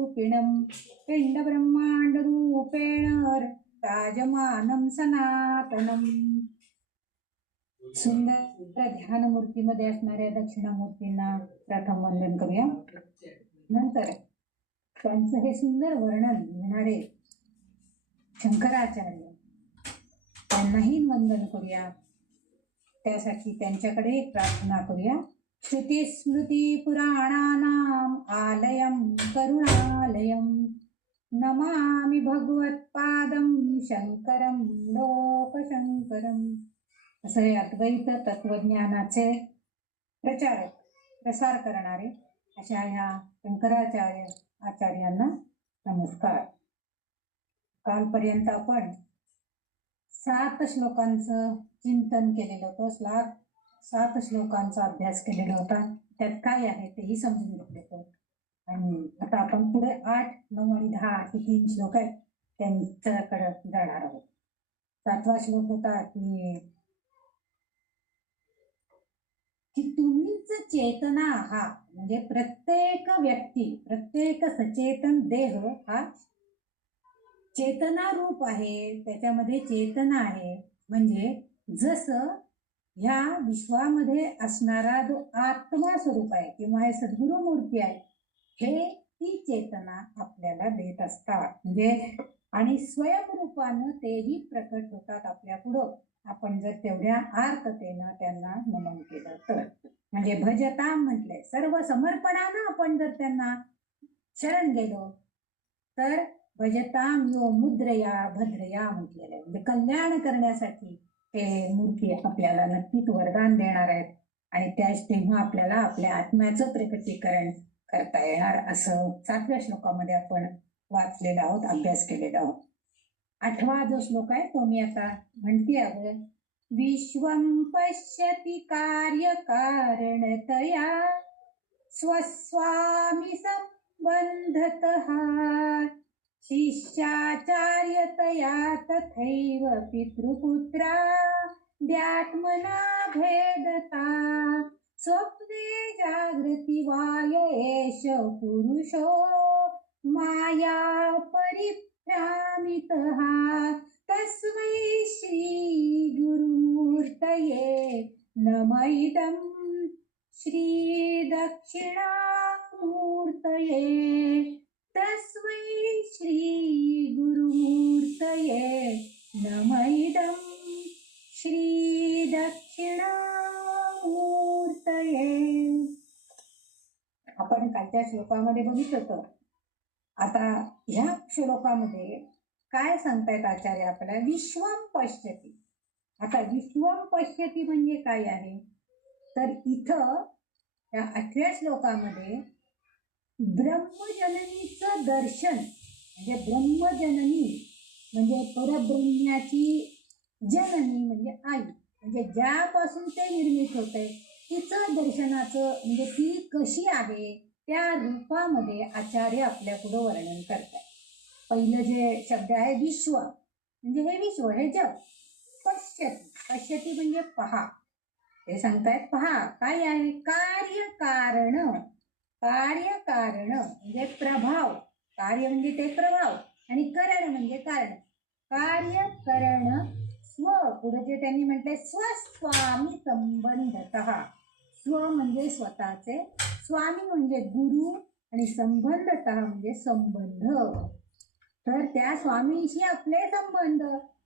स्वरूपिणं पिंडब्रह्माण्डरूपेण राजमानं सनातनम्. सुंदर ध्यानमूर्तीमध्ये असणाऱ्या दक्षिणामूर्तींना प्रथम वंदन करूया. नंतर त्यांचं हे सुंदर वर्णन लिहिणारे शंकराचार्य त्यांनाही वंदन करूया. त्यासाठी त्यांच्याकडे एक प्रार्थना करूया. श्रुती स्मृती पुराणानाम आलयं करुणालयं नमामि भगवत्पादं शंकरं लोकशंकरं. असं हे अद्वैत तत्वज्ञानाचे प्रचारक प्रसार करणारे अशा ह्या शंकराचार्य आचार्यांना नमस्कार. कालपर्यंत आपण 7 श्लोकांचं चिंतन केलेलं होतं. 7 श्लोकांचा अभ्यास केलेला होता. त्यात काय आहे तेही समजून घेतले होते. आणि आता आपण पुढे 8, 9 आणि 10 हे 3 श्लोक आहेत त्यांच्याकडे जाणार आहोत. 7वा श्लोक होता की तुम्हीच चेतना आहात. म्हणजे प्रत्येक व्यक्ती, प्रत्येक सचेतन देह हा चेतना रूप आहे. त्याच्यामध्ये चेतना आहे. म्हणजे जसं ह्या विश्वामध्ये असणारा जो आत्मा स्वरूप आहे किंवा हे सद्गुरु मूर्ती आहे, हे ती चेतना आपल्याला देत असतात. म्हणजे आणि स्वयंरूपानं तेही प्रकट होतात आपल्या पुढं. आपण जर तेवढ्या आर्ततेनं त्यांना नमन केलं तर. म्हणजे भजता म्हटलंय, सर्व समर्पणानं आपण जर त्यांना शरण गेलो तर भजताम यो मुद्रया भद्रया म्हटलेलं आहे. म्हणजे कल्याण करण्यासाठी ते मूर्ती आपल्याला नक्कीच वरदान देणार आहेत. आणि त्याच तेव्हा आपल्याला आपल्या आत्म्याचं प्रकटीकरण करता येणार असं 7व्या श्लोकामध्ये आपण वाचलेलं आहोत, अभ्यास केलेला आहोत. 8वा जो श्लोक आहे तो मी आता म्हणते आहे. विश्वं पश्यति कार्यकारणतया स्वस्वामी संबंधतः शिष्याचार्यतया तथैव पितृपुत्रा द्यात्मना भेदता स्वप्ने जागृति वाय एष पुरुषो माया परिभ्रामितः तस्मै श्री गुरुमूर्तये नमः इदं श्री दक्षिणामूर्तये तस्मै श्री गुरुमूर्तये नमः इदं श्री दक्षिणामूर्तये. आपण कालच्या श्लोकामध्ये बघितलं होतं. आता ह्या श्लोकामध्ये काय सांगतायत आचार्य आपल्याला? विश्वम पश्यती. आता विश्वम पश्यती म्हणजे काय आहे तर इथं या 8व्या श्लोकामध्ये ब्रह्मजननीचं दर्शन, म्हणजे ब्रह्मजननी म्हणजे परब्रह्म्याची जननी म्हणजे आई, म्हणजे ज्यापासून ते निर्मित होते तिचं दर्शनाचं म्हणजे ती कशी आहे त्या रूपामध्ये आचार्य आपल्या पुढे वर्णन करतात. पहिलं जे शब्द आहे विश्व, म्हणजे हे विश्व, हे जग. पश्यती, पश्यती म्हणजे पहा. ते सांगतायत पहा काय आहे. कार्यकारण, कार्यकारण म्हणजे प्रभाव. कार्य म्हणजे ते प्रभाव आणि करण म्हणजे कारण. कार्यकरण स्व, पुढे जे त्यांनी म्हटलंय स्वस्वामी संबंधतः. स्व म्हणजे स्वतःचे, स्वामी म्हणजे गुरु आणि संबंधतः म्हणजे संबंध. तर त्या स्वामींशी आपले संबंध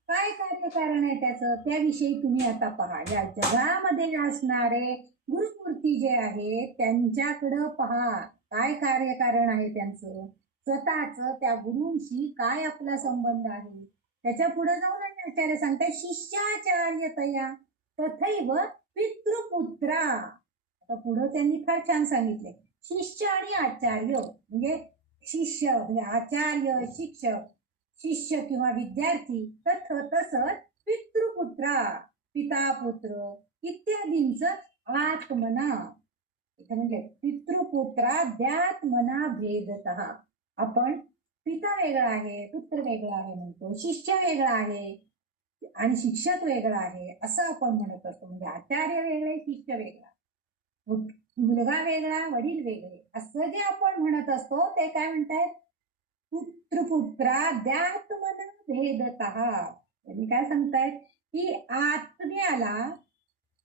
काय कार्यकारण आहे त्याचं, त्याविषयी तुम्ही आता पहा. या जगामध्ये असणारे गुरुमूर्ती जे आहे त्यांच्याकडं पहा. काय कार्यकारण आहे त्यांचं, स्वतःच त्या गुरूंशी काय आपला संबंध आहे. त्याच्या पुढे जाऊन आचार्य सांगताय शिष्याचार्यतया तथैव पितृपुत्रा. आता पुढे त्यांनी फार छान सांगितले. शिष्य आणि आचार्य म्हणजे शिष्य म्हणजे आचार्य, शिक्षक, शिष्य किंवा विद्यार्थी, तसंच पितृपुत्रा पिता पुत्र इत्यादींचं आत्मना. इथं म्हणजे पितृपुत्रा द्यात्मना भेदतः. आपण पिता वेगळा आहे, पुत्र वेगळा आहे म्हणतो, शिष्य वेगळा आहे आणि शिक्षक वेगळा आहे असं आपण म्हणत असतो. म्हणजे आचार्य वेगळे, शिष्य वेगळा. मुलगा वेगळा वडील वेगळे असं जे आपण म्हणत असतो ते काय म्हणतायत, पुत्र पुत्राद्यात्मन भेदतः. त्यांनी काय सांगतायत की आत्म्याला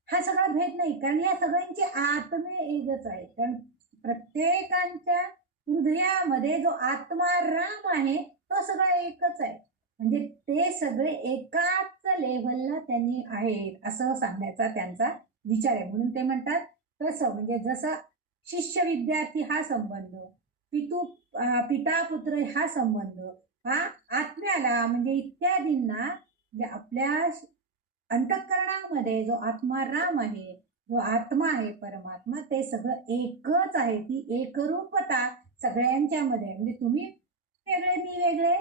हा सगळा भेद नाही, कारण या सगळ्यांचे आत्मे एकच आहे. कारण प्रत्येकांच्या हृदयामध्ये जो आत्मा राम आहे तो सगळा एकच आहे. म्हणजे ते सगळे एकाच लेव्हलला त्यांनी आहेत असं सांगण्याचा त्यांचा विचार आहे. म्हणून ते म्हणतात तसं, म्हणजे जसं शिष्य विद्यार्थी हा संबंध, पिता पुत्र हा संबंध, हा आत्म्याला म्हणजे इत्यादींना, म्हणजे आपल्या अंतःकरणामध्ये जो आत्मा राम आहे, जो आत्मा आहे परमात्मा, ते सगळं एकच आहे. ती एकरूपता सगळ्यांच्या मध्ये, म्हणजे तुम्ही वेगळे मी वेगळे,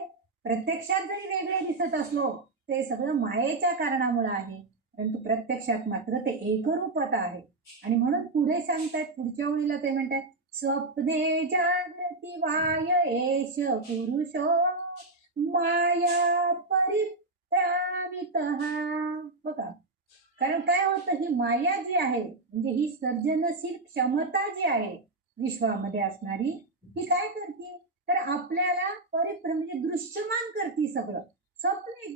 प्रत्यक्षात जरी वेगळे दिसत असलो ते सगळं मायेच्या कारणामुळे आहे, परंतु प्रत्यक्षात मात्र ते एकरूपता आहे. आणि म्हणून पुढे सांगतात, पुढच्या ओळीला ते म्हणतात, स्वप्ने जागृती वाय एष पुरुषो माया परिभ्रामितः. बघा, कारण काय होतं, ही माया जी आहे म्हणजे ही सर्जनशील क्षमता जी आहे विश्वामध्ये असणारी, ही काय करते तर आपल्याला म्हणजे दृश्यमान करते सगळं. स्वप्ने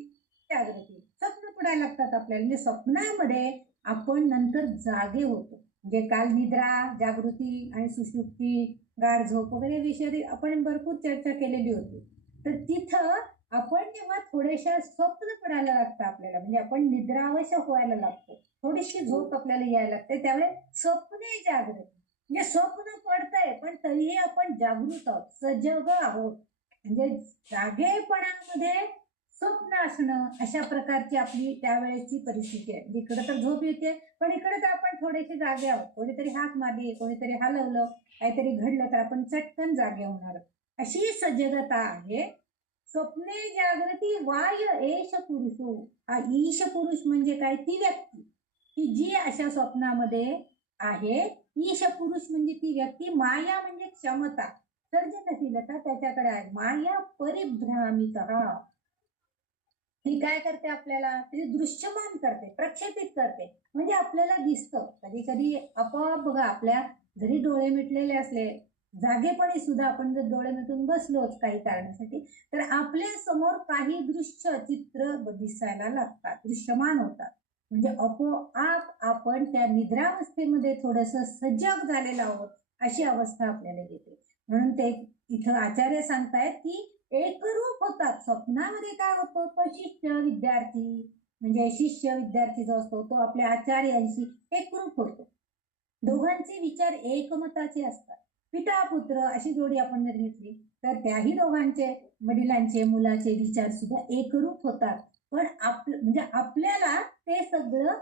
जागृती, स्वप्न पडायला लागतात आपल्याला, म्हणजे स्वप्नामध्ये आपण नंतर जागे होतो. म्हणजे काल निद्रा, जागृती आणि सुषुप्ती, गाढ झोप वगैरे विषयी आपण भरपूर चर्चा केलेली होती. तर तिथं आपण जेव्हा थोडेशा स्वप्न पडायला लागतं आपल्याला, म्हणजे आपण निद्रावश व्हायला लागतो, थोडीशी झोप आपल्याला यायला लागते, त्यावेळेस स्वप्ने जागृती, म्हणजे स्वप्न पडतंय पण तरीही आपण जागृत आहोत, सजग आहोत. म्हणजे जागेपणामध्ये स्वप्न असणं, अशा प्रकारची आपली त्यावेळेसची परिस्थिती आहे. इकडे तर झोप येते पण इकडे तर आपण थोडेसे जागे आहोत. कोणीतरी हाक मारली, कोणीतरी हलवलं, काहीतरी घडलं तर आपण चटकन जागे होणार, अशी सजगता आहे. स्वप्ने जागृती वाय एष पुरुषो. हा ईश पुरुष म्हणजे काय, ती व्यक्ती की जी अशा स्वप्नामध्ये आहे. ईश पुरुष म्हणजे ती व्यक्ती, माया म्हणजे क्षमता, सर्जनशीलता त्याच्याकडे आहे. माया परिभ्रामितः, ही काय करते आपल्याला, ती दृश्यमान करते, प्रक्षेपित करते, म्हणजे आपल्याला दिसतं. कधी कधी आपोआप बघा, आपल्या जरी डोळे मिटलेले असले, जागेपणी सुद्धा आपण जर डोळे मिटून बसलोच काही कारणासाठी, तर आपल्या समोर काही दृश्य चित्र दिसायला लागतात, दृश्यमान होतात. म्हणजे आपोआप आपण त्या निद्रावस्थेमध्ये थोडस सजग झालेलो आहोत अशी अवस्था आपल्याला येते. म्हणून ते इथं आचार्य सांगतायत की एकरूप होतात. स्वप्नामध्ये काय होतं, तो शिष्य विद्यार्थी, म्हणजे शिष्य विद्यार्थी जो असतो तो आपल्या आचार्यांशी एकरूप होतो. दोघांचे विचार एकमताचे असतात. पिता पुत्र अशी जोडी आपण जर घेतली तर त्याही दोघांचे, वडिलांचे मुलाचे विचार सुद्धा एकरूप होतात. पण म्हणजे आपल्याला ते सगळं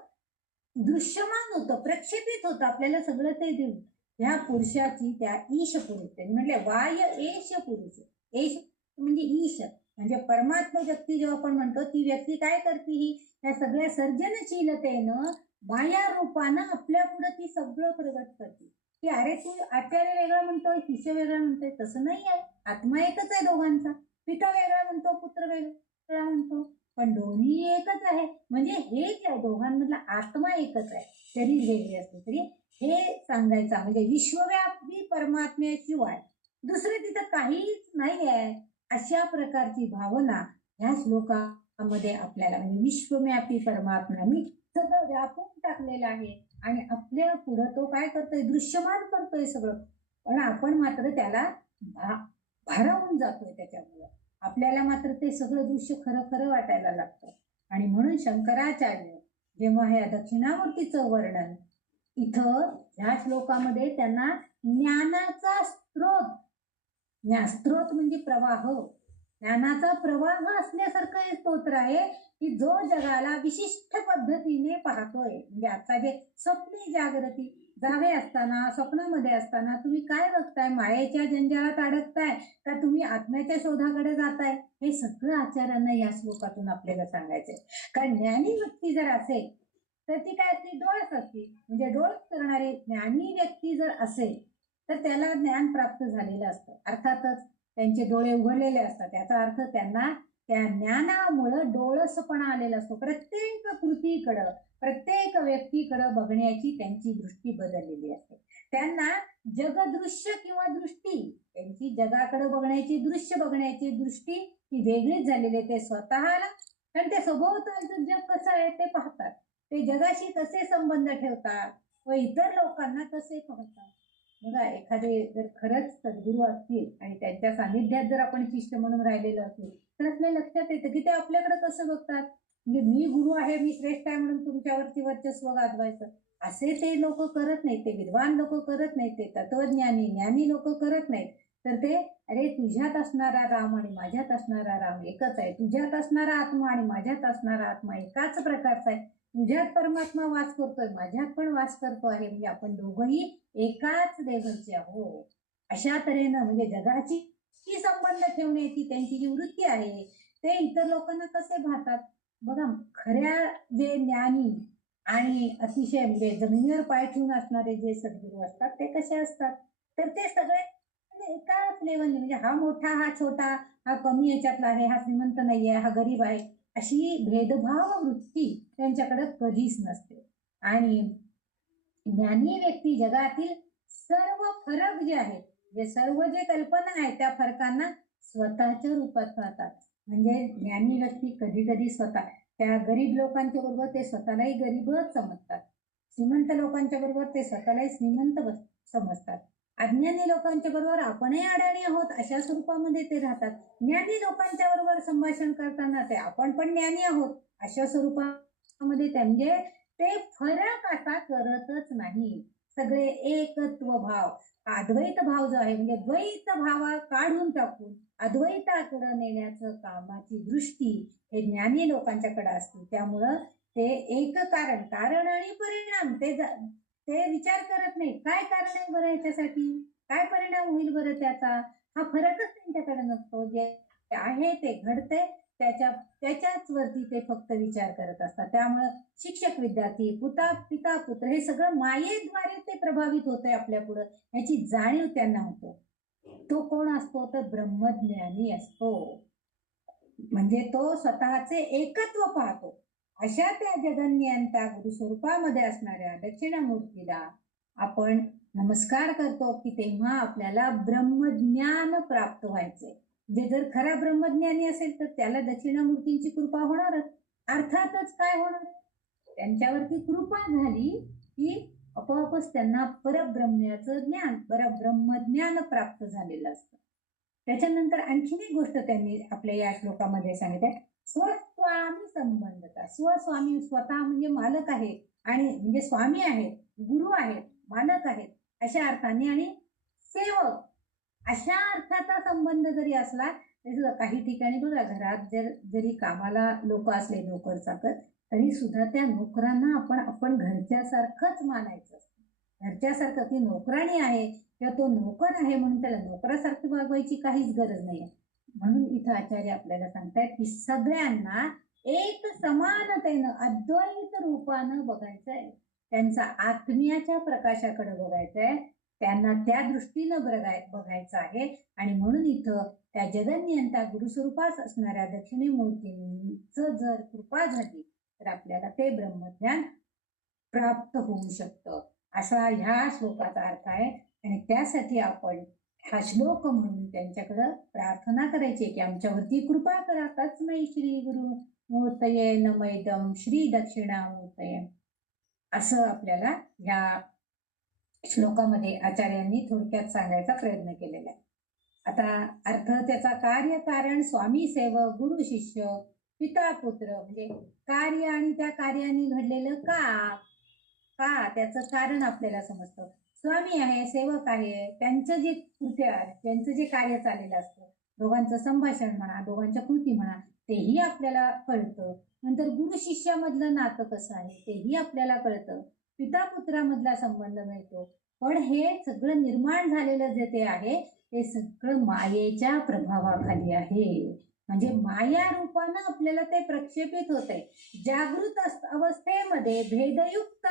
दृश्यमान होतं, प्रक्षेपित होतं, आपल्याला सगळं ते देऊन. त्या पुरुषाची, त्या ईश पुरुष, त्यांनी म्हटले वाय एश पुरुष. एश म्हणजे ईश, म्हणजे परमात्मा व्यक्ती जेव्हा आपण म्हणतो, ती व्यक्ती काय करते, ही त्या सगळ्या सर्जनशीलतेनं माया रूपानं आपल्या पुढे ती सगळं प्रगट करते. की अरे तू आचार्य वेगळा म्हणतोय, शिष्य वेगळा म्हणतोय, तसं नाही आहे. आत्मा एकच आहे दोघांचा. पिता वेगळा म्हणतो, पुत्र वेगळा म्हणतो, पण दोन्ही एकच आहे. म्हणजे हे जे आहे दोघांमधला आत्मा एकच आहे, शरीर वेगळे असले तरी, हे सांगायचं म्हणजे विश्वव्यापी परमात्म्याशिवाय दुसरं तिथं काहीच नाही आहे, अशा प्रकारची भावना ह्या श्लोकामध्ये आपल्याला, म्हणजे विश्वव्यापी परमात्म्याने सगळं व्यापून टाकलेलं आहे आणि आपल्या पुढं तो काय करतोय, दृश्यमान करतोय सगळं. पण आपण मात्र त्याला भारावून जातोय, त्याच्यामुळं आपल्याला मात्र ते सगळं दृश्य खरं खरं वाटायला लागतं. आणि म्हणून शंकराचार्य जेव्हा हे दक्षिणामूर्तीचं वर्णन इथं ह्या श्लोकामध्ये, त्यांना ज्ञानाचा स्त्रोत, स्त्रोत म्हणजे प्रवाह, ज्ञानाचा प्रवाह असल्यासारखं हे स्तोत्र आहे की जो जगाला विशिष्ट पद्धतीने पाहतोय. म्हणजे आता जे स्वप्ने जागृती, जागे असताना, स्वप्नामध्ये असताना तुम्ही काय बघताय, मायेच्या जंजाळात अडकताय का तुम्ही आत्म्याच्या शोधाकडे जाताय, हे सगळं आचार्यांना या श्लोकातून आपल्याला सांगायचंय. कारण ज्ञानी व्यक्ती जर असेल तर ती काय असते, डोळस असते. म्हणजे डोळस करणारी ज्ञानी व्यक्ती जर असेल तर त्याला ज्ञान प्राप्त झालेलं असतं. अर्थातच त्यांचे डोळे उघडलेले असतात, याचा अर्थ त्यांना त्या ज्ञानामुळं डोळसपणा आलेला असतो. प्रत्येक कृतीकडं, प्रत्येक व्यक्तीकडं बघण्याची त्यांची दृष्टी बदललेली असते. त्यांना जगदृश्य किंवा दृष्टी, त्यांची जगाकडे बघण्याची, दृश्य बघण्याची दृष्टी ही वेगळीच झालेली आहे. ते स्वतःला, कारण ते सभोवतालचं जग कसं आहे ते पाहतात, ते जगाशी कसे संबंध ठेवतात व इतर लोकांना कसे पाहतात. बघा, एखादे जर खरंच सद्गुरू असतील आणि त्यांच्या सानिध्यात जर आपण शिष्य म्हणून राहिलेलो असेल तर आपल्या लक्षात येतं की ते आपल्याकडे कसं बघतात. म्हणजे मी गुरु आहे, मी श्रेष्ठ आहे म्हणून तुमच्यावरती वर्चस्व गाजवायचं असे ते लोक करत नाहीत. ते विद्वान लोक करत नाहीत, ते तत्वज्ञानी ज्ञानी लोक करत नाहीत. तर ते, अरे तुझ्यात असणारा राम आणि माझ्यात असणारा राम एकच आहे, तुझ्यात असणारा आत्मा आणि माझ्यात असणारा आत्मा एकाच प्रकारचा आहे, तुझ्यात परमात्मा वास करतोय, माझ्यात पण वास करतो आहे, म्हणजे आपण दोघंही एकाच लेव्हलचे आहोत. अशा तऱ्हेनं म्हणजे जगाची ही संबंध ठेवण्याची त्यांची जी वृत्ती आहे ते इतर लोकांना कसे पाहतात. बघा, खऱ्या जे ज्ञानी आणि अतिशय म्हणजे जमिनीवर पाय ठेवून असणारे जे सद्गुरू असतात ते कसे असतात, तर ते सगळे एकाच लेवलने, म्हणजे हा मोठा हा छोटा, हा कमी याच्यातला आहे, हा श्रीमंत नाहीये, हा गरीब आहे, अशी भेदभाव वृत्ती त्यांच्याकडे कधीच नसते. आणि ज्ञानी व्यक्ती जगातील सर्व फरक जे आहेत, जे सर्व जे कल्पना आहे त्या फरकांना स्वतःच्या रूपात पाहतात. म्हणजे ज्ञानी व्यक्ती कधी कधी स्वतः त्या गरीब लोकांच्या बरोबर ते स्वतःलाही गरीबच समजतात, श्रीमंत लोकांच्या बरोबर ते स्वतःलाही श्रीमंत समजतात, अज्ञानी लोकांच्या बरोबर आपणही अडाणी आहोत अशा स्वरूपामध्ये ते राहतात, ज्ञानी लोकांच्या बरोबर संभाषण करताना ते आपण पण ज्ञानी आहोत अशा स्वरूपामध्ये म्हणजे ते फरक असा करतच नाही. सगळे एकत्व भाव, अद्वैत भाव जो आहे म्हणजे द्वैत भावा काढून टाकून अद्वैताकडे नेण्याचं कामाची दृष्टी हे ज्ञानी लोकांच्याकडे असते. त्यामुळं ते एक कारण, कारण आणि परिणाम ते विचार करत नाही. काय कारण आहे बरं याच्यासाठी, काय परिणाम होईल बरं त्याचा, हा फरकच त्यांच्याकडे नसतो. जे आहे ते घडते त्याच्याच वरती ते फक्त विचार करत असतात. त्यामुळं शिक्षक विद्यार्थी, पिता पुत्र हे सगळं मायेद्वारे ते प्रभावित होतंय आपल्या पुढं, याची जाणीव त्यांना होतो. तो कोण असतो तर ब्रह्मज्ञानी असतो. म्हणजे तो स्वतःचे एकत्व पाहतो. अशा त्या जगन्यंता गुरुस्वरूपामध्ये असणाऱ्या दक्षिणामूर्तीला आपण नमस्कार करतो की तेव्हा आपल्याला ब्रह्मज्ञान प्राप्त व्हायचंय. म्हणजे जर खरा ब्रह्मज्ञानी असेल तर त्याला दक्षिणामूर्तींची कृपा होणारच. अर्थातच काय होणार, त्यांच्यावरती कृपा झाली की आपोआपच त्यांना परब्रह्म्याचं ज्ञान, परब्रह्मज्ञान प्राप्त झालेलं असतं. त्याच्यानंतर आणखीन एक गोष्ट त्यांनी आपल्या या श्लोकामध्ये सांगितलं, स्वस्वामी संबंधता. स्वस्वामी, स्वतः म्हणजे मालक आहे आणि म्हणजे स्वामी आहेत, गुरु आहेत, मालक आहेत अशा अर्थाने, आणि सेवक अशा अर्थाचा संबंध जरी असला तरी काही ठिकाणी बघा, घरात जरी कामाला लोक असले, नोकर चाकर, तरी सुद्धा त्या नोकरांना आपण घरच्यासारखंच मानायचं असतं. घरच्यासारखं, ती नोकराणी आहे किंवा तो नोकर आहे म्हणून त्याला नोकरासारखी वागवायची काहीच गरज नाही. म्हणून इथं आचार्य आपल्याला सांगतायत की सगळ्यांना एक समानतेनं अद्वैत रूपानं बघायचंय, त्यांचा आत्म्याच्या प्रकाशाकडे बघायचंय, त्यांना त्या दृष्टीनं बघायचं आहे. आणि म्हणून इथं त्या जगन्यंता गुरुस्वरूपास असणाऱ्या दक्षिणेमूर्तींचं जर कृपा झाली तर आपल्याला ते ब्रह्मज्ञान प्राप्त होऊ शकतं, असा ह्या श्लोकाचा अर्थ आहे. आणि त्यासाठी आपण हा श्लोक म्हणून त्यांच्याकडं प्रार्थना करायची की आमच्यावरती कृपा करा. तस्मै श्री गुरु मूर्तये नमैदम श्री दक्षिणामूर्तये, असं आपल्याला ह्या श्लोकामध्ये आचार्यांनी थोडक्यात सांगायचा प्रयत्न केलेला आहे. आता अर्थ त्याचा, कार्य कारण, स्वामी सेवक, गुरु शिष्य, पिता पुत्र, म्हणजे कार्य आणि त्या कार्याने घडलेलं का त्याचं कारण आपल्याला समजतं. स्वामी आहे, सेवक आहे, त्यांचं जे कृत्य आहे, त्यांचं जे कार्य चाललेलं असतं, दोघांचं संभाषण म्हणा, दोघांच्या कृती म्हणा, तेही आपल्याला कळतं. नंतर गुरु शिष्यामधलं नातं कसं आहे तेही आपल्याला कळतं, पिता पुत्रामधला संबंध मिळतो. पण हे सगळं निर्माण झालेलं जे ते आहे ते सगळं मायेच्या प्रभावाखाली आहे. म्हणजे माया रूपानं आपल्याला ते प्रक्षेपित होतंय. जागृत अवस्थेमध्ये भेदयुक्त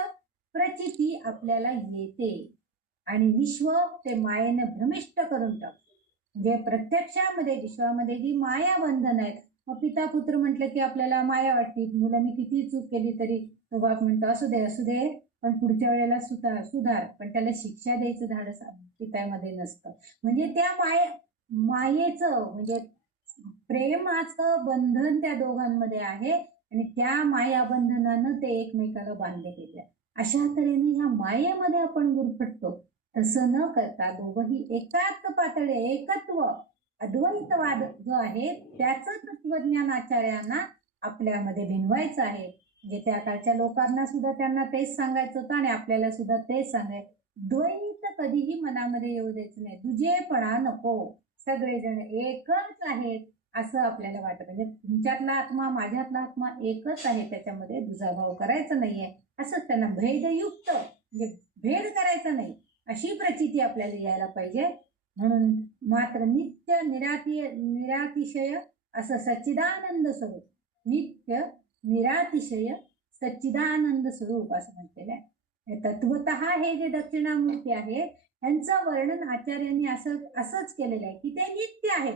प्रचिती आपल्याला येते आणि विश्व ते मायेनं भ्रमिष्ट करून टाकतो. म्हणजे प्रत्यक्षामध्ये विश्वामध्ये जी माया बंधन आहेत, मग पिता पुत्र म्हटलं की आपल्याला माया वाटते. मुलांनी किती चूक केली तरी तो बाप म्हणतो असू दे पण पुढच्या वेळेला सुधार, पण त्याला शिक्षा द्यायचं धाडस पित्यामध्ये नसतं. म्हणजे त्या मायेचं म्हणजे प्रेमाचं बंधन त्या दोघांमध्ये आहे आणि त्या माया बंधनानं ते एकमेकाला बांधले गेले. अशा तऱ्हेने ह्या मायेमध्ये आपण गुरफटतो. तसं न करता दोघंही एकाच पातळी, एकत्व, अद्वैतवाद जो आहे त्याचं तत्वज्ञान आचार्यांना आपल्यामध्ये भिनवायचं आहे. म्हणजे त्या काळच्या लोकांना सुद्धा त्यांना तेच सांगायचं होतं आणि आपल्याला सुद्धा तेच सांगायचं. द्वैत कधीही मनामध्ये येऊ द्यायचं नाही, दुजेपणा नको, सगळेजण एकच आहेत असं आपल्याला वाटतं. म्हणजे तुमच्यातला आत्मा माझ्यातला आत्मा एकच आहे, त्याच्यामध्ये दुजाभाव करायचा नाहीये असं त्यांना भेदयुक्त म्हणजे भेद करायचा नाही अशी प्रचिती आपल्याला यायला पाहिजे. म्हणून मात्र नित्य निरातिशय असं सच्चिदानंद स्वरूप, नित्य निरातिशय सच्चिदानंद स्वरूप असं म्हटलेलं आहे. तत्वतः हे जे दक्षिणामूर्ती आहे यांचं वर्णन आचार्यांनी असंच केलेलं आहे की ते नित्य आहे.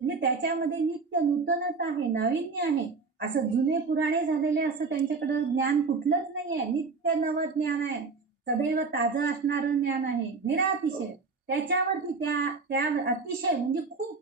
म्हणजे त्याच्यामध्ये नित्य नूतनता आहे, नाविन्य आहे. असं जुने पुराणे झालेले असं त्यांच्याकडे ज्ञान कुठलंच नाही आहे. नित्य नव ज्ञान आहे, सदैव ताजं असणारं ज्ञान आहे, निरातिशय. त्याच्यावरती त्या अतिशय म्हणजे खूप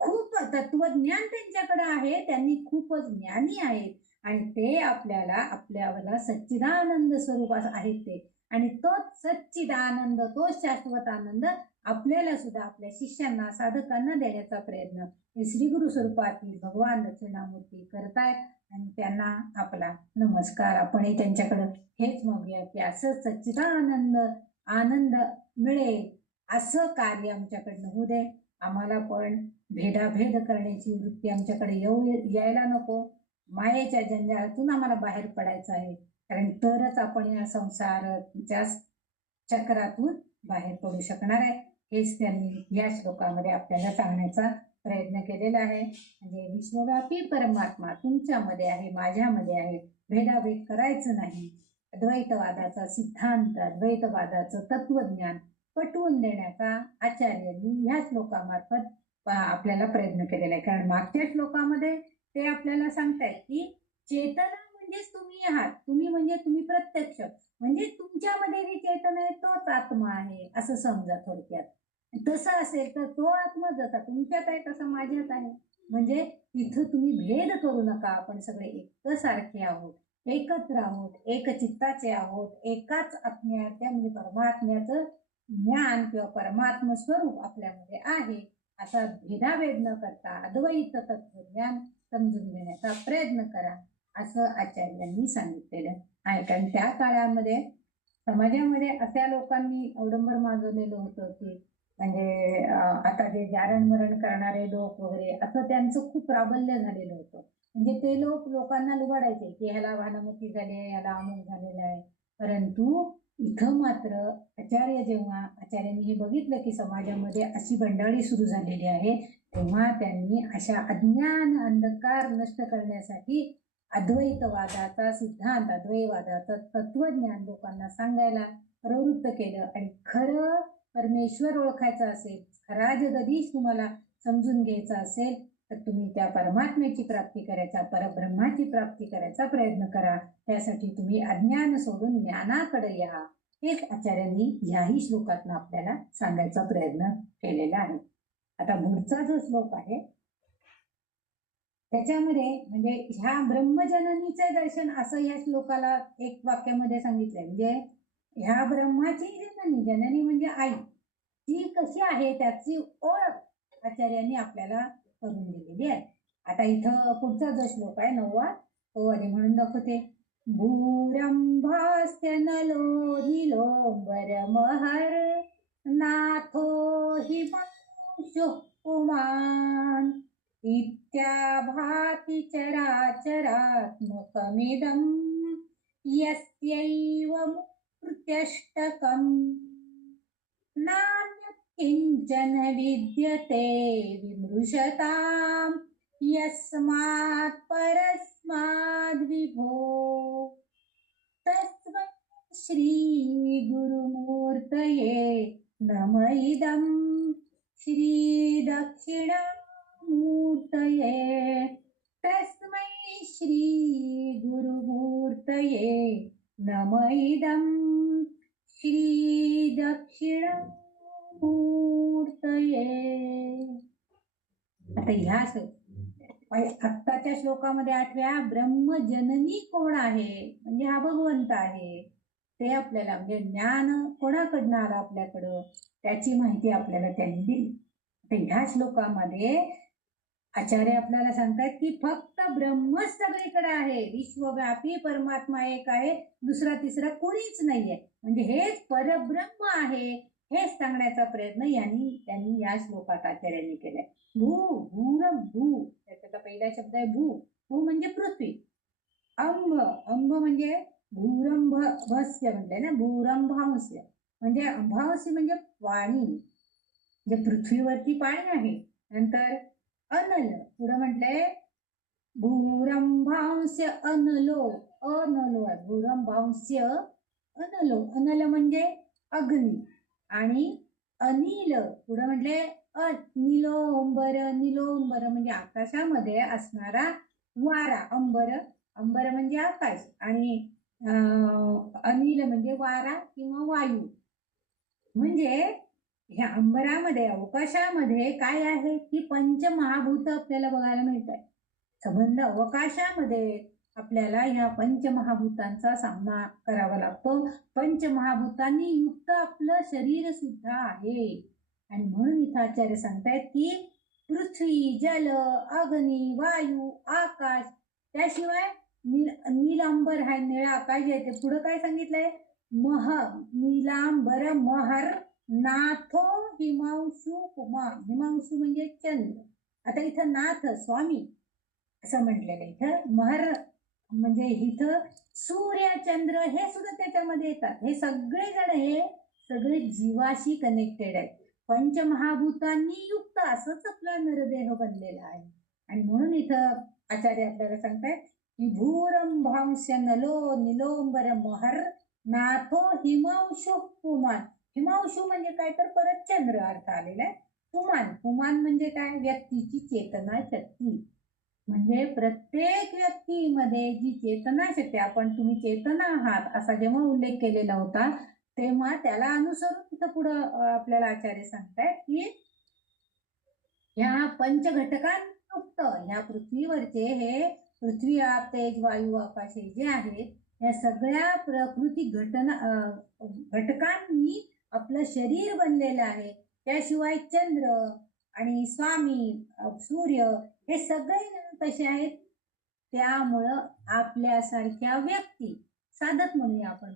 खूप तत्वज्ञान त्यांच्याकडे आहे, त्यांनी खूपच ज्ञानी आहेत आणि ते आपल्याला सच्चिदानंद स्वरूप आहेत ते. आणि तोच सच्चिदानंद, तोच शाश्वत आनंद आपल्याला सुद्धा आपल्या शिष्यांना साधकांना देण्याचा प्रयत्न श्री गुरु स्वरूपातील भगवान दक्षिणामूर्ती करतायत. आणि त्यांना आपला नमस्कार. आपणही त्यांच्याकडे हेच मागूया की असं सच्चिदानंद आनंद मिळेल असं कार्य आमच्याकडनं होऊ दे. आम्हाला पण भेदाभेद करण्याची वृत्ती आमच्याकडे यायला नको. मायेच्या जंजाळातून आम्हाला बाहेर पडायचं आहे, कारण तरच आपण या संसाराच्या चक्रातून बाहेर पडू शकणार आहे. हेच त्यांनी या श्लोकामध्ये आपल्याला सांगण्याचा प्रयत्न केलेला आहे. म्हणजे विश्वव्यापी परमात्मा तुमच्यामध्ये आहे, माझ्यामध्ये आहे, भेदाभेद करायचं नाही. अद्वैतवादाचा सिद्धांत, अद्वैतवादाचं तत्वज्ञान पटवून देण्याचा आचार्यांनी ह्या श्लोकामार्फत आपल्याला प्रयत्न केलेला आहे. कारण मागच्या श्लोकामध्ये ते आपल्याला सांगतायत की चेतना म्हणजेच तुम्ही आहात, तुम्ही म्हणजे तुम्ही प्रत्यक्ष, म्हणजे तुमच्यामध्ये जे चेतन आहे तोच आत्मा आहे असं समजा थोडक्यात. तसं असेल तर तो आत्मा जसा तुमच्यात आहे तसा माझ्यात आहे. म्हणजे इथं तुम्ही भेद करू नका, आपण सगळे एकसारखे आहोत, एकत्र आहोत, एक चित्ताचे आहोत, एकाच आत्म्याच्या म्हणजे परमात्म्याचं ज्ञान किंवा परमात्म स्वरूप आपल्यामध्ये आहे असा भेदाभेद न करता अद्वैत तत्वज्ञान समजून घेण्याचा प्रयत्न करा असं आचार्यांनी सांगितलेलं आहे. कारण त्या काळामध्ये समाजामध्ये अशा लोकांनी अवडंबर माजवलेलं होतं की म्हणजे आता जे जारण मरण करणारे लोक वगैरे असं त्यांचं खूप प्राबल्य झालेलं होतं. म्हणजे ते लोकांना लुबाडायचे की ह्याला भानामती झाली, ह्याला अमुक झालेलं आहे. परंतु इथं मात्र आचार्यांनी हे बघितलं की समाजामध्ये अशी बंडाळी सुरू झालेली आहे, तेव्हा त्यांनी अशा अज्ञान अंधकार नष्ट करण्यासाठी अद्वैतवादाचा सिद्धांत, अद्वैतवादाचं तत्वज्ञान लोकांना सांगायला प्रवृत्त केलं. आणि खरं परमेश्वर ओळखायचा असेल, खरा जगदीश तुम्हाला समजून घ्यायचा असेल तर तुम्ही त्या परमात्म्याची प्राप्ती करायचा, परब्रह्माची प्राप्ती करायचा प्रयत्न करा. त्यासाठी तुम्ही अज्ञान सोडून ज्ञानाकडे या. हेच आचार्यांनी याही श्लोकातून आपल्याला सांगायचा प्रयत्न केलेला आहे. आता पुढचा जो श्लोक आहे त्याच्यामध्ये म्हणजे ह्या ब्रह्मजननीचे दर्शन असं या श्लोकाला एक वाक्यामध्ये सांगितलंय. म्हणजे ह्या ब्रह्माची जननी म्हणजे आई, ती कशी आहे त्याची ओळख आचार्यांनी आपल्याला करून दिलेली आहे. आता इथं पुढचा जो श्लोक आहे 9वा तो आधी म्हणून दाखवते. भूरंभास्य नलो नीलोंबरमहर नाथो हि वंशो पुमान् इत्याभाति चराचरात्मकमिदं यस्यैव मूर्त्यष्टकम् नान्यत् किञ्चन विद्यते विमृशताम् यस्मात् परस्माद् विभो तस्मै श्री गुरुमूर्तये नम इदं श्री दक्षिणामूर्तये तस्मै श्री गुरुमूर्तये नम इदं श्री दक्षिणामूर्तये. आता ह्याच आत्ताच्या श्लोकामध्ये 8व्या ब्रह्मजननी कोण आहे, म्हणजे हा भगवंत आहे. ते आपल्याला म्हणजे ज्ञान कोणाकडनं आलं आपल्याकडं त्याची माहिती आपल्याला त्यांनी दिली. तर ह्या श्लोकामध्ये आचार्य आपल्याला सांगतात की फक्त ब्रह्मच सगळीकडे आहे, विश्वव्यापी परमात्मा एक आहे, दुसरा तिसरा कोणीच नाहीये, म्हणजे हेच परब्रह्म आहे हेच सांगण्याचा प्रयत्न त्यांनी या श्लोकात आचार्यांनी केलाय. भू भूरम भू, त्याचा पहिला शब्द आहे भू. भू म्हणजे पृथ्वी. अंब अंब म्हणजे भूरंभस्य म्हटलंय ना, भूरंभांस्य म्हणजे अंभांस्य म्हणजे पाणी, म्हणजे पृथ्वीवरती पाणी आहे. नंतर अनल पुढं म्हटलंय भूरंभांस्य अनलो, अनलो आहे भूरंभांस्य अनलो. अनल म्हणजे अग्नी. आणि अनिल पुढं म्हटले निलोंबर, निलोंबर म्हणजे आकाशामध्ये असणारा वारा. अंबर, अंबर म्हणजे आकाश, आणि अनिल म्हणजे वारा किंवा वायू. म्हणजे ह्या अंबरामध्ये अवकाशामध्ये काय आहे की पंचमहाभूत आपल्याला बघायला मिळतात. संबंध अवकाशामध्ये आपल्याला ह्या पंचमहाभूतांचा सामना करावा लागतो. पंचमहाभूतांनी युक्त आपलं शरीर सुद्धा आहे. आणि म्हणून इथं आचार्य सांगतायत की पृथ्वी, जल, अग्नी, वायू, आकाश, त्याशिवाय नीलांबर आहे, निळा आकाश आहे. ते पुढं काय सांगितलंय, नीलांबर महर नाथो हिमांशु कुमार. हिमांशु म्हणजे चंद्र. आता इथं नाथ स्वामी असं म्हटलेलं. इथं महर म्हणजे इथं सूर्य, चंद्र हे सुद्धा त्याच्यामध्ये येतात. हे सगळे जण हे सगळे जीवाशी कनेक्टेड आहेत, पंचमहाभूतांनी युक्त असंच आपला नरदेह बनलेला आहे. आणि म्हणून इथं आचार्य आपल्याला सांगतायत की भूरंभांस्य नलो निलोंबर महर नाथो हिमांशु पुमान. हिमांशु म्हणजे काय तर परत चंद्र अर्थ आलेला आहे. पुमान, पुमान म्हणजे काय, व्यक्तीची चेतना शक्ती. म्हणजे प्रत्येक व्यक्तीमध्ये जी चेतना शक्ती, आपण तुम्ही चेतना आहात असा जेव्हा उल्लेख केलेला होता तेव्हा त्याला अनुसरून तिथं पुढं आपल्याला आचार्य सांगतायत की ह्या पंचघटकांयुक्त ह्या पृथ्वीवरचे हे पृथ्वी, आप, तेज, वायू, आकाश हे जे आहेत या सगळ्या प्रकृती घटकांनी आपलं शरीर बनलेलं आहे. त्याशिवाय चंद्र आणि स्वामी, सूर्य हे सगळे कसे आहेत, त्यामुळं आपल्यासारख्या व्यक्ती, साधक म्हणूया आपण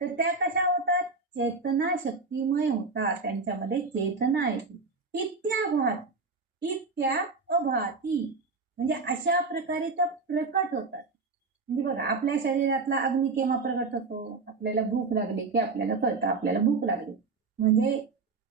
तर त्या कशा होतात, चेतना शक्तीमय होतात, त्यांच्यामध्ये चेतना येते. इत्या अभाती म्हणजे अशा प्रकारे त्या प्रकट होतात. म्हणजे बघा आपल्या शरीरातला अग्नी केव्हा प्रकट होतो, आपल्याला भूक लागली की आपल्याला कळतं आपल्याला भूक लागली, म्हणजे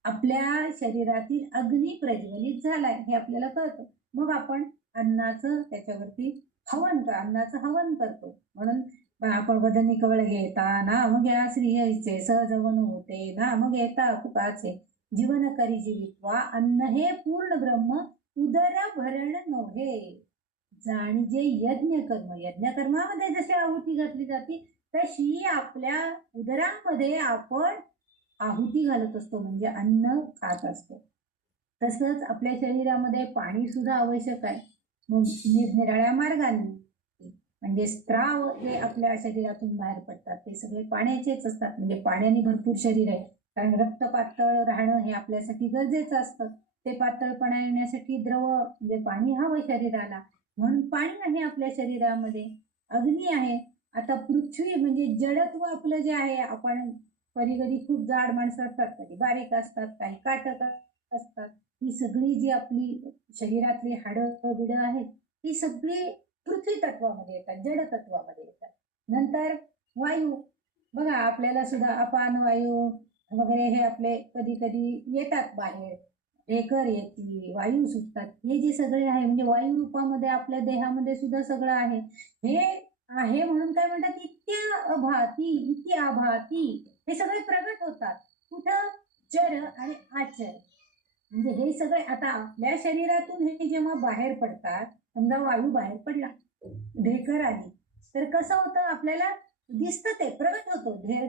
आपल्या शरीरातील अग्नी प्रज्वलित झालाय हे आपल्याला कळतं. मग आपण अन्नाचं त्याच्यावरती अन्नाचं हवन करतो. म्हणून आपण वदनी कवळ घेता नाम घ्या श्रीहरीचे सहजवन होते, नाम घेता कुकाचे जीवन करी जीवित्वा, अन्न हे पूर्ण ब्रह्म उदर भरण नव्हे. जाणी जे यज्ञकर्मामध्ये जशी आहुती घातली जाते तशी आपल्या उदरामध्ये आपण आहुती घालत असतो, म्हणजे अन्न खात असतो. तसंच आपल्या शरीरामध्ये पाणी सुद्धा आवश्यक आहे. मग निरनिराळ्या मार्गाने म्हणजे स्त्राव जे आपल्या शरीरातून बाहेर पडतात ते सगळे पाण्याचेच असतात. म्हणजे पाण्याने भरपूर शरीर आहे, कारण रक्त पातळ राहणं हे आपल्यासाठी गरजेचं असतं. ते पातळपणा येण्यासाठी द्रव म्हणजे पाणी हवं शरीराला, म्हणून पाणी आहे आपल्या शरीरामध्ये. अग्नी आहे. आता पृथ्वी म्हणजे जडत्व आपलं जे आहे, आपण कधी कधी खूप जाड माणसं असतात, कधी बारीक असतात, काही काटक असतात. ही सगळी जी आपली शरीरातली हाडं बिडं आहेत ही सगळी पृथ्वी तत्वामध्ये येतात, जड तत्वामध्ये येतात. नंतर वायू बघा आपल्याला सुद्धा अपान वायू वगैरे हे आपले कधी कधी येतात बाहेर, ढेकर येते, वायू सुटतात, हे जे सगळे आहे म्हणजे वायू रूपामध्ये आपल्या देहामध्ये सुद्धा सगळं आहे. हे आहे म्हणून काय म्हणतात, इत्या आभाती हे सगळे प्रगट होतात. कुठं, चर आणि आचर. म्हणजे हे सगळे आता आपल्या शरीरातून हे जेव्हा बाहेर पडतात, समजा वायू बाहेर पडला, ढेकर आली, तर कसं होतं आपल्याला दिसतं, ते प्रगट होतो. ढेर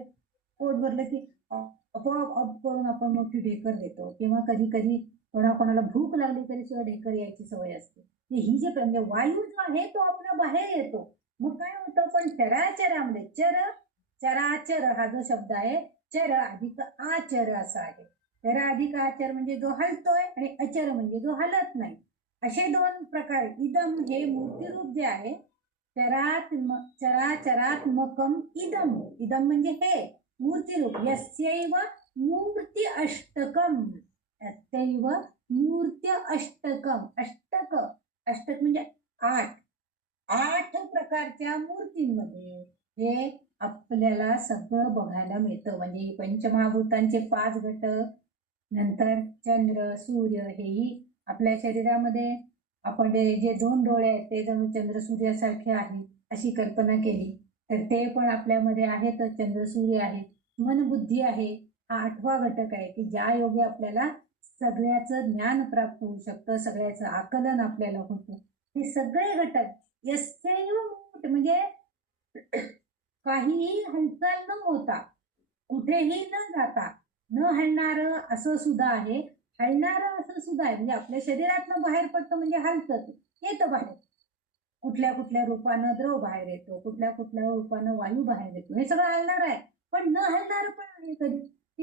पोट भरलं की आपोआप ऑफ करून आपण मोठी ढेकर देतो, किंवा कधी कधी कोणाकोणाला भूक लागली तरी सुद्धा ढेकर यायची सवय असते. ही जी म्हणजे वायू जो आहे तो आपला बाहेर येतो. मग काय होतं, पण चराचरामध्ये चराचर हा जो शब्द आहे, चर अधिक आचर असा आहे. चर अधिक आचर म्हणजे जो हलतोय, आणि अचर म्हणजे जो हलत नाही. असे दोन प्रकार. इदम हे मूर्तिरूप जे आहे, चराचरात्मकम इदम. इदम म्हणजे हे मूर्तिरूप. यस्यैव मूर्ती अष्टकम. यस्यैव मूर्त्य अष्टकम. अष्टक म्हणजे 8 प्रकारच्या मूर्तींमध्ये हे आपल्याला सगळं बघायला मिळतं. म्हणजे पंचमहाभूतांचे 5 घटक, नंतर चंद्र सूर्य, हेही आपल्या शरीरामध्ये आपण जे 2 डोळे आहेत ते जणू चंद्र सूर्यासारखे आहेत अशी कल्पना केली तर ते पण आपल्यामध्ये आहेतच. चंद्र सूर्य आहे. मन बुद्धी आहे, हा 8वा घटक आहे की ज्या योगे आपल्याला सगळ्याचं ज्ञान प्राप्त होऊ शकतं, सगळ्याचं आकलन आपल्याला होतं. हे सगळे घटक म्हणजे काहीही हालचाल न होता, कुठेही न जाता, न हलणारं असं सुद्धा आहे, हलणारं असं सुद्धा आहे. म्हणजे आपल्या शरीरातनं बाहेर पडतं म्हणजे हलतं, येतं बाहेर. कुठल्या कुठल्या रूपानं द्रव बाहेर येतो, कुठल्या कुठल्या रूपानं वायू बाहेर येतो, हे सगळं हलणार आहे. पण न हलणार पण आहे.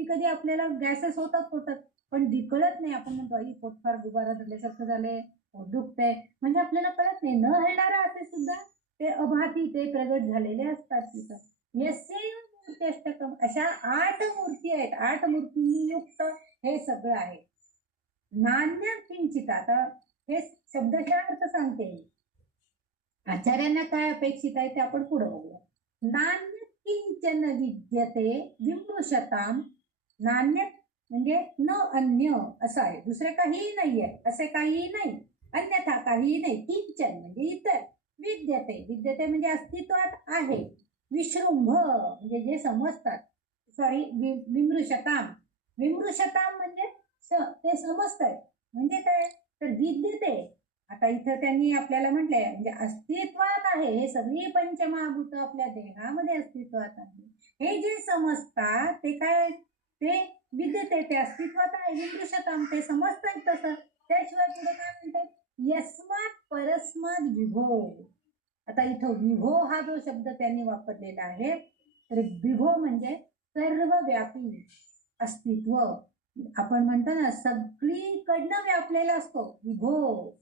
कधी आपल्याला गॅसेस होतात पोटात, पण कळत नाही. आपण म्हणतो आई पोट फार गुबारा झाल्यासारखं झालंय, पोट दुखतंय, म्हणजे आपल्याला कळत नाही. न हलणारं असे सुद्धा ते अभाती, ते प्रगट झालेले असतात तिथं. यस्यैव मूर्ती अष्टकम. अशा 8 मूर्ती आहेत. 8 मूर्तींनी युक्त हे सगळं आहे. नान्य किंचित. आता हे शब्दशः अर्थ सांगते. आचार्यांना काय अपेक्षित आहे ते आपण पुढे बघूया. नान्य किंचन विद्यते विमृशताम. नान्य म्हणजे न अन्य असं आहे, दुसरे काहीही नाहीये, असे काहीही नाही, अन्यथा काहीही नाही. किंचन म्हणजे इतर. विद्यते म्हणजे अस्तित्वात आहे. विशृंभ म्हणजे जे समजतात. विमृशताम म्हणजे ते समजतात. म्हणजे काय तर विद्यते. आता इथं त्यांनी आपल्याला म्हटलंय म्हणजे अस्तित्वात आहे. हे सगळी पंचमहाभूत आपल्या देहामध्ये अस्तित्वात आहे. हे जे समजतात ते काय, ते विद्यते, ते अस्तित्वात आहे. विमृशताम ते समजतात तसं. त्याशिवाय पुढे काय म्हणतात, यस्मात परस्मात विभो. आता इथं विभो हा जो शब्द त्यांनी वापरलेला आहे, तर विभो म्हणजे सर्वव्यापी अस्तित्व. आपण म्हणतो ना सगळीकडनं व्यापलेला असतो विभो.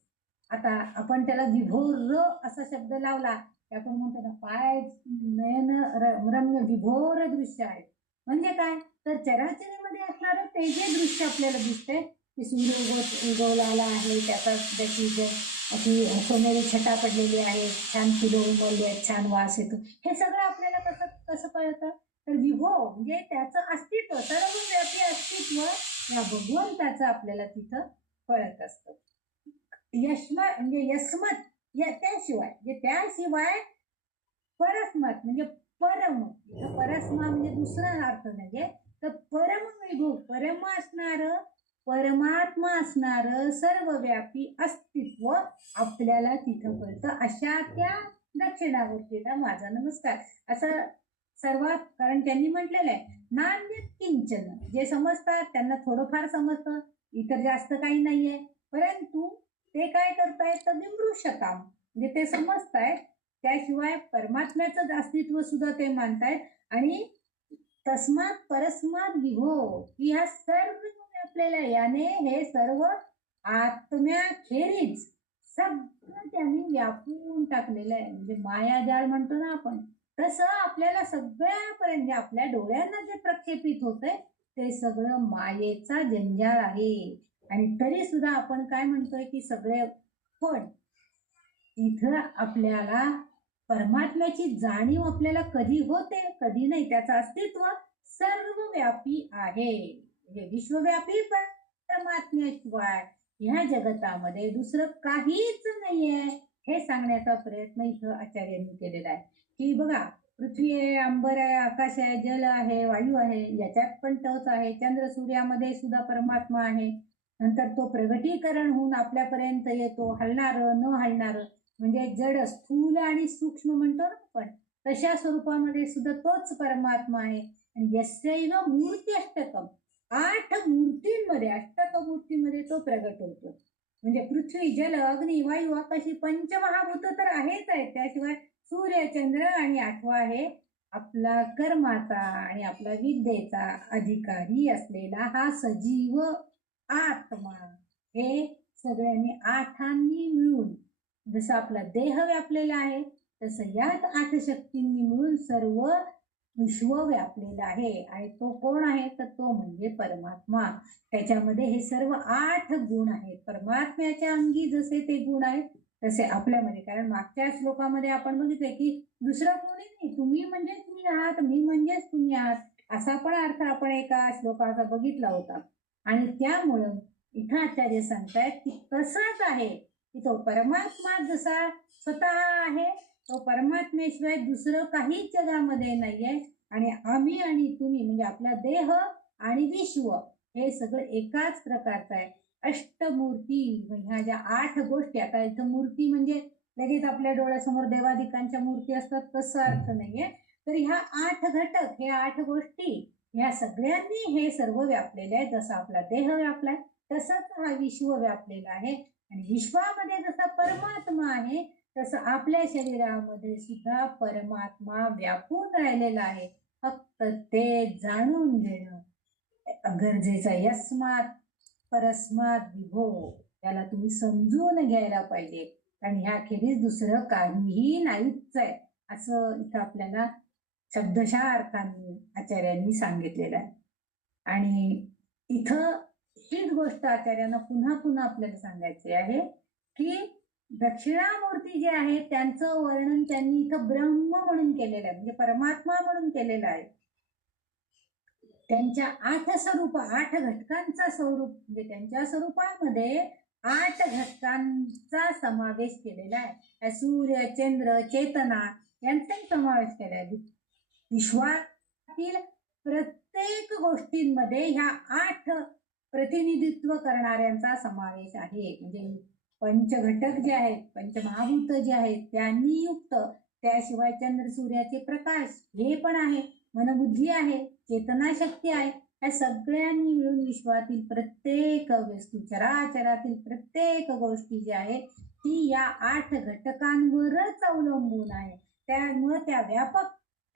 आता आपण त्याला विभोर असा शब्द लावला की आपण म्हणतो ना काय नयन रम्य विभोर दृश्य आहे. म्हणजे काय तर चराचरीमध्ये असणारं ते जे दृश्य आपल्याला दिसते की सूर्य उगवलेला आहे, त्याची अशी सोनेरी छटा पडलेली आहे, छान फुलं उमलली आहेत, छान वास येतो, हे सगळं आपल्याला कसं कळतं तर विभो म्हणजे त्याचं अस्तित्व, सर्वव्यापी अस्तित्व या भगवंताचं आपल्याला तिथं कळत असतं. म्हणजे यस्मत त्याशिवाय परस्मत म्हणजे परम. परस्मा म्हणजे दुसरा अर्थ म्हणजे तर परम विभू, परम असणार, परमात्मा असणार सर्वव्यापी अस्तित्व आपल्याला तिथं कळतं. अशा त्या दक्षिणामूर्तीला माझा नमस्कार. असं सर्वात, कारण त्यांनी म्हटलेलं आहे नान्य किंचन. जे समजतात त्यांना थोडंफार समजतं, इतर जास्त काही नाहीये, परंतु ते काय करतायत तर विमृशताम म्हणजे ते समजतायत. त्याशिवाय परमात्म्याचं अस्तित्व सुद्धा ते मानतायत. आणि तस्मात परस्मात विभो की ह्या सर्व आपल्याला याने हे सर्व आत्म्याखेरीज सगळं त्यांनी व्यापून टाकलेलं आहे. म्हणजे मायाजाळ म्हणतो ना आपण, तसं आपल्याला सगळ्यापर्यंत आपल्या डोळ्यांना जे प्रक्षेपित होतंय ते सगळं मायेचा जंजाळ आहे. आणि तरी सुद्धा आपण काय म्हणतोय की सगळे, पण इथं आपल्याला परमात्म्याची जाणीव आपल्याला कधी होते कधी नाही. त्याचं अस्तित्व सर्वव्यापी आहे. म्हणजे विश्वव्यापी परमात्म्याशिवाय ह्या जगतामध्ये दुसरं काहीच नाहीये हे सांगण्याचा प्रयत्न इथं आचार्यांनी केलेला आहे. की बघा पृथ्वी आहे, अंबर आहे, आकाश आहे, जल आहे, वायू आहे, याच्यात पण तोच आहे. चंद्र सूर्यामध्ये सुद्धा परमात्मा आहे. नंतर तो प्रगटीकरण होऊन आपल्यापर्यंत येतो, हलणार न हलणार म्हणजे जड, स्थूल आणि सूक्ष्म म्हणतो ना आपण. तशा स्वरूपामध्ये सुद्धा तोच परमात्मा आहे. आणि यस्यैव मूर्ती अष्टकम, 8 मूर्तींमध्ये, अष्टक मूर्तीमध्ये तो प्रगट होतो. म्हणजे पृथ्वी, जल, अग्नी, वायू, आकाशी पंचमहाभूत तर आहेच आहे, त्याशिवाय सूर्य, चंद्र आणि 8वा आहे आपला कर्माचा आणि आपला विद्येचा अधिकारी असलेला हा सजीव आत्मा. हे सगळ्यांनी 8 मिळून, जसं आपला देह व्यापलेला आहे तसं याच 8 शक्तींनी मिळून सर्व विश्व व्यापलेलं आहे. आणि तो कोण आहे तर तो म्हणजे परमात्मा. त्याच्यामध्ये हे सर्व 8 गुण आहेत. परमात्म्याच्या अंगी जसे ते गुण आहेत तसे आपल्यामध्ये, कारण मागच्या श्लोकामध्ये आपण बघितले की दुसरं कोणी नाही, तुम्ही म्हणजे तुम्ही आहात, मी म्हणजेच तुम्ही आहात, असा पण अर्थ आपण एका श्लोकाचा बघितला होता. आणि त्यामुळं इथं आचार्य सांगतायत की तसंच आहे की तो परमात्मा जसा स्वतः आहे, तो परमात्मेशिवाय दुसरं काहीच जगामध्ये नाहीये. आणि आम्ही आणि तुम्ही म्हणजे आपला देह आणि विश्व हे सगळं एकाच प्रकारचं आहे. अष्टमूर्ती, ह्या ज्या 8 गोष्टी, आता इथं मूर्ती म्हणजे लगेच आपल्या डोळ्यासमोर देवादिकांच्या मूर्ती असतात तसा अर्थ नाहीये. तर ह्या 8 घटक, हे 8 गोष्टी, ह्या सगळ्यांनी हे सर्व व्यापलेले आहे. जसा आपला देह व्यापलाय तसंच हा विश्व व्यापलेला आहे. आणि विश्वामध्ये जसा परमात्मा आहे तसं आपल्या शरीरामध्ये सुद्धा परमात्मा व्यापून राहिलेला आहे. फक्त ते जाणून घेणं गरजेचं आहे. यस्मात परस्मात विभो, याला तुम्ही समजून घ्यायला पाहिजे. कारण ह्याखेरीज दुसरं काहीही नाहीच आहे, असं इथं आपल्याला शब्दशः अर्थांनी आचार्यांनी सांगितलेलं आहे. आणि इथं हीच गोष्ट आचार्यांना पुन्हा पुन्हा आपल्याला सांगायची आहे की दक्षिणामूर्ती जे आहे त्यांचं वर्णन त्यांनी इथं ब्रह्म म्हणून केलेलं आहे, म्हणजे परमात्मा म्हणून केलेलं आहे. त्यांच्या 8 स्वरूप, 8 घटकांचा स्वरूप, म्हणजे त्यांच्या स्वरूपामध्ये 8 घटकांचा समावेश केलेला आहे. सूर्य, चंद्र, चेतना यांचाही समावेश केला आहे. विश्वातील प्रत्येक गोष्टींमध्ये ह्या 8 प्रतिनिधित्व करणाऱ्यांचा समावेश आहे. म्हणजे पंचघटक जे आहेत, पंचमहाभूत जे आहेत त्यांनी युक्त, त्याशिवाय चंद्र सूर्याचे प्रकाश हे पण आहे, मनबुद्धी आहे, चेतना शक्ती आहे. या सगळ्यांनी मिळून विश्वातील प्रत्येक वस्तू, चराचरातील प्रत्येक गोष्टी जी आहे ती या 8 घटकांवरच अवलंबून आहे. त्यामुळे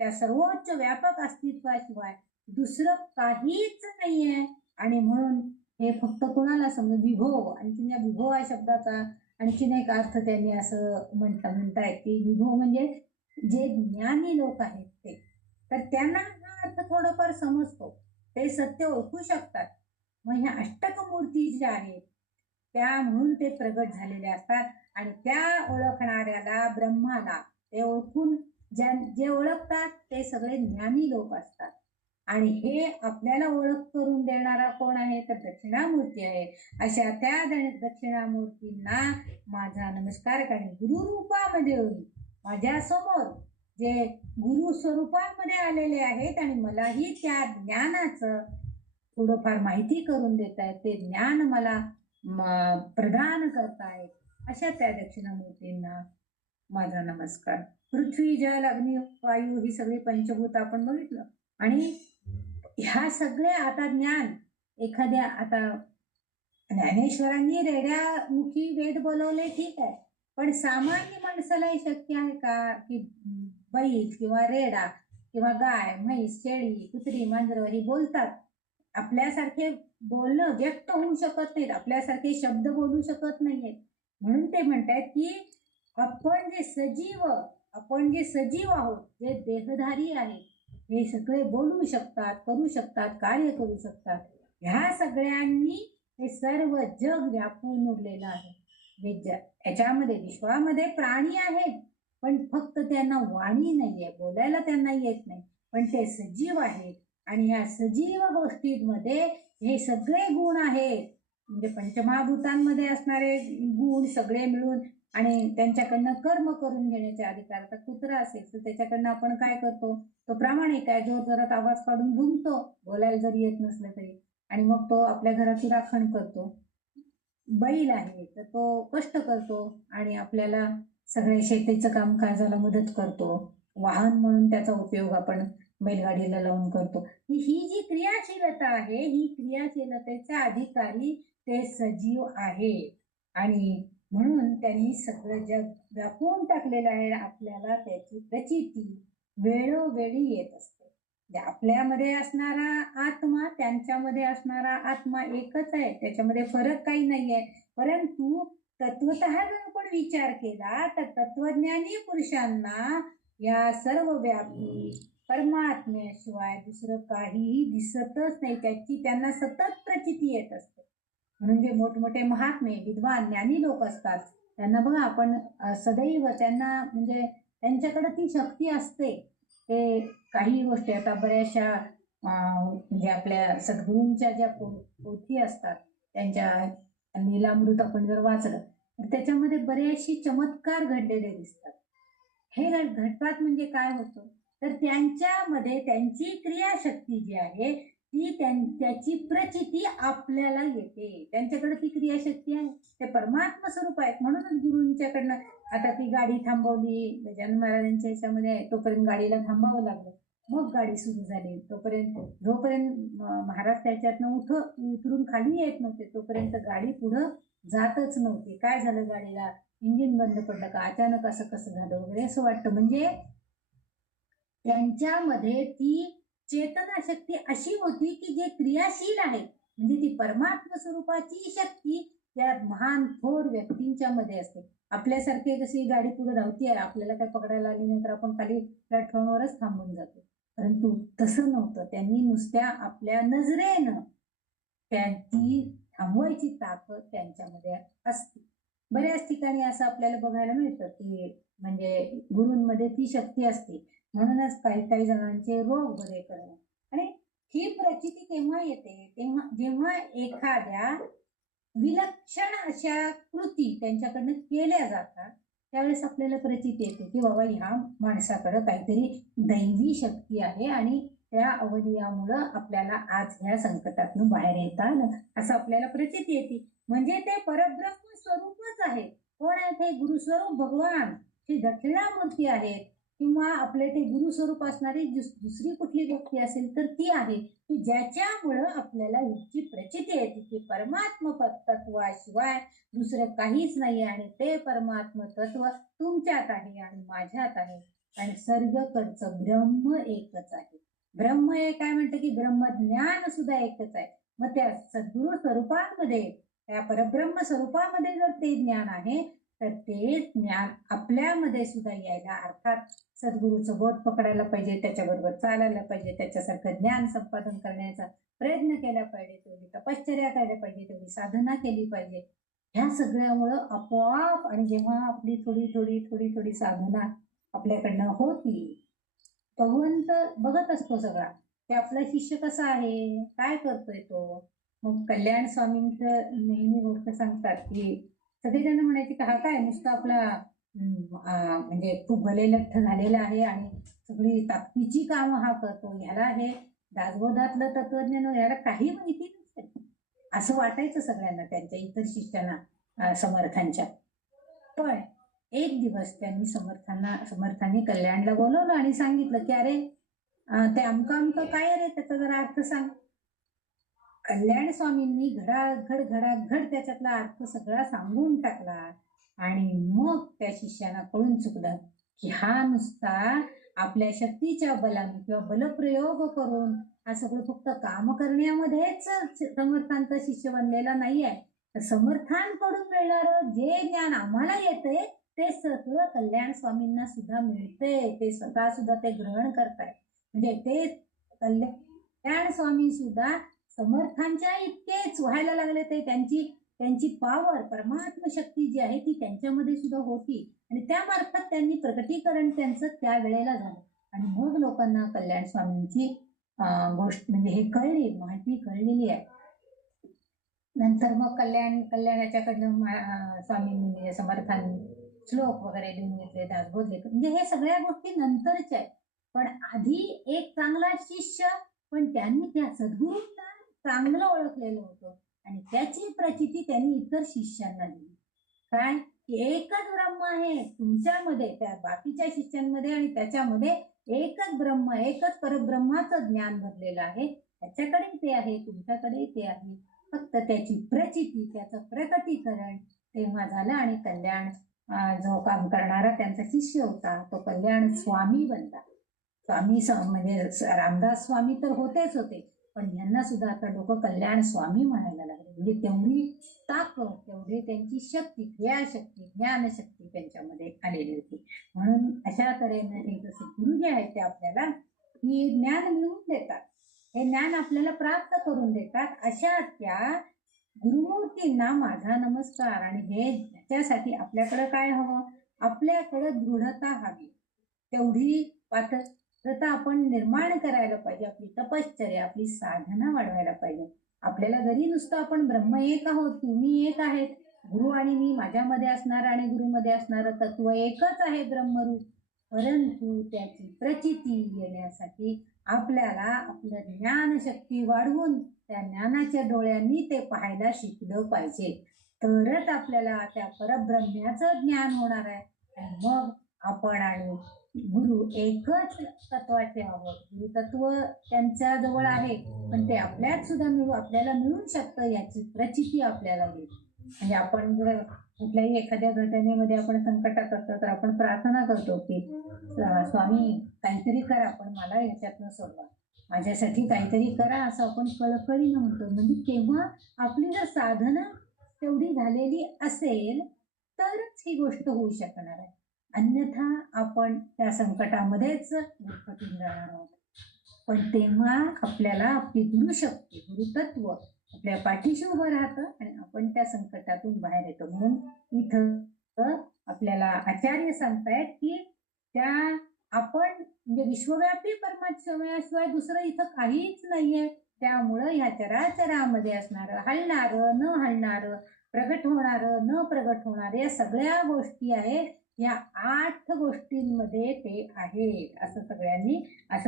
त्या सर्वोच्च व्यापक अस्तित्वाशिवाय दुसरं काहीच नाहीये. आणि म्हणून हे फक्त कोणाला समज, विभो, आणखीन या विभो या शब्दाचा आणखीन एक अर्थ त्यांनी असं म्हणतायत की विभो म्हणजे जे ज्ञानी लोक आहेत ते, तर त्यांना हा अर्थ थोडंफार समजतो, ते सत्य ओळखू शकतात. मग ह्या अष्टक मूर्ती ज्या आहेत त्या म्हणून ते प्रगट झालेले असतात. आणि त्या ओळखणाऱ्याला, ब्रह्माला, ते ओळखून जे ओळखतात ते सगळे ज्ञानी लोक असतात. आणि हे आपल्याला ओळख करून देणारा कोण आहे तर दक्षिणामूर्ती आहे. अशा त्या दक्षिणामूर्तींना माझा नमस्कार. कारण गुरुरूपामध्ये येऊन माझ्या समोर जे गुरु स्वरूपामध्ये आलेले आहेत आणि मलाही त्या ज्ञानाचं थोडंफार माहिती करून देत आहेत, ते ज्ञान मला प्रदान करतायत, अशा त्या दक्षिणामूर्तींना माझा नमस्कार. पृथ्वी, जल, अग्नी, वायू ही सगळी पंचभूत आपण बघितलं. आणि ह्या सगळ्या आता ज्ञान एखाद्या, आता ज्ञानेश्वरांनी रेड्यामुखी वेद बोलवले ठीक आहे, पण सामान्य माणसाला हे शक्य आहे का की बैल किंवा रेडा किंवा गाय, म्हैस, शेळी, कुत्री, मांजर हे बोलतात, आपल्यासारखे बोलणं व्यक्त होऊ शकत नाहीत, आपल्यासारखे शब्द बोलू शकत नाहीयेत. म्हणून ते म्हणतात की आपण जे सजीव आहोत, जे देहधारी आहे, हे सगळे बोलू शकतात, करू शकतात, कार्य करू शकतात. ह्या सगळ्यांनी हे सर्व जग व्यापून उरलेलं आहे. याच्यामध्ये विश्वामध्ये प्राणी आहेत, पण फक्त त्यांना वाणी नाहीये, बोलायला त्यांना येत नाही, पण ते सजीव आहेत. आणि या सजीव गोष्टींमध्ये हे सगळे गुण आहेत, म्हणजे पंचमहाभूतांमध्ये असणारे गुण सगळे मिळून, आणि त्यांच्याकडनं कर्म करून घेण्याचे अधिकार. आता कुत्रा असेल तर त्याच्याकडनं आपण काय करतो, तो प्रामाणिक आहे, जोर जोरात आवाज काढून भुंकतो, बोलायला जरी येत नसलं तरी, आणि मग तो आपल्या घराची राखण करतो. बैल आहे तर तो कष्ट करतो आणि आपल्याला सगळे शेतीचं कामकाजाला मदत करतो. वाहन म्हणून त्याचा उपयोग आपण बैलगाडीला लावून करतो. ही जी क्रियाशीलता आहे, ही क्रियाशीलतेचा अधिकारी ते सजीव आहे आणि म्हणून त्यांनी सगळं जग व्यापून टाकलेलं आहे. आपल्याला त्याची प्रचिती वेळोवेळी येत असते. आपल्यामध्ये असणारा आत्मा, त्यांच्यामध्ये असणारा आत्मा एकच आहे, त्याच्यामध्ये फरक काही नाही आहे. परंतु तत्वतः जर आपण विचार केला तर तत्वज्ञानी पुरुषांना या सर्व व्यापी परमात्म्याशिवाय दुसरं काहीही दिसतच नाही, त्याची त्यांना सतत प्रचिती येत असते. म्हणून जे मोठमोठे महात्मे विद्वान ज्ञानी लोक असतात त्यांना बघा आपण सदैव त्यांना म्हणजे त्यांच्याकडे ती शक्ती असते. ते काही गोष्टी आता बऱ्याचशा म्हणजे आपल्या सद्गुरूंच्या ज्या पोथी असतात त्यांच्या लीलामृत आपण जर वाचलं तर त्याच्यामध्ये बरेचसे चमत्कार घडलेले दिसतात. हे घडतात म्हणजे काय होतं तर त्यांच्यामध्ये त्यांची क्रियाशक्ती जी आहे ती त्याची प्रचिती आपल्याला येते. त्यांच्याकडे ती क्रियाशक्ती आहे, ते परमात्मा स्वरूप आहेत. म्हणूनच गुरूंच्याकडनं आता ती गाडी थांबवली गजानन महाराजांच्या ह्याच्यामध्ये, तोपर्यंत गाडीला थांबावं लागलं. मग गाडी सुरू झाली. तोपर्यंत जोपर्यंत महाराज त्याच्यातनं उतरून खाली येत नव्हते तोपर्यंत गाडी पुढं जातच नव्हती. काय झालं गाडीला, इंजिन बंद पडलं का, अचानक असं कसं झालं वगैरे असं वाटतं. म्हणजे त्यांच्यामध्ये ती चेतना शक्ती अशी होती की जे क्रियाशील आहे, म्हणजे ती परमात्मा स्वरूपाची शक्ती त्या महान थोर व्यक्तींच्या मध्ये असते. आपल्यासारखे कशी गाडी पुढे धावती आहे, आपल्याला काही पकडायला आली नाही तर आपण खाली प्लॅटफॉर्मवरच थांबून जातो. परंतु तसं नव्हतं. त्यांनी नुसत्या आपल्या नजरेनं ती थांबवायची ताकद त्यांच्यामध्ये असते. बऱ्याच ठिकाणी असं आपल्याला बघायला मिळतं की म्हणजे गुरूंमध्ये ती शक्ती असते. म्हणूनच काही काही जणांचे रोग बरे करणं. आणि ही प्रचिती केव्हा येते, तेव्हा जेव्हा एखाद्या विलक्षण अशा कृती त्यांच्याकडनं केल्या जातात त्यावेळेस आपल्याला प्रचिती येते की बाबा ह्या माणसाकडे काहीतरी दैवी शक्ती आहे आणि त्या अवलियामुळं आपल्याला आज ह्या संकटातून बाहेर येता आलं असं आपल्याला प्रचिती येते. म्हणजे ते परब्रह्म स्वरूपच आहे. कोण आहे ते? गुरुस्वरूप भगवान श्री दक्षिणामूर्ती आहेत किंवा आपले ते गुरुस्वरूप असणारी दुसरी कुठली व्यक्ती असेल तर ती आहे की ज्याच्यामुळं आपल्याला ह्याची प्रचिती येते की परमात्म तत्वाशिवाय दुसरं काहीच नाही आणि ते परमात्म तत्व तुमच्यात आहे आणि माझ्यात आहे आणि सर्वकडचं ब्रह्म एकच आहे. ब्रह्म हे काय म्हणतं की ब्रह्मज्ञान सुद्धा एकच आहे. मग त्या सद्गुरु स्वरूपामध्ये त्या परब्रह्म स्वरूपामध्ये जर ते ज्ञान आहे तर ते ज्ञान आपल्यामध्ये सुद्धा यायला, अर्थात सद्गुरूचं बोट पकडायला पाहिजे, त्याच्याबरोबर चालायला पाहिजे, त्याच्यासारखं ज्ञान संपादन करण्याचा प्रयत्न केला पाहिजे, तेवढी तपश्चर्या करायला पाहिजे, तेवढी साधना केली पाहिजे. ह्या सगळ्यामुळं आपोआप आणि जेव्हा आपली थोडी थोडी थोडी थोडी साधना आपल्याकडनं होती, भगवंत बघत असतो सगळा की आपला शिष्य कसा आहे, काय करतोय तो. मग कल्याण स्वामींचं नेहमी गोष्ट सांगतात की सगळेजण म्हणायचे की हा काय नुसतं आपला म्हणजे खूप भलेलठ्ठ झालेला आहे आणि सगळी ताकदीची कामं हा करतो, ह्याला हे दासबोधातलं तत्वज्ञान ह्याला काही माहिती नसते असं वाटायचं सगळ्यांना, त्यांच्या इतर शिष्यांना समर्थांच्या. पण एक दिवस त्यांनी समर्थांनी कल्याणला बोलवलं आणि सांगितलं की अरे ते अमकं काय रे, त्याचा जरा अर्थ सांग. कल्याण स्वामींनी घडाघड त्याच्यातला अर्थ सगळा सांगून टाकला आणि मग त्या शिष्याला कळून चुकलं की हा नुसता आपल्या शक्तीच्या बलाने किंवा बलप्रयोग करून हा सगळं फक्त काम करण्यामध्येच समर्थांचा शिष्य बनलेला नाही आहे, तर समर्थांकडून मिळणारं जे ज्ञान आम्हाला येतंय ते सगळं कल्याण स्वामींना सुद्धा मिळते, ते स्वतः सुद्धा ते ग्रहण करतायत. म्हणजे ते कल्याण स्वामी सुद्धा समर्थांच्या इतकेच व्हायला लागले. ते त्यांची पावर परमात्म शक्ती जी आहे ती त्यांच्यामध्ये सुद्धा होती आणि त्या मार्फत त्यांनी प्रकटीकरण त्यांचं त्या वेळेला झालं आणि मग लोकांना कल्याण स्वामींची गोष्ट म्हणजे हे माहिती कळलेली आहे. नंतर मग कल्याणाच्याकडनं स्वामींनी समर्थांनी श्लोक वगैरे लिहून घेतले, दासबोध लेखन, म्हणजे हे सगळ्या गोष्टी नंतरच्या आहेत. पण आधी एक चांगला शिष्य, पण त्यांनी त्या सद्गुरूंना चांगलं ओळखलेलं होतं आणि त्याची प्रचिती त्यांनी इतर शिष्यांना दिली. काय की एकच ब्रह्म आहे तुमच्यामध्ये, त्या बाकीच्या शिष्यांमध्ये आणि त्याच्यामध्ये एकच ब्रह्म, एकच परब्रह्माचं ज्ञान भरलेलं आहे. त्याच्याकडे ते आहे, तुमच्याकडे ते आहे. फक्त त्याची प्रचिती, त्याचं प्रकटीकरण तेव्हा झालं आणि कल्याण जो काम करणारा त्यांचा शिष्य होता तो कल्याण स्वामी बनला. स्वामी म्हणजे रामदास स्वामी तर होतेच होते, पण यांना सुद्धा आता लोक कल्याण स्वामी म्हणायला लागले. म्हणजे तेवढी ताकद, तेवढी त्यांची शक्ती, क्रियाशक्ती, ज्ञानशक्ती त्यांच्यामध्ये आलेली होती. म्हणून अशा तऱ्हेने हे जसे गुरु जे आहेत ते आपल्याला ही ज्ञान मिळवून देतात, हे ज्ञान आपल्याला प्राप्त करून देतात. अशा त्या गुरुमूर्तींना माझा नमस्कार. आणि हे त्याच्यासाठी आपल्याकडे काय हवं? आपल्याकडे दृढता हवी, तेवढी पात्रता आपण निर्माण करायला पाहिजे. आपली तपश्चर्या, आपली साधना वाढवायला पाहिजे. आपल्याला जरी नुसतं आपण ब्रह्म एक आहोत, तुम्ही एक आहेत, गुरु आणि मी, माझ्यामध्ये असणारं आणि गुरुमध्ये असणारं तत्व एकच आहे ब्रह्मरूप, परंतु त्याची प्रचिती येण्यासाठी आपल्याला आपलं ज्ञानशक्ती वाढवून त्या ज्ञानाच्या डोळ्यांनी ते पाहायला शिकलं पाहिजे. तरच आपल्याला त्या परब्रह्म्याचं ज्ञान होणार आहे. आणि मग आपण आणि गुरु एकच तत्वाचे आहोत. गुरु तत्व त्यांच्या जवळ आहे, पण ते आपल्यात सुद्धा आपल्याला मिळू शकतं, याची प्रचिती आपल्याला येईल. म्हणजे आपण जर कुठल्याही एखाद्या घटनेमध्ये आपण संकटात असतो तर आपण प्रार्थना करतो की स्वामी काहीतरी करा, पण मला याच्यातनं सोडवा, माझ्यासाठी काहीतरी करा, असं आपण कळकळीनं म्हणतो. म्हणजे केव्हा आपली जर साधना तेवढी झालेली असेल तरच ही गोष्ट होऊ शकणार आहे, अन्यथा आपण त्या संकटामध्येच गुरफटून जाणार आहोत. पण तेव्हा आपल्याला आपली गुरुशक्ती, गुरुतत्व आपल्या पाठीशी उभं राहतं आणि आपण त्या संकटातून बाहेर येतो. म्हणून इथं आपल्याला आचार्य सांगतायत की त्या आपण म्हणजे विश्वव्यापी परमात्म्याशिवाय दुसरं इथं काहीच नाहीये. त्यामुळं ह्या चराचरामध्ये असणारं, हलणारं न हलणारं, प्रगट होणारं न प्रगट होणारं, या सगळ्या गोष्टी आहेत. या 8 गोष्टींमध्ये ते आहेत, असं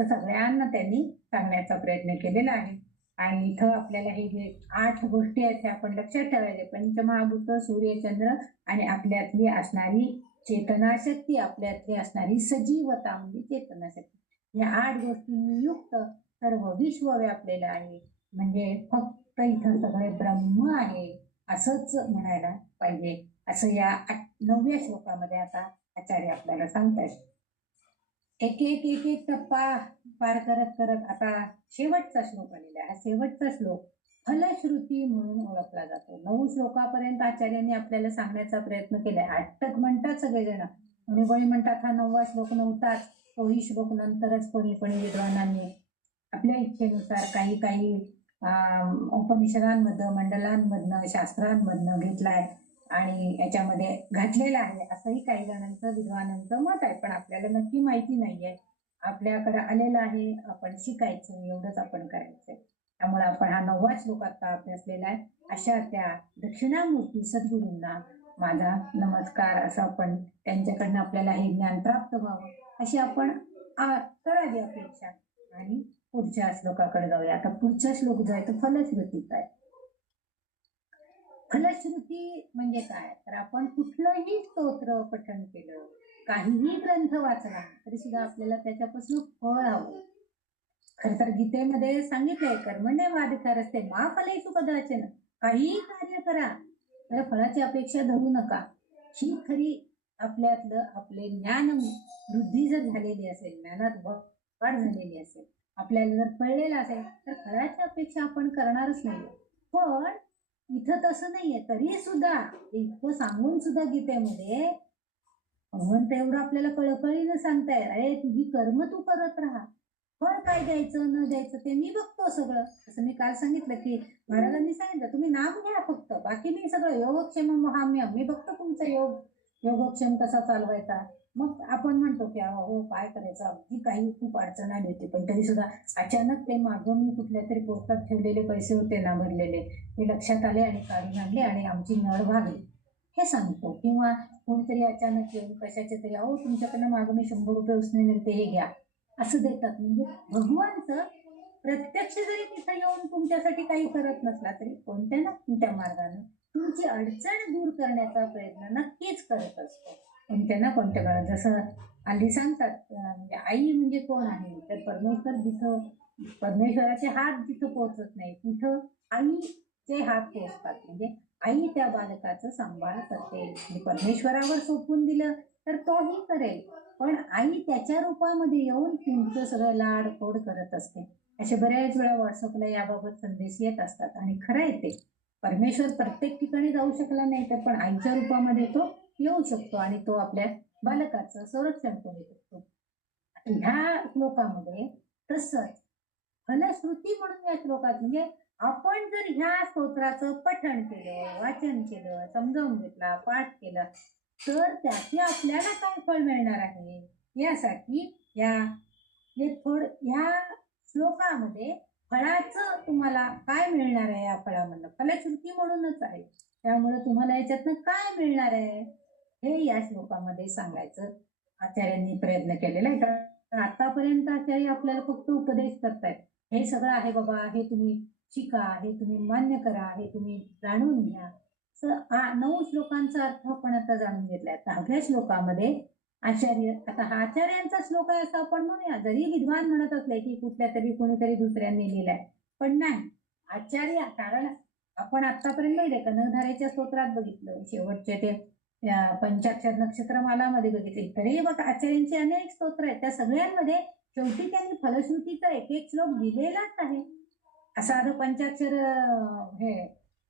सगळ्यांना त्यांनी सांगण्याचा प्रयत्न केलेला आहे. आणि इथं आपल्याला हे जे 8 गोष्टी आहेत ते आपण लक्षात ठेवायचे. पंचमहाभूत, सूर्य, चंद्र आणि आपल्यातली असणारी चेतनाशक्ती, आपल्यातली असणारी सजीवता म्हणजे चेतनाशक्ती, या 8 गोष्टींनी युक्त सर्व विश्व व्यापलेलं आहे. म्हणजे फक्त इथं सगळे ब्रह्म आहे असंच म्हणायला पाहिजे, असं या 9व्या श्लोकामध्ये आता आचार्य आपल्याला सांगतायत. एक एक एक एक टप्पा पार करत करत आता शेवटचा श्लोक आलेला आहे. हा शेवटचा श्लोक फलश्रुती म्हणून ओळखला जातो. 9 श्लोकापर्यंत आचार्यांनी आपल्याला सांगण्याचा प्रयत्न केलाय. अटक म्हणतात सगळेजण, कोणी म्हणतात हा 9वा श्लोक नव्हताच, तोही श्लोक नंतरच कोणी विद्वानांनी आपल्या इच्छेनुसार काही काही उपनिषदांमधनं, मंडलांमधनं, शास्त्रांमधनं घेतलाय आणि याच्यामध्ये घातलेलं आहे, असंही काही जणांचं, विद्वानांचं मत आहे. पण आपल्याला नक्की माहिती नाहीये. आपल्याकडे आलेलं आहे, आपण शिकायचं, एवढंच आपण करायचंय. त्यामुळे आपण हा 9वा श्लोक आता अभ्यासलेला आहे. अशा त्या दक्षिणामूर्ती सद्गुरूंना माझा नमस्कार, असं आपण त्यांच्याकडनं आपल्याला हे ज्ञान प्राप्त व्हावं अशी आपण करावी अपेक्षा. आणि पुढच्या श्लोकाकडे जाऊया. आता पुढचा श्लोक जो आहे तो फलश्रुतीचा आहे. फलश्रुती म्हणजे काय? तर आपण कुठलंही स्तोत्र पठण केलं, काहीही ग्रंथ वाचला तरी सुद्धा आपल्याला त्याच्यापासून फळ हवं. खर तर गीतेमध्ये सांगितलंय कर्मण्येवाधिकारस्ते मा फलेषु कदाचन, काहीही कार्य करा तर फळाची अपेक्षा धरू नका. ही खरी आपल्यातलं आपले ज्ञान वृद्धी जर झालेली असेल, ज्ञानात वाढ झालेली असेल, आपल्याला जर कळलेलं असेल तर फळाची अपेक्षा आपण करणारच नाही. पण इथं तसं नाहीये. तरी सुद्धा इतकं सांगून सुद्धा गीतेमध्ये भगवंत एवढं आपल्याला कळकळीनं सांगताय, अरे तुझी कर्म तू करत राहा, फळ काय द्यायचं न द्यायचं ते मी बघतो सगळं. असं मी काल सांगितलं की महाराजांनी सांगितलं तुम्ही नाम घ्या फक्त, बाकी मी सगळं योगक्षेम महाम्य, मी बघतो तुमचा योगक्षेम कसा चालवायचा. मग आपण म्हणतो की हो काय करायचं, अगदी काही खूप अडचण आली होती, पण तरी सुद्धा अचानक ते मागून मी कुठल्या तरी पोस्टात ठेवलेले पैसे होते ना भरलेले, ते लक्षात आले आणि काढून आणले आणि आमची नळ भागली, हे सांगतो. किंवा कोणीतरी अचानक येऊन कशाचे तरी तुमच्याकडनं मागं मी 100 रुपये उसने नेते, हे घ्या, असं देतात. म्हणजे भगवंत प्रत्यक्ष जरी तिथं येऊन तुमच्यासाठी काही करत नसला तरी कोणत्या ना कोणत्या मार्गाने तुमची अडचण दूर करण्याचा प्रयत्न नक्कीच करत असतो. कोणत्या ना कोणत्या काळात जसं हल्ली सांगतात म्हणजे आई म्हणजे कोण आहे तर परमेश्वर जिथं परमेश्वराचे हात जिथं पोहोचत नाही तिथं आईचे हात पोहोचतात. म्हणजे आई त्या बालकाचं सांभाळ करते. म्हणजे परमेश्वरावर सोपवून दिलं तर तोही करेल, पण आई त्याच्या रूपामध्ये येऊन तुमचं सगळं लाडकोड करत असते. असे बऱ्याच वेळा व्हॉट्सअपला याबाबत संदेश येत असतात आणि खरं आहे ते. परमेश्वर प्रत्येक ठिकाणी जाऊ शकला नाही तर पण आईच्या रूपामध्ये तो येऊ शकतो आणि तो आपल्या बालकाचं संरक्षण करू शकतो. ह्या श्लोकामध्ये तसंच फलश्रुती म्हणून या श्लोकात म्हणजे आपण जर ह्या स्तोत्राचं पठण केलं, वाचन केलं, समजावून घेतला, पाठ केला तर त्याचे आपल्याला काय फळ मिळणार आहे यासाठी या ह्या श्लोकामध्ये फळाचं तुम्हाला काय मिळणार आहे या फळामधनं फलश्रुती म्हणूनच आहे. त्यामुळे तुम्हाला याच्यातनं काय मिळणार आहे हे या श्लोकामध्ये सांगायचं आचार्यांनी प्रयत्न केलेला आहे. कारण आतापर्यंत आचार्य आपल्याला फक्त उपदेश करतायत. हे सगळं आहे बाबा, हे तुम्ही शिका, हे तुम्ही मान्य करा, हे तुम्ही जाणून घ्या. 9 श्लोकांचा अर्थ आपण आता जाणून घेतलाय. 10व्या श्लोकामध्ये आचार्य आता हा आचार्यांचा श्लोक आहे असं आपण म्हणूया, जरी विद्वान म्हणत असले की कुठल्या तरी कोणीतरी दुसऱ्यांनी लिहिलाय, पण नाही आचार्य. कारण आपण आतापर्यंत माहिती कनकधारेच्या स्तोत्रात बघितलं, शेवटचे ते पंचाक्षर नक्षत्रमालामध्ये बघितले, तरी बघ आचार्यांचे अनेक स्तोत्र आहेत. त्या सगळ्यांमध्ये शेवटी त्यांनी फलश्रुतीचा एक एक श्लोक दिलेलाच आहे. असा आता पंचाक्षर हे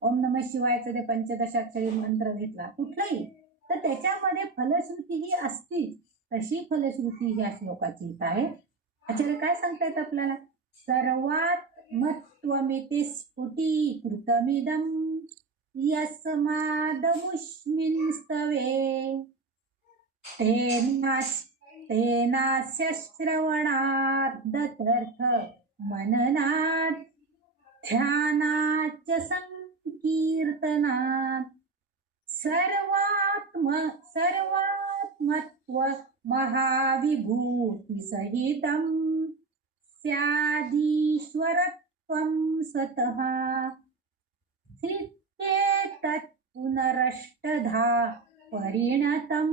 ओम नमः शिवायचं ते पंचदशाक्षरी मंत्र घेतला कुठलाही तर त्याच्यामध्ये फलश्रुती ही असतीच. तशी फलश्रुती ह्या श्लोकाची आहे. आचार्य काय सांगतायत आपल्याला, सर्वात मत्वमिति स्फुटीकृतमिदं यस्मादमुष्मिन् स्तवे तेनास्य श्रवणात् दतर्थ मननात् ध्यानाच्च संकीर्तनात् सर्वात्मत्व महाविभूतिसहितं स्यादीश्वरत्वं स्वतः सिद्ध्येतत् पुनरष्टधा परिणतं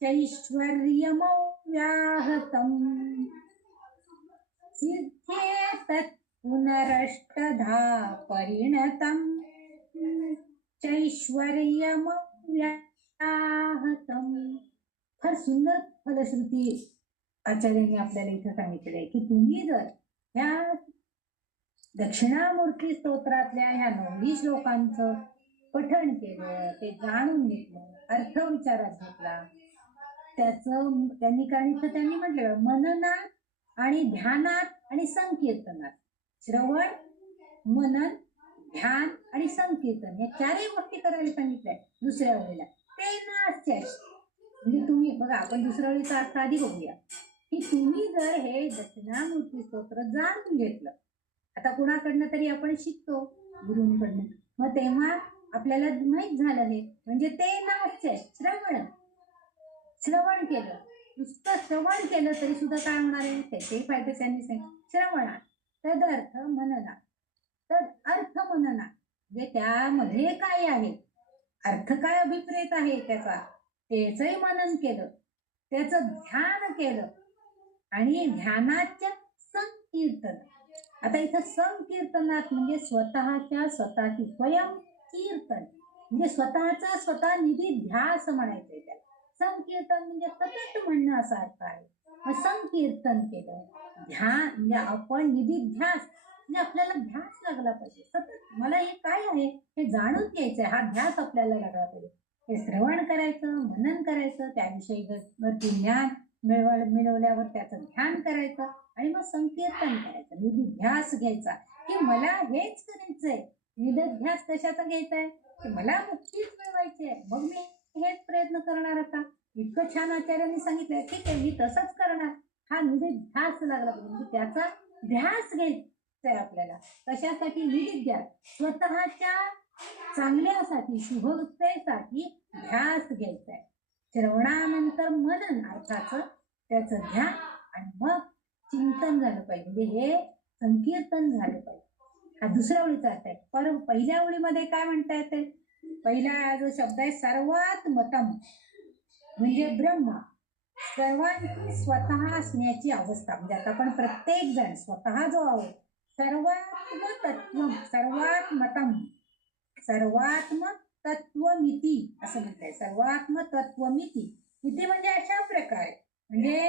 चैश्वर्यमव्याहतम् सिद्ध्येतत् पुनरष्टधा परिणतं चैश्वर्यमव्याहतम्. फार सुंदर फलश्रुती आचार्यांनी आपल्याला इथं सांगितले आहे की तुम्ही जर ह्या दक्षिणामूर्ती स्तोत्रातल्या ह्या 9 श्लोकांचं पठण केलं, ते जाणून घेतलं, अर्थ विचारात घेतला, त्याचं त्यांनी म्हटलं मननात आणि ध्यानात आणि संकीर्तनात, श्रवण, मनन, ध्यान आणि संकीर्तन या 4ही गोष्टी करायला सांगितल्या दुसऱ्या वेळेला. ते म्हणजे तुम्ही बघा, आपण दुसऱ्या वेळेचा अर्थ आधी बघूया की तुम्ही जर हे दक्षिणामूर्ती स्तोत्र जाणून घेतलं, आता कुणाकडनं तरी आपण शिकतो गुरूंकडनं, मग तेव्हा आपल्याला माहित झालं हे म्हणजे ते नाश्य श्रवण केलं, नुसतं श्रवण केलं तरी सुद्धा काय होणार आहे त्याचे फायदे त्यांनी सांगितले. श्रवणात तदर्थ मननात, तर अर्थ मननात म्हणजे त्यामध्ये काय आहे, अर्थ काय अभिप्रेत आहे त्याचा, त्याचंही मनन केलं, त्याचं ध्यान केलं आणि ध्यानाच्या संकीर्तन. आता इथं संकीर्तनात म्हणजे स्वतःची स्वयं कीर्तन म्हणजे स्वतःचा स्वतः निधी ध्यास म्हणायचंय त्याला. संकीर्तन म्हणजे सतत म्हणणं असा अर्थ आहे. मग संकीर्तन केलं, ध्यान म्हणजे आपण निधी ध्यास म्हणजे आपल्याला ध्यास लागला पाहिजे सतत, मला हे काय आहे हे जाणून घ्यायचंय, हा ध्यास आपल्याला लागला पाहिजे. हे श्रवण करायचं, मनन करायचं, त्याविषयी वरती ज्ञान मिळवल्यावर त्याचं ध्यान करायचं आणि मग संकीर्तन करायचं, निधिध्यास घ्यायचा की मला हेच करायचंय. निधिध्यास कशाचा घ्यायचाय की मला मुक्तीच मिळवायची आहे, मग मी हेच प्रयत्न करणार. आता इतकं छान आचार्यांनी सांगितलंय, ठीक आहे मी तसंच करणार. हा निधिध्यास लागला पाहिजे म्हणजे त्याचा ध्यास घ्यायचाय आपल्याला. कशासाठी निधिध्यास, स्वतःच्या चांगल्यासाठी, शुभतेसाठी ध्यास घ्यायचाय. श्रवणानंतर मनन अर्थाचं त्याचं ध्यान आणि मग चिंतन झालं पाहिजे, म्हणजे हे संकीर्तन झालं पाहिजे. हा दुसऱ्या ओळीचा अर्थ आहे. पण पहिल्या ओळीमध्ये काय म्हणता येते, पहिला जो शब्द आहे सर्वात मतम, म्हणजे ब्रह्म, सर्वांची स्वतः असण्याची अवस्था. म्हणजे आता आपण प्रत्येक जण स्वतः जो आहोत, सर्वात्म तत्व, सर्वात मतम, सर्वात्म तत्वमिती असं म्हणताय. सर्वात्म तत्वमिती, इथे म्हणजे अशा प्रकारे, म्हणजे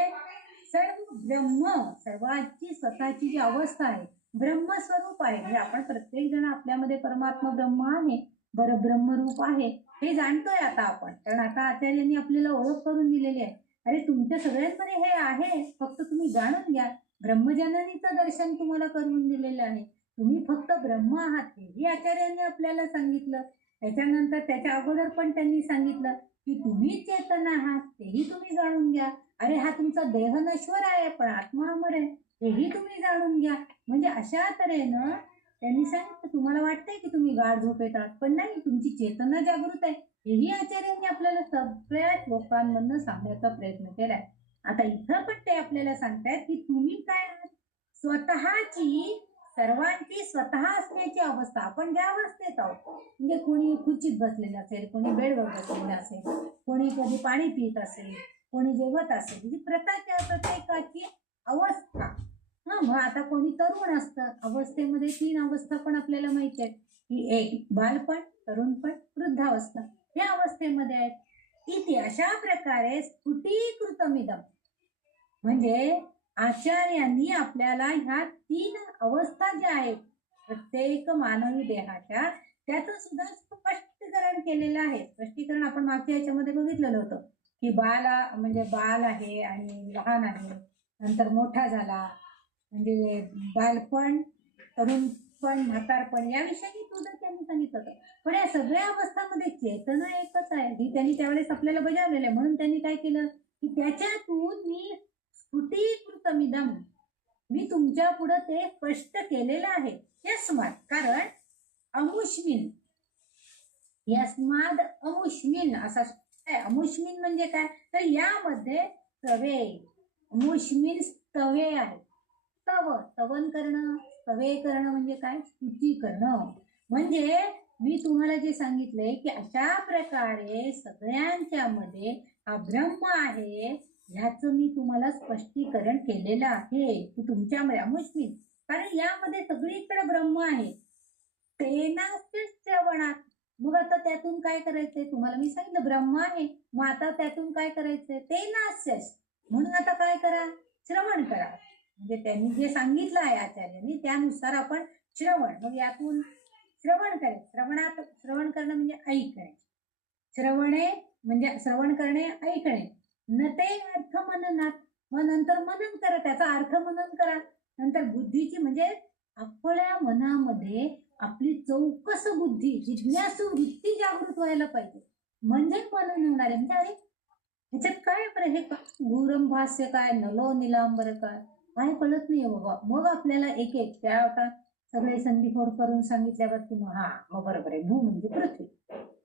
सर्व ब्रह्म, सर्वांची स्वतःची जी अवस्था आहे ब्रह्मस्वरूप आहे. म्हणजे आपण प्रत्येक जण आपल्यामध्ये परमात्मा ब्रह्म आहे, ब्रह्मरूप आहे, हे जाणतोय आता आपण. कारण आता आचार्यांनी आपल्याला ओळख करून दिलेली आहे. अरे तुमच्या सगळ्यांमध्ये हे आहे, फक्त तुम्ही जाणून घ्या. ब्रह्मजननीचं दर्शन तुम्हाला करून दिलेलं आहे. तुम्ही फक्त ब्रह्म आहात, हेही आचार्यांनी आपल्याला सांगितलं. त्याच्यानंतर त्याच्या अगोदर पण त्यांनी सांगितलं की तुम्ही चेतन आहात, तेही तुम्ही जाणून घ्या. अरे हा तुमचा देह नश्वर आहे, पण आत्मा अमर आहे, हेही तुम्ही जाणून घ्या. म्हणजे अशा तऱ्हेनं त्यांनी सांगितलं. तुम्हाला वाटतंय की तुम्ही गाढ झोपेत आहात, पण नाही, तुमची चेतना जागृत आहे. हेही आचार्यांनी आपल्याला सगळ्याच लोकांमधनं सांगण्याचा प्रयत्न केलाय. आता इथं पण ते आपल्याला सांगतायत की तुम्ही काय आहात, स्वतःची, सर्वांची स्वतः असण्याची अवस्था. आपण ज्या अवस्थेत आहोत, म्हणजे कोणी खुर्चीत बसलेलं असेल, कोणी बेडवर बसलेलं असेल, कोणी कधी पाणी पित असेल, कोणी जेवत असेल, म्हणजे प्रत्येकाची अवस्था. मग आता कोणी तरुण असतं, अवस्थेमध्ये 3 अवस्था पण आपल्याला माहिती आहे की एक बालपण, तरुणपण, वृद्धावस्था, या अवस्थेमध्ये आहेत. इथे अशा प्रकारे स्फुटीकृतमिदम, म्हणजे आचार्यांनी आपल्याला ह्या 3 अवस्था ज्या आहेत प्रत्येक मानवी देहाच्या, त्याचं सुद्धा स्पष्टीकरण केलेलं आहे. स्पष्टीकरण आपण मागच्या याच्यामध्ये बघितलेलं होतं की म्हणजे बाल आहे आणि लहान आहे, नंतर मोठा झाला म्हणजे बालपण, तरुणपण, म्हातारपण, याविषयी सुद्धा त्यांनी सांगितलं होतं. पण या सगळ्या अवस्थांमध्ये चेतना एकच आहे, ही त्यांनी त्यावेळेस आपल्याला बजावलेलं आहे. म्हणून त्यांनी काय केलं की त्याच्यातून मी स्फुटीकृतमिदम, मी तुमच्या पुढे ते स्पष्ट केलेलं आहे. यस्मात, कारण अमुष्मिन, यस्माद अमुष्मिन असा अमुष्मिन म्हणजे काय, तर यामध्ये तवे, अमुष्मिन स्तवे आहे. स्तवन करणं, स्तवे करणं म्हणजे काय, स्तुती करणं. म्हणजे मी तुम्हाला जे सांगितलंय की अशा प्रकारे सगळ्यांच्या मध्ये हा ब्रह्म आहे, ह्याचं मी तुम्हाला स्पष्टीकरण केलेलं आहे की तुमच्यामध्ये अमुष्मिन, कारण यामध्ये सगळीकडे ब्रह्म आहे. तेनास्ते श्रवणात, मग आता त्यातून काय करायचंय, तुम्हाला मी सांगितलं ब्रह्म आहे, मग आता त्यातून काय करायचंय, तेनास्य, म्हणून आता काय करा, श्रवण करा. म्हणजे त्यांनी जे सांगितलं आहे आचार्यांनी त्यानुसार आपण श्रवण, मग यातून श्रवण करायचं. श्रवण करणं म्हणजे ऐकणे, श्रवणे म्हणजे श्रवण करणे, ऐकणे. न ते अर्थ मननात, मग नंतर मनन करा, त्याचा अर्थ मनन करा. नंतर बुद्धीची, म्हणजे आपल्या मनामध्ये आपली चौकस बुद्धी, जिज्ञासू वृत्ती जागृत व्हायला पाहिजे, म्हणजे मनन होणार आहे. म्हणजे अरे ह्याच्यात काय बरं, हे गुरम भाष्य काय, नलो निलांबर काय कळत नाही बाबा. मग आपल्याला एक एक त्या आता सगळे संधिखोर करून सांगितल्यावर की मग बरोबर आहे. भू म्हणजे पृथ्वी,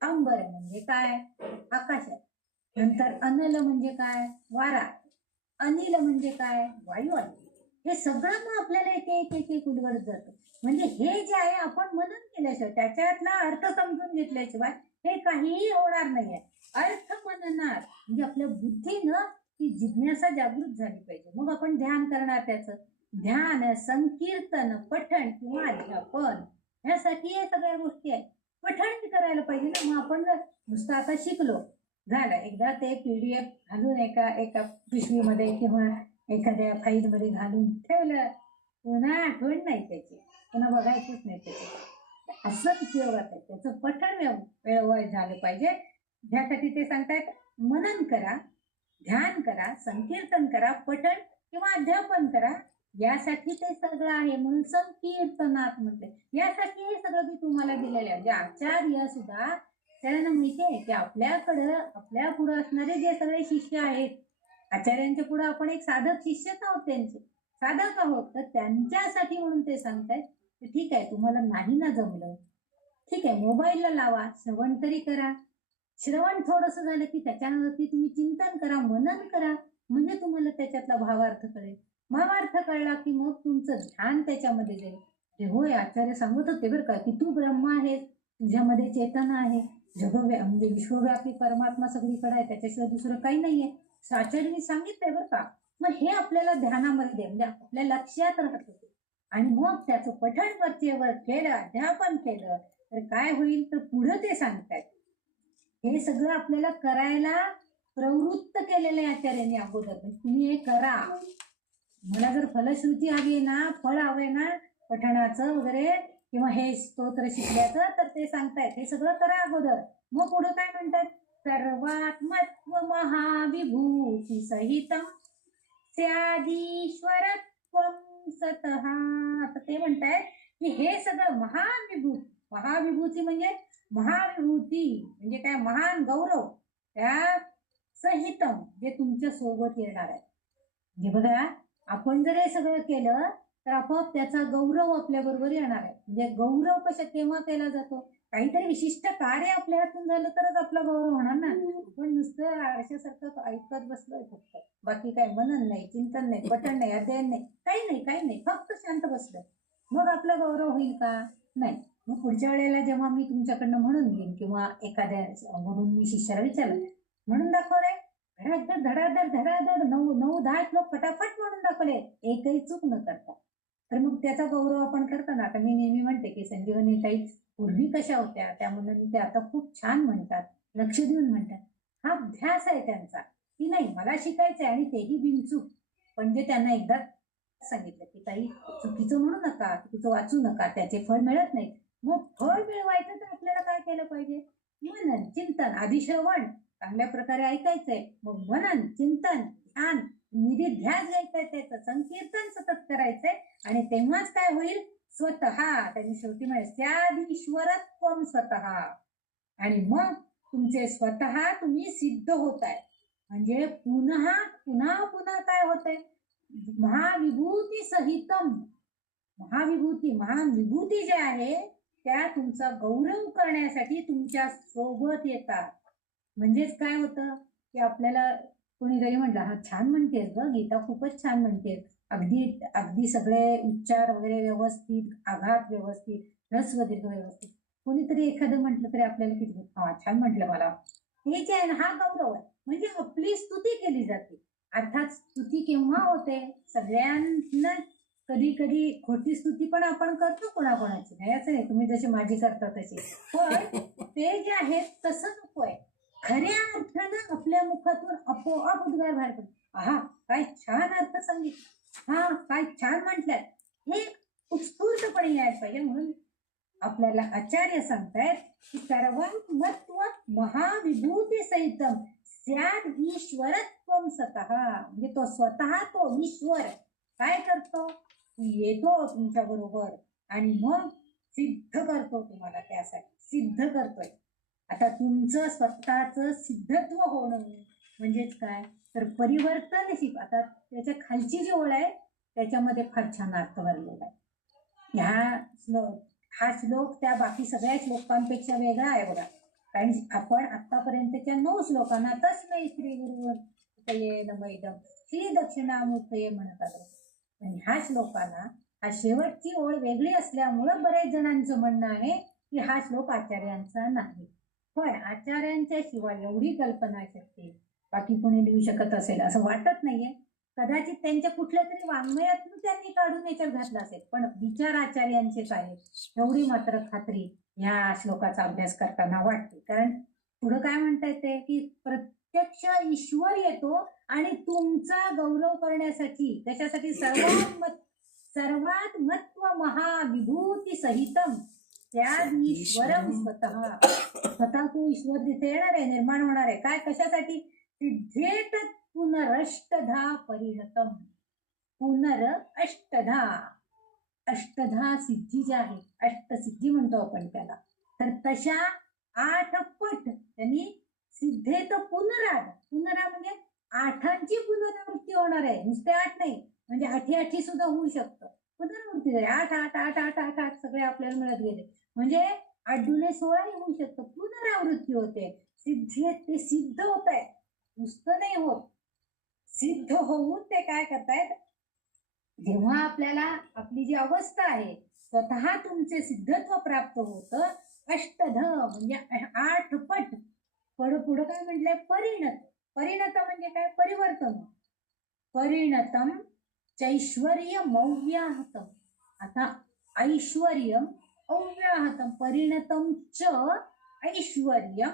अंबर म्हणजे काय, आकाश आहे. नंतर अनल म्हणजे काय, वारा. अनिल म्हणजे काय, वायू आहे. हे सगळं मग आपल्याला एक उलगडत जातं. म्हणजे हे जे आहे आपण मनन केल्याशिवाय, त्याच्यातला अर्थ समजून घेतल्याशिवाय हे काहीही होणार नाहीये. अर्थ मननात म्हणजे आपल्या बुद्धीनं ती जिज्ञासा जागृत झाली पाहिजे. मग आपण ध्यान करणार. त्याचं ध्यान, संकीर्तन, पठण किंवा अध्यापन, ह्यासाठी या सगळ्या गोष्टी आहेत. पठण करायला पाहिजे ना. मग आपण जर नुसतं आता शिकलो, झालं, एकदा ते PDF घालून एका पिशवीमध्ये किंवा एखाद्या फाईलमध्ये घालून ठेवलं, पुन्हा आठवण नाही त्याची, पुन्हा बघायचंच नाही त्याची, असं उपयोगात आहे. त्याचं पठण वेळोवेळी झालं पाहिजे. ह्यासाठी ते सांगतायत मनन करा, ध्यान करा, संकीर्तन करा, पठण किंवा अध्यापन करा. यासाठी ते सगळं आहे, म्हणून संकीर्तनात म्हटले. यासाठी हे सगळं मी तुम्हाला दिलेलं आहे. म्हणजे आचार्य सुद्धा त्यांना माहिती आहे की आपल्या पुढे असणारे जे सगळे शिष्य आहेत, आचार्यांच्या पुढे आपण एक साधक शिष्यच आहोत, त्यांचे साधक आहोत, तर त्यांच्यासाठी म्हणून ते सांगतायत की ठीक आहे, तुम्हाला नाही ना जमलं, ठीक आहे, मोबाईलला लावा, श्रवण तरी करा. श्रवण थोडस झालं की त्याच्यावरती तुम्ही चिंतन करा, मनन करा, म्हणजे तुम्हाला त्याच्यातला भावार्थ कळेल. भावार्थ कळला की मग तुमचं ध्यान त्याच्यामध्ये जाईल. होय, आचार्य सांगत होते बरं का की तू ब्रह्म आहेस, तुझ्यामध्ये चेतना आहे, म्हणजे विश्वव्यापी परमात्मा सगळीकडे आहे, त्याच्याशिवाय दुसरं काही नाहीये. आचार्यांनी सांगितलंय बरं का. मग हे आपल्याला ध्यानामध्ये म्हणजे आपल्या लक्षात राहत होते आणि मग त्याचं पठण वरचेवर केलं, अध्यापन केलं तर काय होईल, तर पुढे ते सांगतायत. हे सगळं आपल्याला करायला प्रवृत्त केलेलं आहे आचार्यांनी अगोदर. तुम्ही हे करा. मला जर फलश्रुती हवी आहे ना, फळ हवंय ना पठणाचं वगैरे किंवा हे स्तोत्र शिकल्याचं, तर ते सांगतायत हे सगळं करा अगोदर. मग पुढे काय म्हणतात, सर्वात्मत्व महाविभूती सहितम स्यादीश्वरत्वं सतः. आता ते म्हणतायत की हे सगळं महाविभूती म्हणजे महाविभूती म्हणजे काय, महान गौरव त्या सहितम जे तुमच्या सोबत येणार आहे. म्हणजे बघा, आपण जर हे सगळं केलं तर आपोआप त्याचा गौरव आपल्या बरोबर येणार आहे. म्हणजे गौरव कशा केव्हा केला जातो, काहीतरी विशिष्ट कार्य आपल्या हातून झालं तरच आपला गौरव होणार ना. पण नुसतं आरशासारखं ऐकत बसलोय फक्त, बाकी काय मनन नाही, चिंतन नाही, पठण नाही, अध्ययन नाही, काही नाही, फक्त शांत बसलोय, मग आपला गौरव होईल का? नाही. मग पुढच्या वेळेला जेव्हा मी तुमच्याकडनं म्हणून घेईन किंवा एखाद्या म्हणून मी शिष्याला विचारलं, म्हणून दाखवलंय धडाधड 9-10 श्लोक फटाफट म्हणून दाखवले, एकही चूक न करता, तर मग त्याचा गौरव आपण करतो ना. आता मी नेहमी म्हणते की संजीवनी ताई पूर्वी कशा होत्या, त्यामुळे ते आता खूप छान म्हणतात, लक्ष देऊन म्हणतात. हा अभ्यास आहे त्यांचा की नाही, मला शिकायचंय आणि तेही बिनचूक. म्हणजे त्यांना एकदा सांगितलं की ताई चुकीचं म्हणू नका, चुकीचं वाचू नका, त्याचे फळ मिळत नाही. मग फळ मिळवायचं तर आपल्याला काय केलं पाहिजे, मनन चिंतन, आधी श्रवण चांगल्या प्रकारे ऐकायचंय, मग मनन चिंतन ध्यान निधिध्यास घ्यायचंय, त्याचं संकीर्तन सतत करायचंय आणि तेव्हाच काय होईल, स्वतः त्यांनी शेवटी म्हणजे स्यादीश्वरत्वं स्वतः. आणि मग तुमचे स्वतः तुम्ही सिद्ध होताय. म्हणजे पुन्हा काय होतंय, महाविभूती सहितम, महान विभूती जे आहे त्या तुमचा गौरव करण्यासाठी तुमच्या सोबत येतात. म्हणजेच काय होतं की आपल्याला कोणीतरी म्हटलं, हा छान म्हणतेस ग गीता, खूपच छान म्हणतेस, अगदी सगळे उच्चार वगैरे व्यवस्थित, आघात व्यवस्थित, ह्रस्व दीर्घ व्यवस्थित. कोणीतरी एखादं म्हटलं तरी आपल्याला किती, हा छान म्हटलं मला, हे जे आहे ना, हा गौरव आहे. म्हणजे आपली स्तुती केली जाते. अर्थात स्तुती केव्हा होते, सगळ्यांना कधी कधी खोटी स्तुती पण आपण करतो कोणाकोणाची, नाही असं नाही, तुम्ही जशी माझी करता तशी. पण ते जे आहेत तसं नको आहे. खऱ्या अर्थानं आपल्या मुखातून आपोआप उद्गार बाहेर पडतो, आहा काय छान अर्थ सांगितलं, हा काय छान म्हटलंय, हे उत्स्फूर्तपणे यायला पाहिजे. म्हणून आपल्याला आचार्य सांगतायत की सर्वात्मत्व महाविभूती सहितम स्याद ईश्वरत्वं सतः. म्हणजे तो स्वतः तो ईश्वर काय करतो, येतो तुमच्या बरोबर आणि मग सिद्ध करतो, तुम्हाला त्यासाठी सिद्ध करतोय. आता तुमचं स्वतःचं सिद्धत्व होणं म्हणजेच काय, तर परिवर्तनशील. आता त्याच्या खालची जी ओळ आहे त्याच्यामध्ये फार छान अर्थ भरलेला आहे. हा श्लोक त्या बाकी सगळ्या श्लोकांपेक्षा वेगळा आहे बघा. कारण आपण आतापर्यंतच्या 9 श्लोकांना तस्मै श्री गुरुवर्ये नमः इदं श्री दक्षिणामूर्तये म्हणत आलो. पण ह्या श्लोकांना हा शेवटची ओळ वेगळी असल्यामुळं बरेच जणांचं म्हणणं आहे की हा श्लोक आचार्यांचा नाही. पण आचार्यांच्या शिवाय एवढी कल्पना शक्ती बाकी कोणी लिहू शकत असेल असं वाटत नाहीये. कदाचित त्यांच्या कुठल्या तरी वाङ्मयातून त्यांनी काढून याच्यात घातलं असेल, पण विचार आचार्यांचेच आहेत एवढी मात्र खात्री ह्या श्लोकाचा अभ्यास करताना वाटते. कारण पुढं काय म्हणता येते की प्रत्यक्ष ईश्वर येतो आणि तुमचा गौरव करण्यासाठी, त्याच्यासाठी सर्वात मत्व महाविभूती सहितम त्याद ईश्वरम स्वतः तो ईश्वर तिथे येणार आहे, निर्माण होणार आहे. काय कशासाठी, सिद्धेत पुनरष्टधा परिणतम. अष्टधा सिद्धी ज्या आहेत, अष्टसिद्धी म्हणतो आपण त्याला, तर तशा 8 पट त्यांनी सिद्धेत पुनरा म्हणजे 8ची पुनरावृत्ती होणार आहे. नुसते 8 नाही, म्हणजे 8 सुद्धा होऊ शकतं. पुनरावृत्ती झाली 8 सगळे आपल्याला मिळत गेले, म्हणजे 8 दुने 16 होऊ शकतं. पुनरावृत्ती होते, सिद्धेत ते सिद्ध होत आहे, नुसतं नाही होत. सिद्ध होऊन ते काय करतायत, जेव्हा आपल्याला आपली जी अवस्था आहे स्वतः तुमचे सिद्धत्व प्राप्त होतं, अष्टध म्हणजे 8 पट. पुढं काय म्हटलंय? परिणत. परिणत म्हणजे काय? परिवर्तन. परिणतम चैश्वर्यमव्याहतम. आता ऐश्वर्यम अव्याहतम, परिणतम च ऐश्वर्यम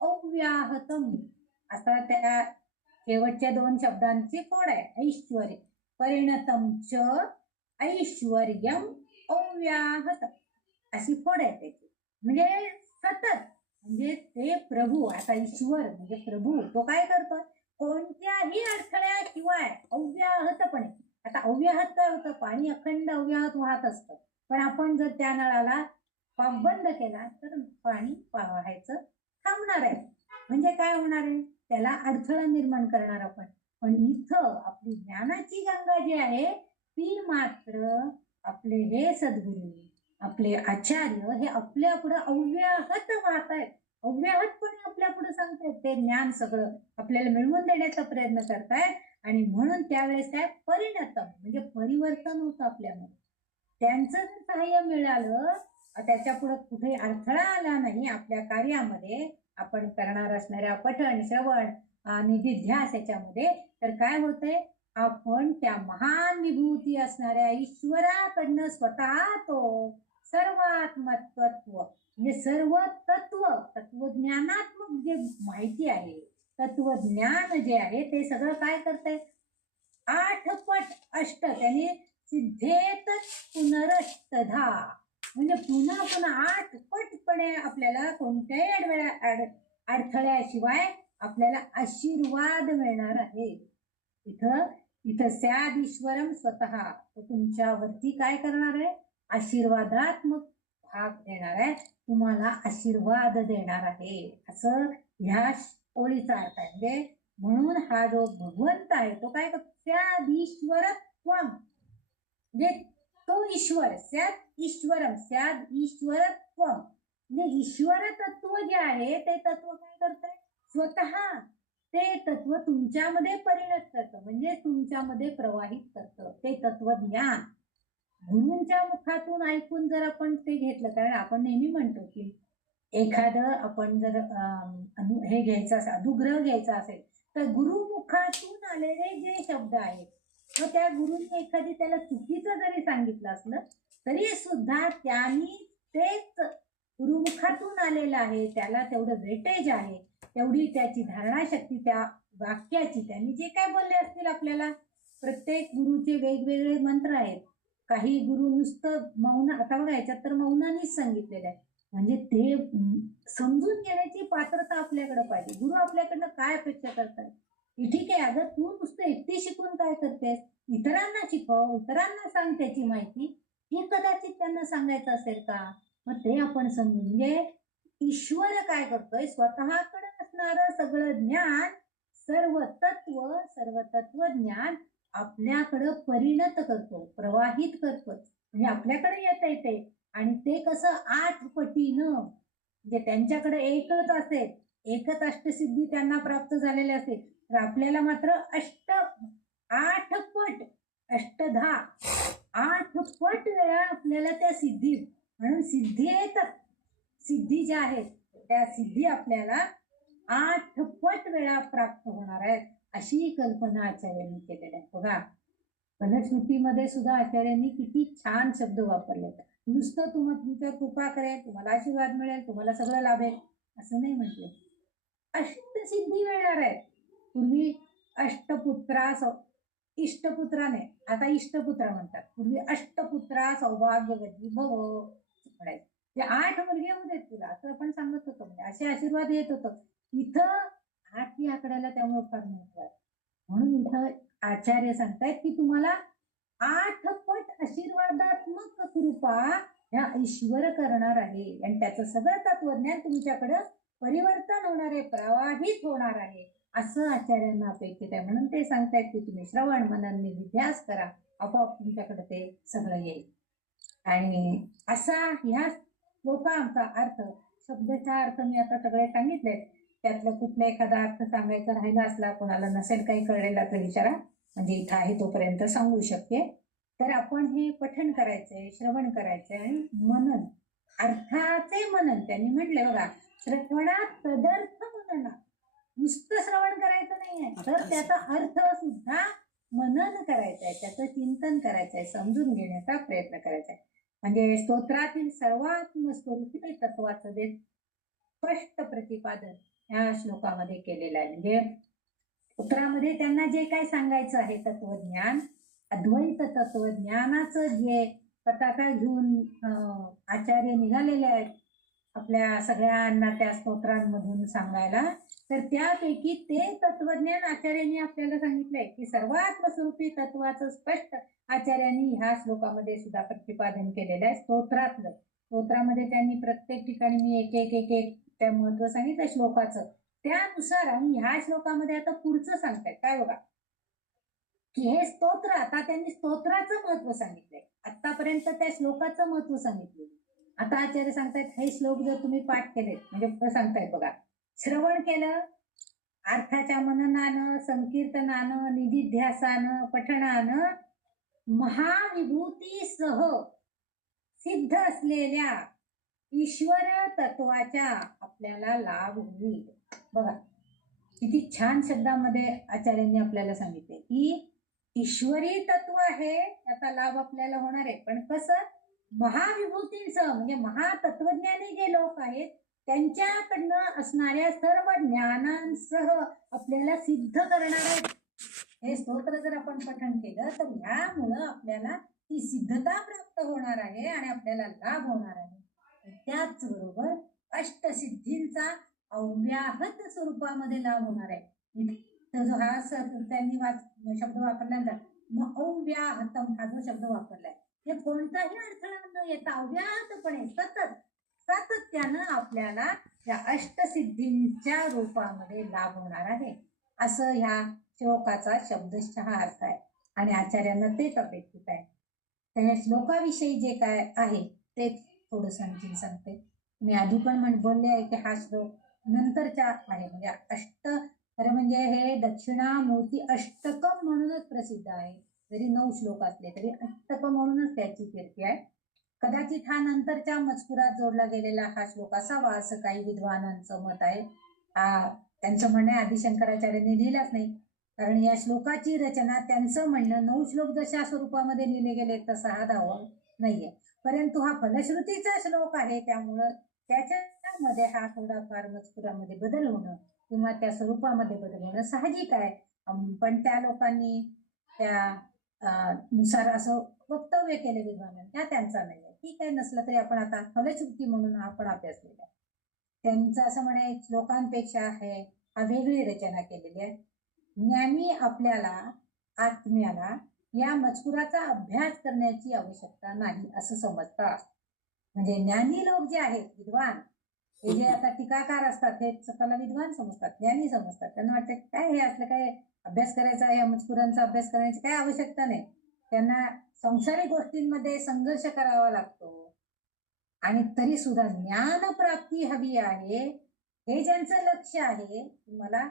अव्याहतम. आता त्या शेवटच्या 2 शब्दांची फोड आहे. ऐश्वर्य, परिणतम च ऐश्वर्यम अव्याहतम अशी फोड आहे त्याची. म्हणजे सतत, म्हणजे ते प्रभू, आता ईश्वर म्हणजे प्रभू, तो काय करतोय? कोणत्याही अडथळ्याशिवाय अव्याहतपणे. आता अव्याहत काय होतं? पाणी अखंड अव्याहत वाहत असतं, पण आपण जर त्या नळाला पंप बंद केला तर पाणी वाहायचं थांबणार आहे. म्हणजे काय होणार आहे? त्याला अडथळा निर्माण करणार आपण. पण इथं आपली ज्ञानाची गंगा जी आहे ती मात्र आपले हे सद्गुरू, आपले आचार्य हे आपल्या पुढे अव्याहत वाहत आहेत. अव्याहतपणे आपल्या पुढे सांगतायत. ते ज्ञान सगळं आपल्याला मिळवून देण्याचा प्रयत्न करतायत. आणि म्हणून त्यावेळेस काय? परिणतम म्हणजे परिवर्तन होतं आपल्यामध्ये. त्यांचं सहाय्य मिळालं, त्याच्या पुढे कुठे अडथळा आला नाही आपल्या कार्यामध्ये, आपण करणार असणाऱ्या पठण, श्रवण आणि निधिध्यास याच्यामध्ये, तर काय होतंय? आपण त्या महान विभूती असणाऱ्या ईश्वराकडनं स्वतः तो सर्वात्मत्व म्हणजे सर्व तत्वज्ञानात्मक जे माहिती आहे, तत्वज्ञान जे आहे ते सगळं काय करतंय? 8 पट अष्ट, त्याने सिद्धेत पुनरष्टधा म्हणजे पुन्हा पुन्हा 8 पटपणे आपल्याला कोणत्याही अडथळ्याशिवाय आपल्याला आशीर्वाद मिळणार आहे. इथं स्याद ईश्वरम स्वतः, तो तुमच्यावरती काय करणार आहे? आशीर्वादात्मक भाग देणार आहे, तुम्हाला आशीर्वाद देणार आहे, असं ह्या ओळीचा अर्थ आहे. म्हणजे म्हणून हा जो भगवंत आहे तो काय करतो? स्याद ईश्वरत्वम म्हणजे तो ईश्वर, स्याद ईश्वरम, स्याद ईश्वरत्वम म्हणजे ईश्वर तत्व जे आहे ते तत्व काय करतंय? स्वतः ते तत्व तुमच्यामध्ये परिणत करतं, म्हणजे तुमच्यामध्ये प्रवाहित करतं ते तत्वज्ञान. गुरूंच्या मुखातून ऐकून जर आपण ते घेतलं, कारण आपण नेहमी म्हणतो की एखादं आपण जर हे घ्यायचं असेल, अनुग्रह घ्यायचा असेल, तर गुरुमुखातून आलेले जे शब्द आहेत, तर त्या गुरूंनी एखादी त्याला चुकीचं जरी सांगितलं असलं तरी सुद्धा त्यांनी तेच गुरुमुखातून आलेलं आहे, त्याला तेवढं वेटेज आहे, तेवढी त्याची धारणाशक्ती त्या वाक्याची. त्यांनी जे काय बोलले असतील आपल्याला, प्रत्येक गुरुचे वेगवेगळे मंत्र आहेत. काही गुरु नुसतं मौन, आता बघा याच्यात तर मौनानेच सांगितलेलं आहे, म्हणजे ते समजून घेण्याची पात्रता आपल्याकडे पाहिजे. गुरु आपल्याकडनं काय अपेक्षा करतात? ठीक आहे, अगं तू नुसतं एकटी शिकून काय करतेस? इतरांना शिकव, इतरांना सांग त्याची माहिती. हे कदाचित त्यांना सांगायचं असेल का? मग ते आपण समजून, म्हणजे ईश्वर काय करतोय? स्वतःकडे असणारं सगळं ज्ञान, सर्व तत्वज्ञान आपल्याकडं परिणत करतो, प्रवाहित करतो, म्हणजे आपल्याकडे येता येते. आणि ते कसं? 8 पटीनं, म्हणजे त्यांच्याकडे एकच असेल, एकच अष्टसिद्धी त्यांना प्राप्त झालेले असेल, तर आपल्याला मात्र 8 पट, 8 पट वेळा आपल्याला त्या सिद्धी, म्हणून सिद्धी येतात, सिद्धी ज्या आहेत त्या सिद्धी आपल्याला 8 पट वेळा प्राप्त होणार आहेत, अशी कल्पना आचार्यांनी केलेली आहे. बघा, फलश्रुतीमध्ये सुद्धा आचार्यांनी किती छान शब्द वापरले. नुसतं तुमच्यावर कृपा करेल, तुम्हाला आशीर्वाद मिळेल, तुम्हाला सगळं लाभेल असं नाही म्हटलं. अष्टसिद्धी मिळणार आहेत. पूर्वी अष्टपुत्रा इष्टपुत्राने, आता इष्टपुत्रा म्हणतात. पूर्वी अष्टपुत्रा सौभाग्यवती भव म्हणायचं, ते 8 मुलगे होते तुला असं आपण सांगत होतो, म्हणजे असे आशीर्वाद येत होतं. इथं 8 या आकड्याला त्यामुळे फार महत्व आहे. म्हणून इथं आचार्य सांगतायत की तुम्हाला 8 पट आशीर्वादात्मक कृपा ह्या ईश्वर करणार आहे, आणि त्याचं सगळं तत्वज्ञान तुमच्याकडं परिवर्तन होणार आहे, प्रवाहित होणार आहे, असं आचार्यांना अपेक्षित आहे. म्हणून ते सांगतायत की तुम्ही श्रवण मनन निधिध्यास करा, आपोआप तुमच्याकडे ते सगळं येईल. आणि असा ह्या श्लोकांचा अर्थ, शब्दाचा अर्थ मी आता सगळे सांगितले. त्यातलं कुठला एखादा अर्थ सांगायचा राहिला असला, कोणाला नसेल काही कळलेला तर विचारा, म्हणजे इथं आहे तोपर्यंत सांगू शकते. तर आपण हे पठण करायचंय, श्रवण करायचंय आणि मनन अर्थाचे मनन त्यांनी म्हटले बघा, श्रवणात तदर्थ मनन. नुसतं श्रवण करायचं नाहीये, तर त्याचा अर्थ सुद्धा मनन करायचं आहे, त्याचं चिंतन करायचं आहे, समजून घेण्याचा प्रयत्न करायचा आहे. म्हणजे स्तोत्रातील सर्वात स्वरूपी तत्वाचं जे स्पष्ट प्रतिपादन या श्लोकामध्ये केलेलं आहे. म्हणजे स्तोत्रामध्ये त्यांना जे काय सांगायचं आहे तत्वज्ञान, अद्वैत तत्वज्ञानाचं जे पताका घेऊन आचार्य निघालेले आहेत आपल्या सगळ्यांना त्या स्तोत्रांमधून सांगायला, तर त्यापैकी ते तत्वज्ञान आचार्यांनी आपल्याला सांगितलंय की सर्वात स्वरूपी तत्वाचं स्पष्ट आचार्यांनी ह्या श्लोकामध्ये सुद्धा प्रतिपादन केलेलं आहे. स्तोत्रामध्ये त्यांनी प्रत्येक ठिकाणी मी एक एक एक एक त्या महत्व सांगितलं श्लोकाचं, त्यानुसार आणि ह्या श्लोकामध्ये आता पुढचं सांगतायत काय बघा, की हे स्तोत्र, आता त्यांनी स्तोत्राचं महत्व सांगितलंय, आतापर्यंत त्या श्लोकाचं महत्व सांगितलं. आता आचार्य सांगतायत हे श्लोक जर तुम्ही पाठ केले म्हणजे सांगतायत बघा, श्रवण केलं, अर्थाच्या मननानं, संकीर्तनानं, निधिध्यासानं, पठणानं महाविभूतीसह सिद्ध असलेल्या ईश्वर तत्वाचा आपल्याला लाभ होईल. बघा किती छान शब्दामध्ये आचार्यांनी आपल्याला सांगितले की ईश्वरी तत्व आहे त्याचा लाभ आपल्याला होणार आहे, पण कसं, महाविभूतींसह म्हणजे महातत्वज्ञानी जे लोक आहेत त्यांच्याकडनं असणाऱ्या सर्व ज्ञानांसह आपल्याला सिद्ध करणार आहेत. हे स्तोत्र जर आपण पठण केलं तर ह्यामुळं आपल्याला ती सिद्धता प्राप्त होणार आहे आणि आपल्याला लाभ होणार आहे. त्याचबरोबर अष्टसिद्धींचा अव्याहत स्वरूपामध्ये लाभ होणार आहे. तर जो हा त्यांनी शब्द वापरल्यानंतर मग अव्याहतम हा जो शब्द वापरलाय, हे कोणताही अडथळा न येता अव्याहतपणे सातत्यानं आपल्याला या अष्टसिद्धींच्या रूपामध्ये लाभ होणार आहे, असं ह्या श्लोकाचा शब्दशः अर्थ आहे आणि आचार्यांना तेच अपेक्षित आहे. त्या श्लोकाविषयी जे काय आहे ते थोडंसं आणखी सांगते. मी आधी पण बोलले आहे की हा श्लोक नंतरच्या आहे, म्हणजे खरं म्हणजे हे दक्षिणामूर्ती अष्टकम म्हणूनच प्रसिद्ध आहे. जरी 9 श्लोक असले तरी अष्टकम म्हणूनच त्याची कीर्ती आहे. कदाचित हा नंतरच्या मजकुरात जोडला गेलेला हा श्लोक असावा असं काही विद्वानांचं मत आहे. त्यांचं म्हणणं आदि शंकराचार्यांनी लिहिलाच नाही, कारण या श्लोकाची रचना त्यांचं म्हणणं 9 श्लोक जशा स्वरूपामध्ये लिहिले गेले तसा हा दावा नाहीये, परंतु हा फलश्रुतीचा श्लोक आहे त्यामुळं त्याच्यामध्ये हा थोडाफार मजकुरामध्ये बदल होणं किंवा त्या स्वरूपामध्ये बदल होणं साहजिक आहे. पण त्या लोकांनी त्या नुसार असं वक्तव्य केले विद्वानांनी, त्या त्यांचा नाही आहे. ठीक आहे, नसलं तरी आपण आता फलश्रुती म्हणून आपण अभ्यासलेला आहे. त्यांचं असं म्हणे श्लोकांपेक्षा आहे हा वेगळी रचना केलेली आहे. ज्ञानी आपल्याला आत्म्याला या मजकुराचा अभ्यास करण्याची आवश्यकता नाही असं समजतात. म्हणजे ज्ञानी लोक जे आहेत विद्वान, हे जे आता टीकाकार असतात हे स्वतःला विद्वान समजतात, ज्ञानी समजतात. त्यांना वाटतं काय हे असलं काय अभ्यास करायचा, या मजकुरांचा अभ्यास करण्याची काय आवश्यकता नाही. त्यांना संसारिक गोष्टींमध्ये संघर्ष करावा लागतो आणि तरी सुद्धा ज्ञान प्राप्ती हवी आहे हे ज्यांचं लक्ष आहे. मला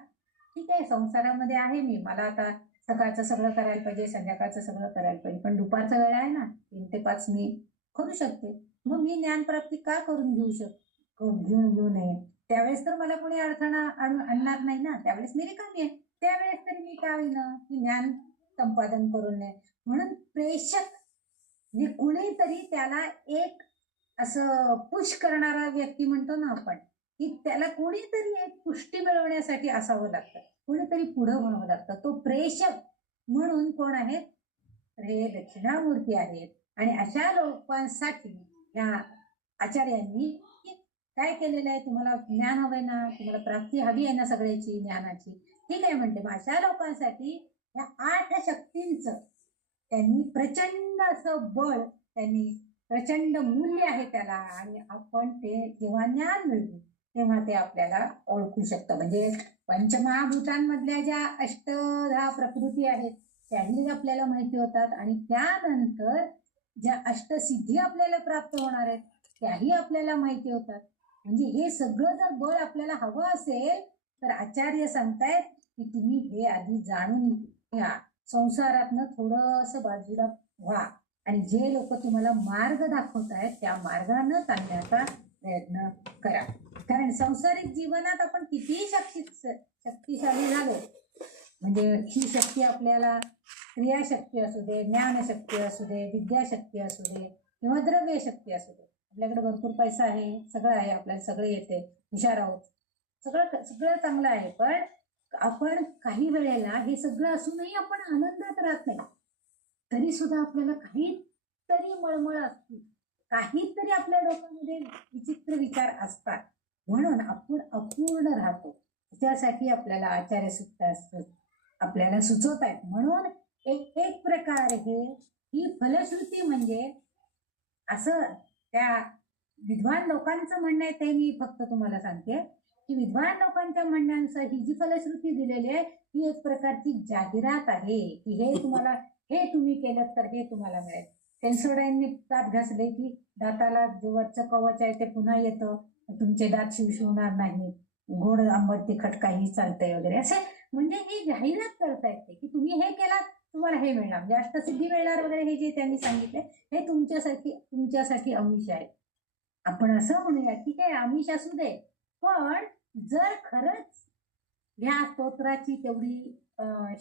ठीक आहे, संसारामध्ये आहे मी, मला आता सकाळचं सगळं करायला पाहिजे, संध्याकाळचं सगळं करायला पाहिजे, पण दुपारचा वेळ आहे ना 3 ते 5 मी करू शकते, मग मी ज्ञानप्राप्ती का करून घेऊ नये. त्यावेळेस तर मला कोणी अडथळा आणणार नाही ना, त्यावेळेस मी रिकामी आहे, त्यावेळेस तरी मी काय होईना की ज्ञान संपादन करून नये. म्हणून प्रेषक म्हणजे कुणीतरी त्याला एक असं पुश करणारा व्यक्ती म्हणतो ना आपण, की त्याला कोणीतरी एक पुष्टी मिळवण्यासाठी असावं लागतं, कोणीतरी पुढं व्हावं लागतं. तो प्रेषक म्हणून कोण आहेत, हे दक्षिणामूर्ती आहेत. आणि अशा लोकांसाठी या आचार्यांनी काय केलेलं आहे, तुम्हाला ज्ञान हवंय ना, तुम्हाला प्राप्ती हवी आहे ना सगळ्याची ज्ञानाची, ठीक आहे म्हणते. मग अशा लोकांसाठी या 8 शक्तींचं त्यांनी प्रचंड असं बळ, त्यांनी प्रचंड मूल्य आहे त्याला, आणि आपण ते जेव्हा ज्ञान मिळवू तेव्हा ते आपल्याला ओळखू शकतं. म्हणजे पंचमहाभूतांमधल्या ज्या 10 प्रकृती आहेत त्याही आपल्याला माहिती होतात, आणि त्यानंतर ज्या अष्टसिद्धी आपल्याला प्राप्त होणार आहेत त्याही आपल्याला माहिती होतात. म्हणजे हे सगळं जर बळ आपल्याला हवं असेल तर आचार्य सांगतायत की तुम्ही हे आधी जाणून घ्या, संसारातनं थोडंसं बाजूला व्हा, आणि जे लोक तुम्हाला मार्ग दाखवत आहेत त्या मार्गानं चालण्याचा प्रयत्न करा. कारण संसारिक जीवनात आपण कितीही शक्तिशाली झालो, म्हणजे ही शक्ती आपल्याला क्रियाशक्ती असू दे, ज्ञानशक्ती असू दे, विद्याशक्ती असू दे किंवा द्रव्य शक्ती असू दे, आपल्याकडे भरपूर पैसा आहे, सगळं आहे, आपल्याला सगळं येते, हुशार आहोत, सगळं सगळं चांगलं आहे, पण आपण काही वेळेला हे सगळं असूनही आपण आनंदात राहत नाही. तरी सुद्धा आपल्याला काहीतरी मळमळ असते, काहीतरी आपल्या डोक्यामध्ये विचित्र विचार असतात, म्हणून आपण अपूर्ण राहतो. त्यासाठी आपल्याला आचार्य सूक्त आपल्याला सुचवत आहेत. म्हणून एक प्रकारे ही फलश्रुती म्हणजे असं त्या विद्वान लोकांचं म्हणणं आहे, ते मी फक्त तुम्हाला सांगते की विद्वान लोकांच्या म्हणण्यानुसार ही जी फलश्रुती दिलेली आहे ही एक प्रकारची जाहिरात आहे की हे तुम्हाला, हे तुम्ही केलं तर हे तुम्हाला मिळेल. सेन्सोडाईनने दात घासले की दाताला जे वरचं कवच आहे ते पुन्हा येतं, तुमचे दात शिवशिवणार नाही, गोड आंबट तिखट काही चालतंय वगैरे असे, म्हणजे ही जाहिरात करता येते की तुम्ही हे केलात तुम्हाला हे मिळणार, म्हणजे अष्टसिद्धी मिळणार वगैरे, हे जे त्यांनी सांगितले हे तुमच्यासाठी आमिष आहे. आपण असं म्हणूया ठीक आहे आमिष असू दे, पण जर खरंच ह्या स्तोत्राची तेवढी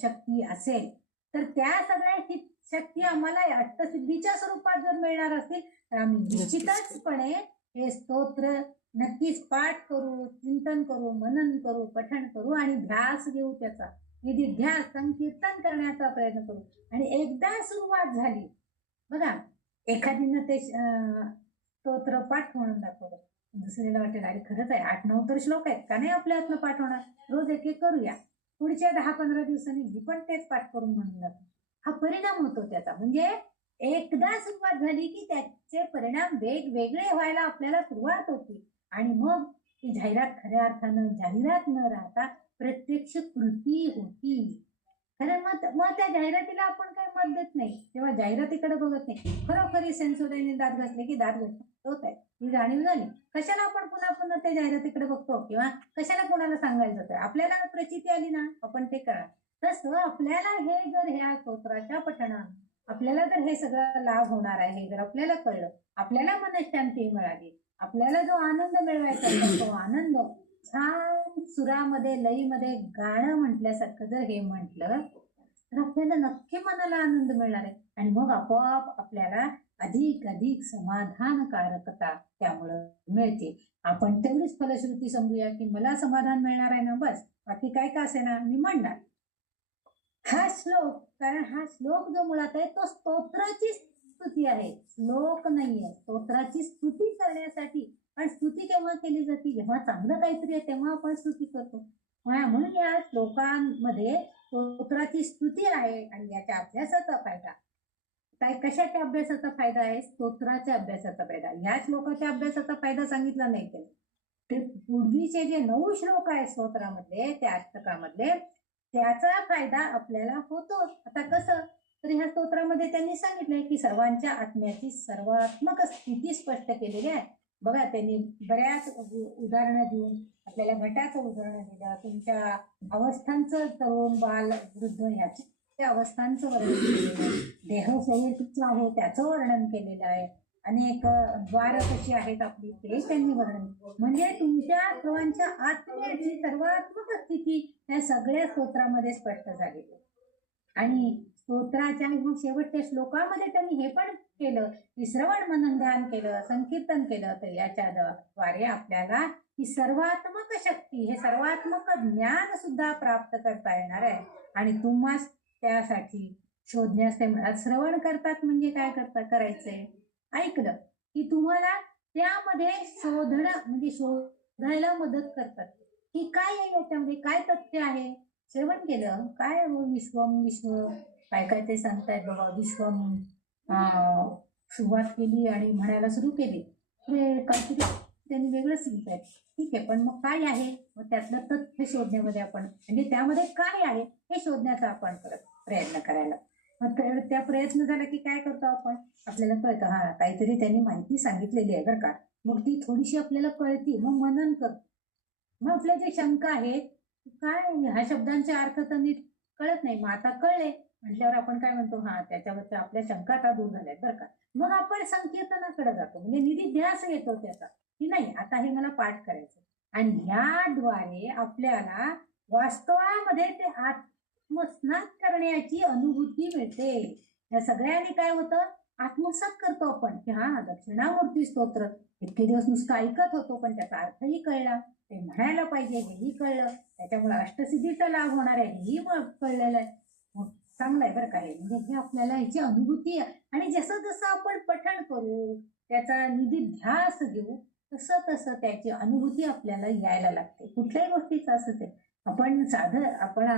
शक्ती असेल तर त्या सगळ्या शक्ती आम्हाला अष्टसिद्धीच्या स्वरूपात जर मिळणार असतील तर आम्ही निश्चितचपणे हे स्तोत्र नक्कीच पाठ करू, चिंतन करू, मनन करू, पठण करू आणि ध्यास घेऊ, त्याचा ध्यास संकीर्तन करण्याचा प्रयत्न करू. आणि एकदा सुरुवात झाली बघा, एखादीनं ते स्तोत्र पाठ म्हणून दाखवलं, दुसरीला वाटेल अरे खरंच आहे 8-9 तर श्लोक आहेत, का नाही आपल्या हातनं पाठ होणार, रोज एक एक करूया, पुढच्या 10-15 दिवसांनी मी पण तेच पाठ करून म्हणून जातो. हा परिणाम होतो त्याचा, म्हणजे एकदा सुरुवात झाली की त्याचे परिणाम वेगवेगळे व्हायला आपल्याला सुरुवात होती आणि मग ती जाहिरात खऱ्या अर्थानं जाहिरात न राहता प्रत्यक्ष कृती होती. कारण मग त्या जाहिरातीला आपण काही मत देत नाही, तेव्हा जाहिरातीकडे बघत नाही. खरोखरी सेन्सोडाईनने दात घासले की दात होत आहे ही जाणीव झाली, कशाला आपण पुन्हा पुन्हा त्या जाहिरातीकडे बघतो किंवा कशाला कोणाला सांगायला जातोय, आपल्याला प्रचिती आली ना आपण ते करा. तसं आपल्याला हे जर ह्या स्तोत्राच्या पठणात आपल्याला जर हे सगळं लाभ होणार आहे, जर आपल्याला कळलं, आपल्याला मनशांती मिळाली, आपल्याला जो आनंद मिळवायचा तो आनंद छान सुरामध्ये लईमध्ये गाणं म्हटल्यासारखं जर हे म्हटलं तर आपल्याला नक्की मनाला आनंद मिळणार आहे आणि मग आपोआप आपल्याला अधिक अधिक समाधानकारकता त्यामुळं मिळते. आपण तेवढीच फलश्रुती समजूया की मला समाधान मिळणार आहे ना, बस बाकी काय का असे ना मी म्हणणार. हा श्लोक, कारण हा श्लोक जो मुळात आहे तो स्तोत्राची स्तुती आहे, श्लोक नाहीये. स्तोत्राची स्तुती करण्यासाठी, पण स्तुती केव्हा केली जाते, जेव्हा चांगलं काहीतरी आहे तेव्हा आपण स्तुती करतो. म्हणून या श्लोकांमध्ये स्तोत्राची स्तुती आहे आणि याच्या अभ्यासाचा फायदा काय, कशाच्या अभ्यासाचा फायदा आहे, स्तोत्राच्या अभ्यासाचा फायदा. या श्लोकाच्या अभ्यासाचा फायदा सांगितला नाही ते पूर्वीचे जे 9 श्लोक आहेत स्तोत्रामधले, त्या अष्टकामधले, त्याचा फायदा आपल्याला होतो. आता कसं, तर ह्या स्तोत्रामध्ये त्यांनी सांगितलंय की सर्वांच्या आत्म्याची सर्वात्मक स्थिती स्पष्ट केलेली आहे. बघा, त्यांनी बऱ्याच उदाहरणं देऊन आपल्याला घटाचं उदाहरण दिलं, तुमच्या अवस्थांचं, तरुण बाल वृद्ध ह्याची अवस्थांचं वर्णन केलेलं आहे, देह शरीर आहे त्याचं वर्णन केलेलं आहे, अनेक द्वार कशी आहेत आपली ते त्यांनी वर्णन, म्हणजे तुमच्या सर्वांच्या आत्म्याची सर्वात्मक स्थिती या सगळ्या स्तोत्रामध्ये स्पष्ट झालेली. आणि स्तोत्राच्या शेवटच्या श्लोकामध्ये त्यांनी हे पण केलं की श्रवण मनन ध्यान केलं, संकीर्तन केलं, तर याच्या द्वारे आपल्याला ही सर्वात्मक शक्ती, हे सर्वात्मक ज्ञान सुद्धा प्राप्त करता येणार आहे. आणि तुम्हा त्यासाठी शोधण्यास ते श्रवण करतात, म्हणजे काय करायचंय, ऐकलं की तुम्हाला त्यामध्ये शोधणं, म्हणजे शोधायला मदत करतात की काय आहे याच्यामध्ये, काय तथ्य आहे. श्रवण केलं, काय विश्व काय काय ते सांगतायत बाबा, विश्वम सुरुवात केली आणि म्हणायला सुरू केली, हे काहीतरी त्यांनी वेगळंच सांगतायत, ठीक आहे, पण मग काय आहे, मग त्यातलं तथ्य शोधण्यामध्ये आपण, म्हणजे त्यामध्ये काय आहे हे शोधण्याचा आपण प्रयत्न करायला. मग त्या प्रयत्न झाला की काय करतो आपण, आपल्याला कळतं हा काहीतरी त्यांनी माहिती सांगितलेली आहे बरं का, मग ती थोडीशी आपल्याला कळती, मग मनन करतो. मग आपल्या जे शंका आहेत, काय ह्या शब्दांचे अर्थ तर नीट कळत नाही. मग आता कळले म्हटल्यावर आपण काय म्हणतो, हा त्याच्यावरच्या आपल्या शंका आता दूर झाल्यात बरं का. मग आपण संकीर्तनाकडे जातो, म्हणजे निधिध्यास येतो त्याचा, की नाही आता हे मला पाठ करायचं. आणि ह्याद्वारे आपल्याला वास्तवामध्ये ते आत्मस्नात करण्याची अनुभूती मिळते. या सगळ्यांनी काय होतं, आत्मसात करतो आपण, की हा दक्षिणामूर्ती स्तोत्र इतके दिवस नुसतं ऐकत होतो, पण त्याचा अर्थही कळला, ते म्हणायला पाहिजे हेही कळलं, त्याच्यामुळे अष्टसिद्धीचा लाभ होणार आहे हेही कळलेलं आहे. चांगलं आहे बरं का हे. म्हणजे हे आपल्याला याची अनुभूती आहे. आणि जसं जसं आपण पठण करू, त्याचा निधिध्यास घेऊ, तसं तसं त्याची अनुभूती आपल्याला यायला लागते. कुठल्याही गोष्टीचं असंच आहे. आपण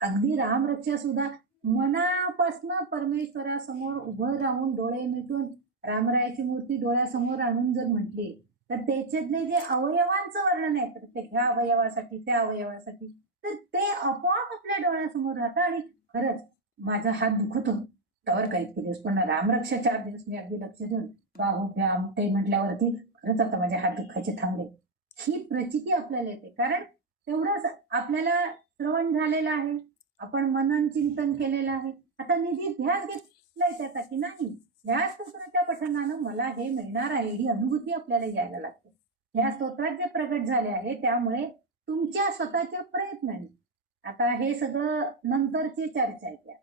अगदी रामरक्षा सुद्धा मनापासनं परमेश्वरासमोर उभं राहून डोळे मिटून रामरायाची मूर्ती डोळ्यासमोर आणून जर म्हटली, तर त्याच्यातले जे अवयवांचं वर्णन आहे, प्रत्येक ह्या अवयवासाठी त्या अवयवासाठी, तर ते आपोआप आपल्या डोळ्यासमोर राहतं. आणि खरंच माझा हात दुखत होता त्यावर काही इतके दिवस, पण रामरक्षा 4 दिवस मी अगदी लक्ष देऊन बाहुभ्याम ते म्हटल्यावरती खरंच आता माझे हात दुखायचे थांबले. ही प्रचिती आपल्याला येते, कारण तेवढंच आपल्याला श्रवण झालेलं आहे, आपण मनन चिंतन केलेलं आहे. आता निधी ध्यास घेतलाय त्याचा, की नाही ह्या स्तोत्राच्या पठणानं मला हे मिळणार आहे, ही अनुभूती आपल्याला यायला लागते. ह्या स्तोत्रात जे प्रगट झाले आहे त्यामुळे तुमच्या स्वतःच्या प्रयत्नाने, आता हे सगळं नंतरची चर्चा आहे त्या,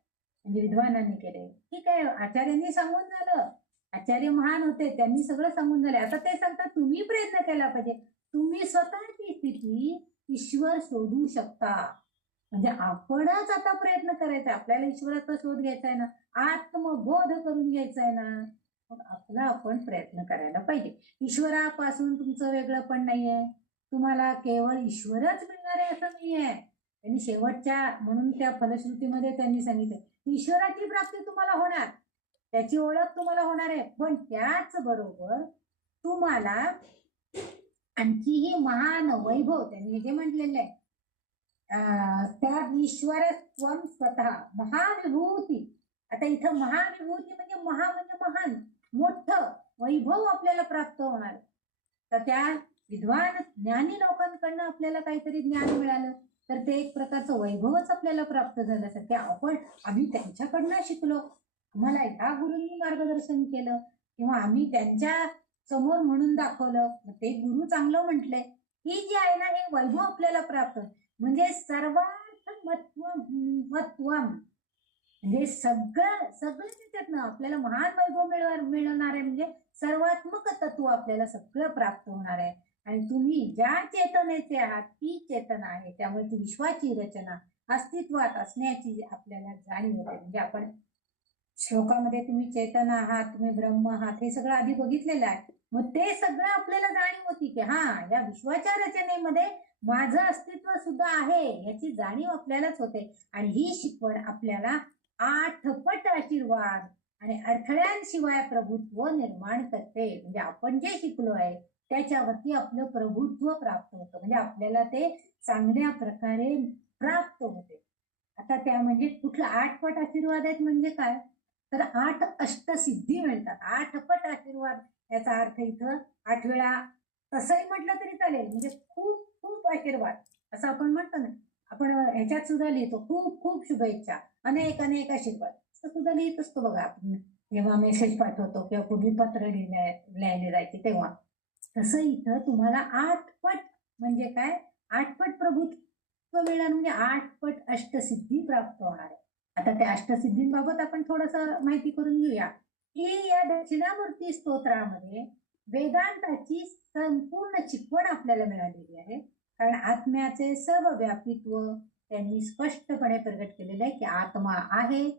म्हणजे विद्वानांनी केले, ठीक आहे, आचार्यांनी सांगून झालं, आचार्य महान होते, त्यांनी सगळं सांगून झाले. आता ते सांगतात तुम्ही प्रयत्न केला पाहिजे. तुम्ही स्वतःची स्थिती ईश्वर शोधू शकता. म्हणजे आपणच आता प्रयत्न करायचा, आपल्याला ईश्वराचा शोध घ्यायचा आहे ना, आत्मबोध करून घ्यायचा आहे ना, मग आपला आपण प्रयत्न करायला पाहिजे. ईश्वरापासून तुमचं वेगळं पण नाहीये, तुम्हाला केवळ ईश्वरच मिळणार आहे असं नाहीये. त्यांनी शेवटच्या म्हणून त्या फलश्रुतीमध्ये त्यांनी सांगितलं ईश्वराची प्राप्ती तुम्हाला होणार, त्याची ओळख तुम्हाला होणार आहे, पण त्याच बरोबर तुम्हाला आणखीही महान वैभव, त्यांनी जे म्हटलेलं आहे त्या ईश्वर स्वम स्वतः महाविभूती. आता इथं महाविभूती म्हणजे महान मोठं वैभव आपल्याला प्राप्त होणार. तर त्या विद्वान ज्ञानी लोकांकडनं आपल्याला काहीतरी ज्ञान मिळालं, तर ते एक प्रकारचं वैभवच आपल्याला प्राप्त झालं. ते आम्ही त्यांच्याकडनं शिकलो, आम्हाला ह्या गुरूंनी मार्गदर्शन केलं, किंवा आम्ही त्यांच्या समोर म्हणून दाखवलं, ते गुरु चांगलं म्हटलंय, ही जी आहे ना हे वैभव आपल्याला प्राप्त. म्हणजे सर्वार्थ महत्वम, म्हणजे सगळं त्याच्यातनं आपल्याला महान वैभव मिळणार आहे. म्हणजे सर्वात्मक तत्व आपल्याला सगळं प्राप्त होणार आहे. आणि तुम्ही ज्या चेतनेचे आहात ती चेतना आहे, त्यामुळे ती विश्वाची रचना अस्तित्वात असण्याची आपल्याला जाणीव होते. म्हणजे आपण श्लोकामध्ये तुम्ही चेतना आहात, तुम्ही ब्रह्म आहात, हे सगळं आधी बघितलेलं आहे. मग ते सगळं आपल्याला जाणीव होती की हा या विश्वाच्या रचनेमध्ये माझं अस्तित्व सुद्धा आहे, याची जाणीव आपल्यालाच होते. आणि ही शिकवण आपल्याला 8 पट आशीर्वाद आणि अडथळ्यांशिवाय प्रभुत्व निर्माण करते. म्हणजे आपण जे शिकलो आहे त्याच्यावरती आपलं प्रभुत्व प्राप्त होतं, म्हणजे आपल्याला ते चांगल्या प्रकारे प्राप्त होते. आता त्या म्हणजे कुठलं 8 पट आशीर्वाद आहेत म्हणजे काय, तर 8 अष्टसिद्धी मिळतात. 8 पट आशीर्वाद याचा अर्थ इथं 8 वेळा तसंही म्हटलं तरी चालेल, म्हणजे खूप खूप आशीर्वाद असं आपण म्हणतो ना. आपण ह्याच्यात सुद्धा लिहितो खूप खूप शुभेच्छा, अनेक अनेक आशीर्वाद असं सुद्धा लिहित असतो बघा आपण, जेव्हा मेसेज पाठवतो किंवा पूर्वी पत्र लिहायला जायचे तेव्हा. तसं इथं तुम्हाला 8 पट म्हणजे काय, 8 पट प्रभुत्व मिळणार, म्हणजे 8 पट अष्टसिद्धी प्राप्त होणार आहे. आता त्या अष्टसिद्धींबाबत आपण थोडस माहिती करून घेऊया, की या दक्षिणामूर्ती स्तोत्रामध्ये वेदांताची संपूर्ण शिकवण आपल्याला मिळालेली आहे. कारण आत्म्याचे सर्व व्यापित्व त्यांनी स्पष्टपणे प्रगट केलेलं आहे, की आत्मा आहे,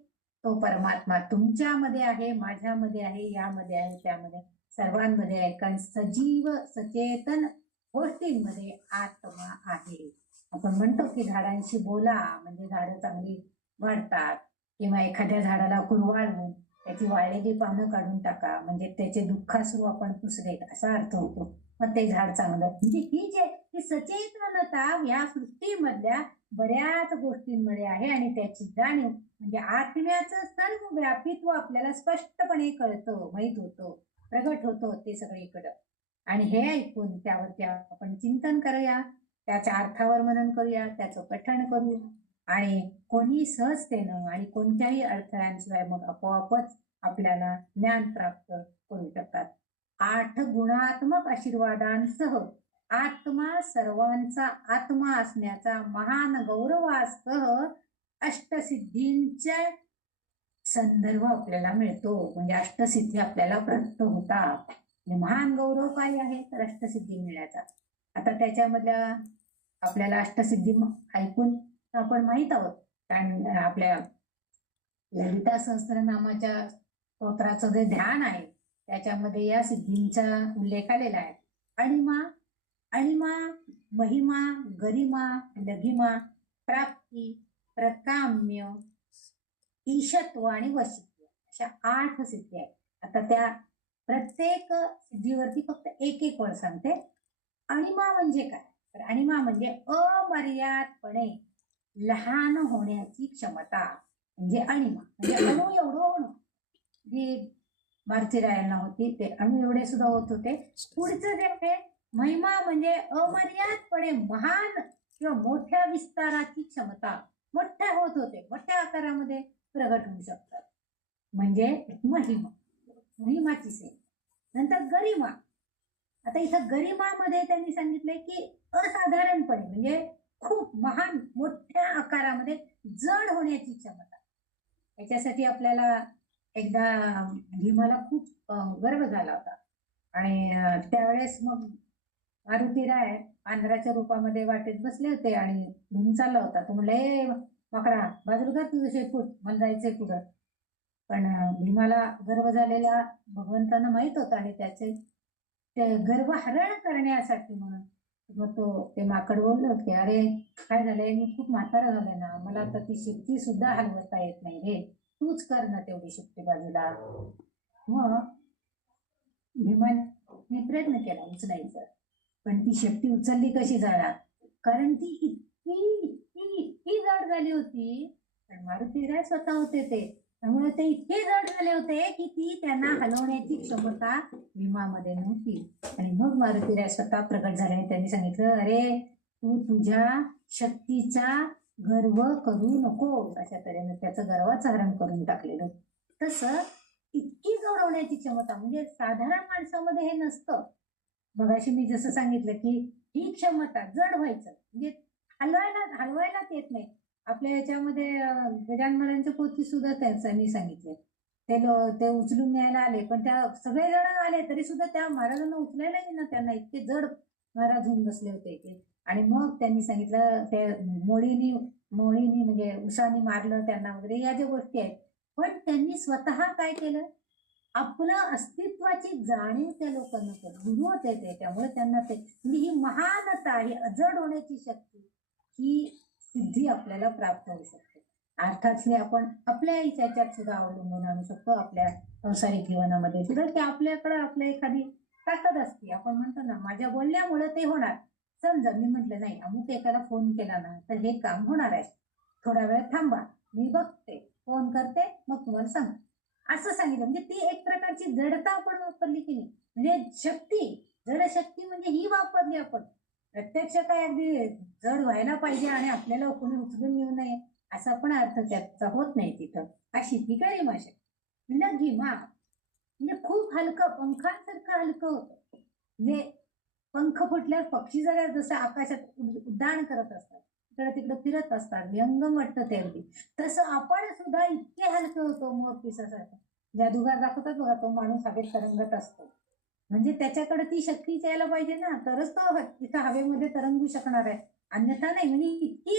तो परमात्मा तुमच्यामध्ये आहे, माझ्यामध्ये आहे, यामध्ये आहे, त्यामध्ये सर्वांमध्ये आहे. कारण सजीव सचेतन गोष्टींमध्ये आत्मा आहे. आपण म्हणतो की झाडांशी बोला म्हणजे झाडं चांगली वाढतात, किंवा एखाद्या झाडाला कुरवाळून त्याची वाळलेली पानं काढून टाका म्हणजे त्याचे दुःखाश्रू आपण पुसलेत असा अर्थ होतो, मग ते झाड चांगलं. म्हणजे ही सचेतनता या सृष्टीमधल्या बऱ्याच गोष्टींमध्ये आहे, आणि त्याची जाणीव म्हणजे आत्म्याचं सर्व व्यापित्व आपल्याला स्पष्टपणे कळतं, माहित होतं, प्रगट होतं ते सगळीकडं. आणि हे ऐकून त्यावरती आपण चिंतन करूया, त्याच्या अर्थावर मनन करूया, त्याचं पठण करू, आणि कोणी सहजतेनं आणि कोणत्याही अडथळ्यांशिवाय मग आपोआपच आपल्याला ज्ञान प्राप्त करू शकतात. 8 गुणात्मक आशीर्वादांसह आत्मा सर्वांचा आत्मा असण्याचा महान गौरवासह अष्टसिद्धींचे संदर्भ आपल्याला मिळतो. म्हणजे अष्टसिद्धी आपल्याला प्राप्त होतात. महान गौरव काय आहे तर अष्टसिद्धी मिळण्याचा. आता त्याच्यामधल्या आपल्याला अष्टसिद्धी ऐकून आपण माहित आहोत, कारण आपल्या ललिता सहस्त्रनामाच्या स्तोत्राचं जे ध्यान आहे त्याच्यामध्ये या सिद्धींचा उल्लेख आलेला आहे. अणिमा, महिमा, गरिमा, लघिमा, प्राप्ती, प्रकाम्य, ईशत्व आणि वशित्व अशा 8 सिद्धी आहेत. आता त्या प्रत्येक सिद्धीवरती फक्त एक एक वळ सांगते. अणिमा म्हणजे काय तर अणिमा म्हणजे अमर्यादपणे लहान होण्याची क्षमता म्हणजे अणिमा. म्हणजे अणु एवढं होणं जी मारुतीरायांना होती ते अणु एवढे सुद्धा होत होते. पुढचं जे आहे महिमा म्हणजे अमर्यादपणे महान किंवा मोठ्या विस्ताराची क्षमता. मोठ्या होत होते, मोठ्या आकारामध्ये प्रगट होऊ शकतात म्हणजे महिमाची सेवा. नंतर गरिमा. आता इथं गरिमामध्ये त्यांनी सांगितलंय की असाधारणपणे म्हणजे खूप महान मोठ्या आकारामध्ये जड होण्याची क्षमता. याच्यासाठी आपल्याला एकदा भीमाला खूप गर्व झाला होता आणि त्यावेळेस मग मारुतीराय पांढऱ्याच्या रूपामध्ये वाटेत बसले होते आणि भीम चालला होता. तो म्हणले माकडा बाजूला तुझं शेपूट मला जायचंय पुढं. पण भीमाला गर्व झालेला भगवंतांना माहित होता आणि त्याचे ते गर्व हरण करण्यासाठी म्हणून मग ते माकड बोललं की अरे काय झालंय मी खूप म्हातारा झाले ना, मला तर ती शेपटी सुद्धा हलवता येत नाही रे, तूच कर ना तेवढी शेपटी बाजूला. मग भीमाने प्रयत्न केला उचलायचा, पण ती शेपटी उचलली कशी जाणार, कारण ती इतकी जड झाली होती. पण मारुतीराय स्वतः होते ते, त्यामुळे ते इतके जड झाले होते की ती त्यांना हलवण्याची क्षमता भीमामध्ये नव्हती. आणि मग मारुतीराय स्वतः प्रकट झाले आणि त्यांनी सांगितलं अरे तू तुझ्या शक्तीचा गर्व करू नको. अशा तऱ्हेने त्याचं गर्वाचं हरण करून टाकलेलं. तसं इतकी जड होण्याची क्षमता म्हणजे साधारण माणसामध्ये हे नसतं. मगाशी मी जसं सांगितलं की ही क्षमता जड व्हायचं म्हणजे हलवायलाच येत नाही. आपल्या याच्यामध्ये गजानन पोथी सुद्धा त्यांनी सांगितले ते उचलून न्यायला आले, पण त्या सगळे जण आले तरी सुद्धा त्या महाराजांना उचलायला येईना त्यांना, इतके जड महाराज होऊन बसले होते ते. आणि मग त्यांनी सांगितलं ते मोळीनी म्हणजे उषानी मारलं त्यांना वगैरे या ज्या गोष्टी आहेत. पण त्यांनी स्वतः काय केलं, आपलं अस्तित्वाची जाणीव त्या लोकांना केली. गुरु होते ते, त्यामुळे त्यांना ते म्हणजे ही महानता, ही अजड होण्याची शक्ती, ही सिद्धी आपल्याला प्राप्त होऊ शकते. अर्थात हे आपण आपल्या याच्यात सुद्धा अवलंबून आणू शकतो, आपल्या संसारिक जीवनामध्ये सुद्धा, की आपल्याकडे आपल्या एखादी ताकद असते. आपण म्हणतो ना माझ्या बोलण्यामुळे ते होणार. समजा मी म्हटलं नाही अमुक एकाला फोन केला ना तर हे काम होणार आहे, थोडा वेळ थांबा मी बघते, फोन करते मग तुम्हाला सांग, असं सांगितलं. म्हणजे ती एक प्रकारची जडता आपण वापरली की नाही, म्हणजे शक्ती, जड शक्ती म्हणजे ही वापरली आपण. प्रत्यक्ष काय अगदी जड व्हायला पाहिजे आणि आपल्याला कोणी उचलून येऊ नये असा पण अर्थ त्याचा होत नाही तिथं. अशी ती गरिमा शक्ती. लघिमा म्हणजे खूप हलकं, पंखांसारखं हलकं होतं. म्हणजे पंख फुटल्यावर पक्षी जरा जसं आकाशात उड्डाण करत असतात, इकडे तिकडे फिरत असतात, व्यंगम वाटतं ते अगदी, तसं आपण सुद्धा इतके हलके होतो मोर पिसासारखं. जादूगार दाखवतात बघा, तो माणूस हवेत तरंगत असतो, म्हणजे त्याच्याकडे ती शक्ती यायला पाहिजे ना, तरच तो तिथं हवेमध्ये तरंगू शकणार आहे, अन्यथा नाही. म्हणजे इतकी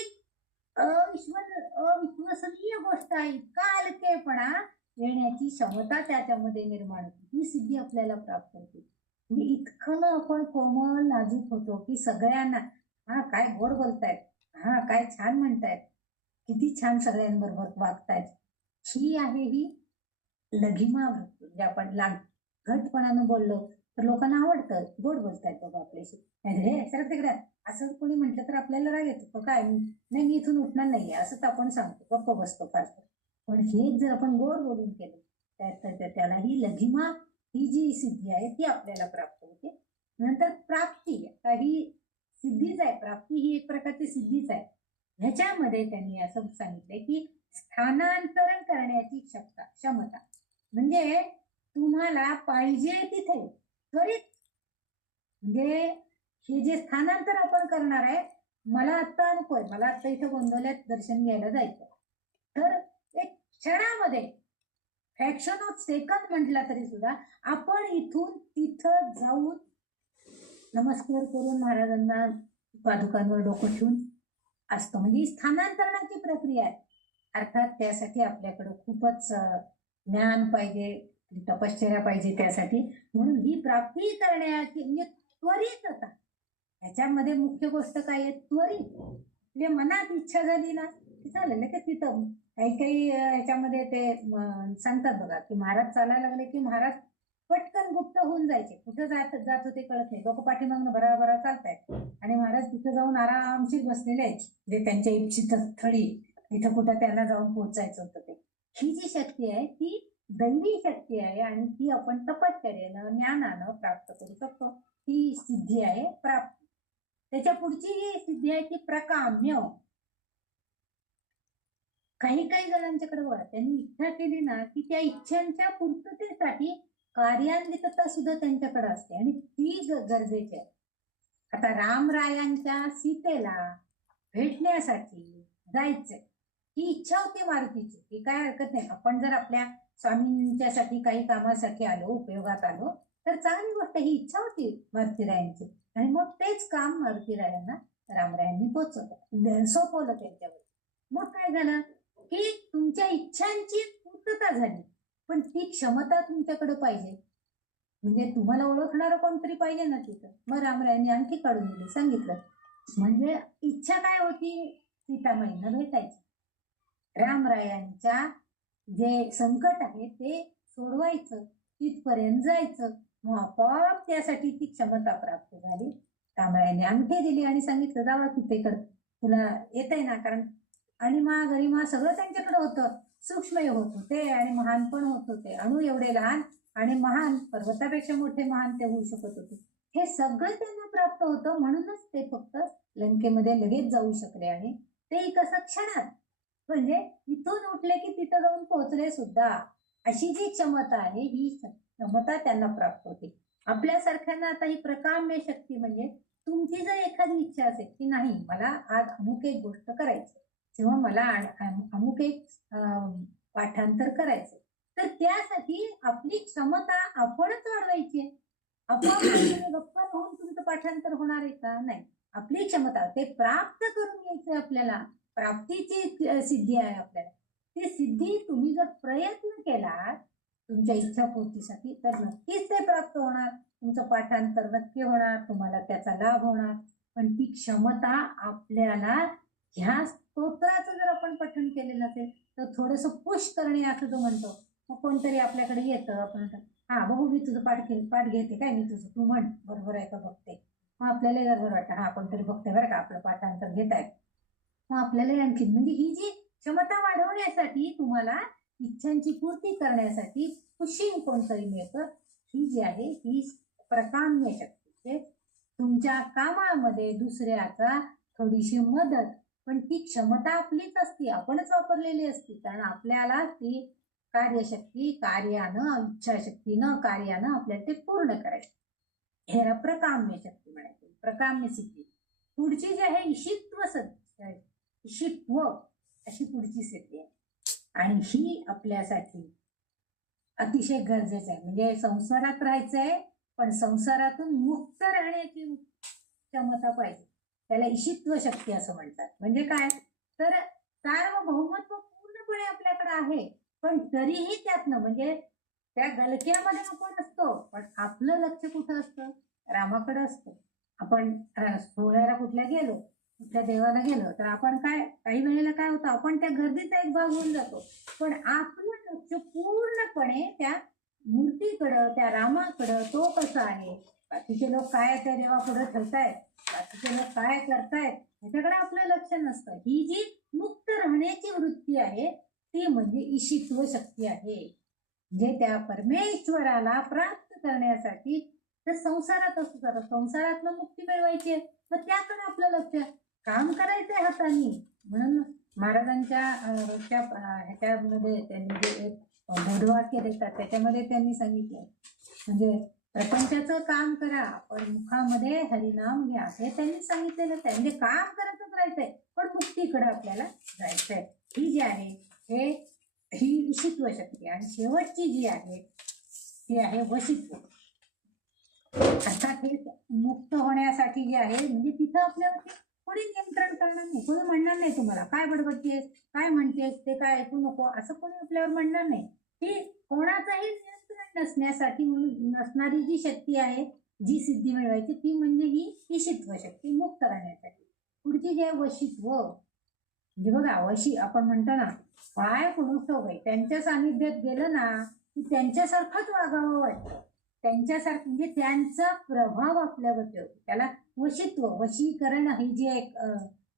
अविश्वसनीय गोष्ट आहे, इतका हलकेपणा येण्याची क्षमता त्याच्यामध्ये निर्माण होती. ही सिद्धी आपल्याला प्राप्त होते. म्हणजे इतकं आपण कोमल नाजूक होतो की सगळ्यांना हा काय गोड बोलतायत, हा काय छान म्हणतायत, किती छान सगळ्यांबरोबर वागतायत. ही आहे ही लघिमा वृत्ती. म्हणजे आपण घटपणानं बोललो तर लोकांना आवडतं, गोड बोलतायत बाबा आपल्याशी. हे सर तिकडे असं कोणी म्हटलं तर आपल्याला राग येतो, काय नाही मी इथून उठणार नाहीये असंच आपण सांगतो, गप्प बसतो फार. पण हे जर आपण गोड बोलून केलं त्याला ही लघिमा, ही जी सिद्धी आहे ती आपल्याला प्राप्त होते. नंतर प्राप्ती, आता ही सिद्धीच आहे, प्राप्ती ही एक प्रकारची सिद्धीच आहे. ह्याच्यामध्ये त्यांनी असं सांगितलंय की स्थानांतरण करण्याची क्षमता, म्हणजे तुम्हाला पाहिजे तिथे त्वरित, म्हणजे हे जे स्थानांतर आपण करणार आहे, मला आत्ता नकोय, मला आत्ता इथं गोंधळ्यात दर्शन घ्यायला जायचं, तर एक क्षणामध्ये, फ्रॅक्शन ऑफ सेकंद म्हटला तरी सुद्धा आपण इथून तिथं जाऊन नमस्कार करून महाराजांना पादुकांवर डोकं ठेवून असतो. म्हणजे स्थानांतरणाची प्रक्रिया आहे. अर्थात त्यासाठी आपल्याकडं खूपच ज्ञान पाहिजे, तपश्चर्या पाहिजे त्यासाठी. म्हणून ही प्राप्ती करण्याची म्हणजे त्वरितता, ह्याच्यामध्ये मुख्य गोष्ट काय आहे, त्वरित. म्हणजे मनात इच्छा झाली ना की झालं लगेच तिथं. काही काही ह्याच्यामध्ये ते सांगतात बघा की महाराज चालायला लागले की महाराज पटकन गुप्त होऊन जायचे, कुठं जात होते कळत नाही, लोक पाठीमागनं भराभरा चालतायत आणि महाराज तिथं जाऊन आरामशीर बसलेले आहेत, जे त्यांच्या इच्छित स्थळी, तिथं कुठं त्यांना जाऊन पोहोचायचं होतं ते. ही जी शक्ती आहे ती दैवी शक्ती आहे आणि ती आपण तपश्चर्येनं ज्ञानानं प्राप्त करू शकतो. ही सिद्धी आहे प्राप्ती. त्याच्या पुढची ही सिद्धी आहे ती प्रकाम्य. काही काही जणांच्याकडे बघा, त्यांनी इच्छा केली ना की त्या इच्छांच्या पूर्ततेसाठी कार्यान्वितता सुद्धा त्यांच्याकडे असते आणि ती गरजेची आहे. आता रामरायांच्या सीतेला भेटण्यासाठी जायचंय, ही इच्छा होती मारुतीची, ही काय हरकत नाही. आपण जर आपल्या स्वामींच्यासाठी काही कामासाठी आलो, उपयोगात आलो, तर चांगली गोष्ट, ही इच्छा होती मारुतीरायांची. आणि मग तेच काम मारुतीरायांना रामरायांनी सोपवलं त्यांच्यावर. मग काय झालं की तुमच्या इच्छांची पूर्तता झाली, पण ती क्षमता तुमच्याकडे पाहिजे. म्हणजे तुम्हाला ओळखणारं कोणतरी पाहिजे ना तिथं. मग रामरायांनी आणखी काढून दिली, सांगितलं. म्हणजे इच्छा काय होती, सीतामाईंना भेटायची. रामरायांच्या जे संकट आहे ते सोडवायचं, तिथपर्यंत जायचं. मग आपोआप त्यासाठी ती क्षमता प्राप्त झाली. रामरायांनी अंगठी दिली आणि सांगितलं जावा तिथेकडं, तुला येतंय ना. कारण अणिमा गरिमा सगळं त्यांच्याकडे होतं. सूक्ष्म होत होते आणि महान पण होत होते. अणु एवढे लहान आणि महान, पर्वतापेक्षा मोठे महान ते होऊ शकत होते. हे सगळं त्यांना प्राप्त होतं, म्हणूनच ते फक्त लंकेमध्ये लगेच जाऊ शकले आणि ते कसं क्षणात, म्हणजे इथून उठले की तिथं जाऊन पोहोचले सुद्धा. अशी जी क्षमता आहे ही क्षमता त्यांना प्राप्त होते. आपल्यासारख्यांना आता ही प्रकाम्य शक्ती, म्हणजे तुमची जर एखादी इच्छा असेल की नाही मला आज अमुक एक गोष्ट करायची किंवा मला अमुक एक पाठांतर करायचं, तर त्यासाठी आपली क्षमता आपणच वाढवायची. आपण गप्पा होऊन तुमचं पाठांतर होणार आहे का? नाही. आपली क्षमता ते प्राप्त करून घ्यायचं आपल्याला. प्राप्तीची सिद्धी आहे आपल्याला. ती सिद्धी तुम्ही जर प्रयत्न केला तुमच्या इच्छापूर्तीसाठी, तर नक्कीच ते प्राप्त होणार. तुमचं पाठांतर नक्की होणार, तुम्हाला त्याचा लाभ होणार. पण ती क्षमता आपल्याला, ह्या स्तोत्राचं जर आपण पठण केलेलं असेल तर थोडंसं पुश करणे असं जो म्हणतो. मग कोणतरी आपल्याकडे येतं, आपण हा बघू मी तुझं पाठ घेते काय, मी तुझं, तू म्हण बरोबर आहे का बघते. मग आपल्याला बरोबर वाटतं, हा कोणतरी बघते बरं का आपलं पाठांतर घेत आहे. मग आपल्याला आणखी, म्हणजे ही जी क्षमता वाढवण्यासाठी, तुम्हाला इच्छांची पूर्ती करण्यासाठी पुशिंग कोणतरी मिळतं. ही जी आहे ही प्रकाम्य शक्ती, तुमच्या कामामध्ये दुसऱ्याचा थोडीशी मदत, पण ती क्षमता आपलीच असती, आपणच वापरलेली असती. कारण आपल्याला ती कार्यशक्ती कार्यानं, इच्छाशक्तीनं कार्यानं आपल्याला ते पूर्ण करायचं. ह्याला प्रकाम्य शक्ती म्हणायची, प्रकाम्य सिद्धी. पुढची जी आहे ईशित्व, अशी पुढची सिद्धी आहे. आणि ही आपल्यासाठी अतिशय गरजेचं आहे. म्हणजे संसारात राहायचंय, पण संसारातून मुक्त राहण्याची क्षमता पाहिजे. त्याला ईशित्व शक्ती असं म्हणतात. म्हणजे काय, तर सार्वभौमत्व पूर्णपणे आपल्याकडे आहे, पण तरीही त्यातनं, म्हणजे त्या गलक्यामध्ये आपण असतो, पण आपलं लक्ष कुठं असतं, रामाकडे असतं. आपण सोहळ्याला कुठल्या गेलो, कुठल्या देवाला गेलो, तर आपण काय, काही वेळेला काय होतं, आपण त्या गर्दीचा एक भाग होऊन जातो, पण आपलं लक्ष पूर्णपणे त्या मूर्तीकडं, त्या रामाकडं, तो कसा आहे, बाकीचे लोक काय त्या देवापुढे ठेवतायत, बाकीचे लोक काय करतायत, ह्याच्याकडे आपलं लक्ष नसतं. ही जी मुक्त राहण्याची वृत्ती आहे ती म्हणजे ईशित्व शक्ती आहे. म्हणजे त्या परमेश्वराला प्राप्त करण्यासाठी तर संसारात असतो, संसारातनं मुक्ती मिळवायची, मग त्याकडे आपलं लक्ष. काम करायचंय हाताने. म्हणून महाराजांच्या रोजच्या ह्याच्यामध्ये त्यांनी जे एक बोधवाक्य देतात त्याच्यामध्ये त्यांनी सांगितलंय, म्हणजे प्रपंचाचं काम करा पण मुखामध्ये हरिनाम घ्या, हे त्यांनी सांगितलेलं आहे. म्हणजे काम करतच राहायचंय पण मुक्तीकडे आपल्याला जायचंय. ही जी आहे ही ईशित्व शक्ती. आणि शेवटची जी आहे ती आहे वशित्व. अर्थात हे मुक्त होण्यासाठी जे आहे म्हणजे तिथं आपल्यावरती कोणी नियंत्रण करणार नाही, कोणी म्हणणार नाही तुम्हाला काय बडबडतेस, काय म्हणतेस, ते काय ऐकू नको, असं कोणी आपल्यावर म्हणणार नाही. ही कोणाचंही नियंत्रण नसण्यासाठी म्हणून नसणारी जी शक्ती आहे, जी सिद्धी मिळवायची ती म्हणजे ही ईशित्व शक्ती, मुक्त राहण्यासाठी. पुढची जे वशित्व, म्हणजे बघा वशी आपण म्हणतो ना, काय कुणूस त्यांच्या सानिध्यात गेलं ना की त्यांच्यासारखंच वागावं वाटतं, त्यांच्यासारखं म्हणजे त्यांचा प्रभाव आपल्यावरती होतो. त्याला वशित्व, वशीकरण ही जी एक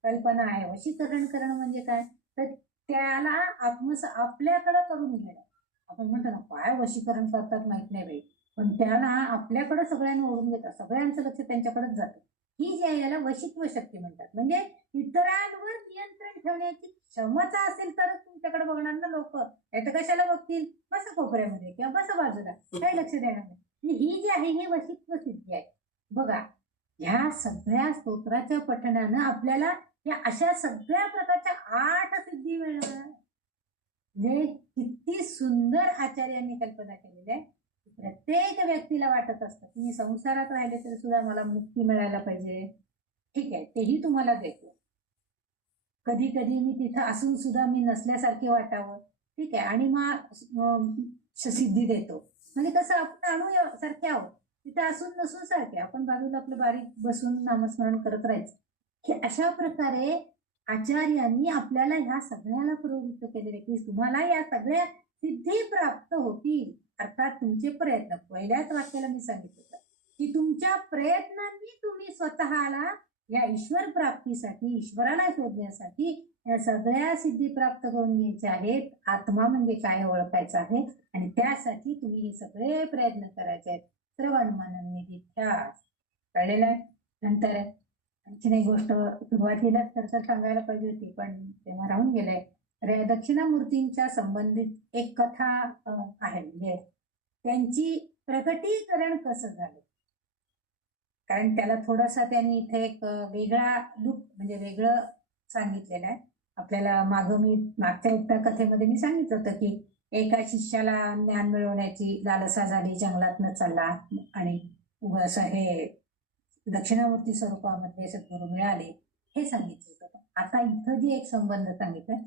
कल्पना आहे. वशीकरण करणं म्हणजे काय, तर त्याला आपल्याकडे करून घेणं. आपण म्हणतो ना काय वशीकरण करतात माहित नाही बाई, पण त्याला आपल्याकडे सगळ्यांना ओढून घेतात, सगळ्यांचं लक्ष त्यांच्याकडेच जातं. ही जी आहे याला वशित्व शक्ती म्हणतात. म्हणजे इतरांवर नियंत्रण ठेवण्याची क्षमता असेल तरच तुमच्याकडे बघणार ना लोक, नाही तर कशाला बघतील, बस कोपऱ्यामध्ये किंवा बस बाजूला, काही लक्ष देणार नाही. ही जी आहे ही वशित्व सिद्धी आहे. बघा ह्या सगळ्या स्तोत्राच्या पठणानं आपल्याला या अशा सगळ्या प्रकारच्या 8 सिद्धी मिळणार. म्हणजे किती सुंदर आचार्यांनी कल्पना केलेली आहे. प्रत्येक व्यक्तीला वाटत असतं की मी संसारात राहिले तरी सुद्धा मला मुक्ती मिळायला पाहिजे. ठीक आहे, तेही तुम्हाला देतो. कधी कधी मी तिथं असून सुद्धा मी नसल्यासारखे वाटावं, ठीक आहे, आणि मग सिद्धी देतो. म्हणजे कसं आपण अणू सारखे आहोत, तिथं असून नसून सारखे, आपण बाजूला आपलं बारीक बसून नामस्मरण करत राहायचं. हे अशा प्रकारे आचार्यांनी आपल्याला ह्या सगळ्याला प्रवृत्त केलेले की तुम्हाला या सगळ्या सिद्धी प्राप्त होतील. अर्थात तुमचे प्रयत्न, पहिल्याच वाक्याला मी सांगितलं होतं की तुमच्या प्रयत्नांनी तुम्ही स्वतःला या ईश्वर प्राप्तीसाठी, ईश्वराला शोधण्यासाठी या सगळ्या सिद्धी प्राप्त करून घ्यायच्या आहेत. आत्मा म्हणजे काय ओळखायचं आहे आणि त्यासाठी तुम्ही हे सगळे प्रयत्न करायचे आहेत. श्रवण मनन निधिध्यास, कळलेलं आहे. नंतर आणखीन एक गोष्ट सुरुवातीला तर सांगायला पाहिजे होती पण तेव्हा राहून गेलंय. तर दक्षिणामूर्तींच्या संबंधित एक कथा आहे, म्हणजे त्यांची प्रकटीकरण कसं झालं, कारण त्याला थोडासा त्यांनी इथे एक वेगळा लूक म्हणजे वेगळं सांगितलेलं आहे आपल्याला. मागच्या एकदा कथेमध्ये मी सांगितलं होतं की एका शिष्याला ज्ञान मिळवण्याची लालसा झाली, जंगलातनं चालला आणि असं हे दक्षिणामूर्ती स्वरूपामध्ये सद्गुरू मिळाले, हे सांगितलं होतं. आता इथं जे एक संबंध सांगितलं,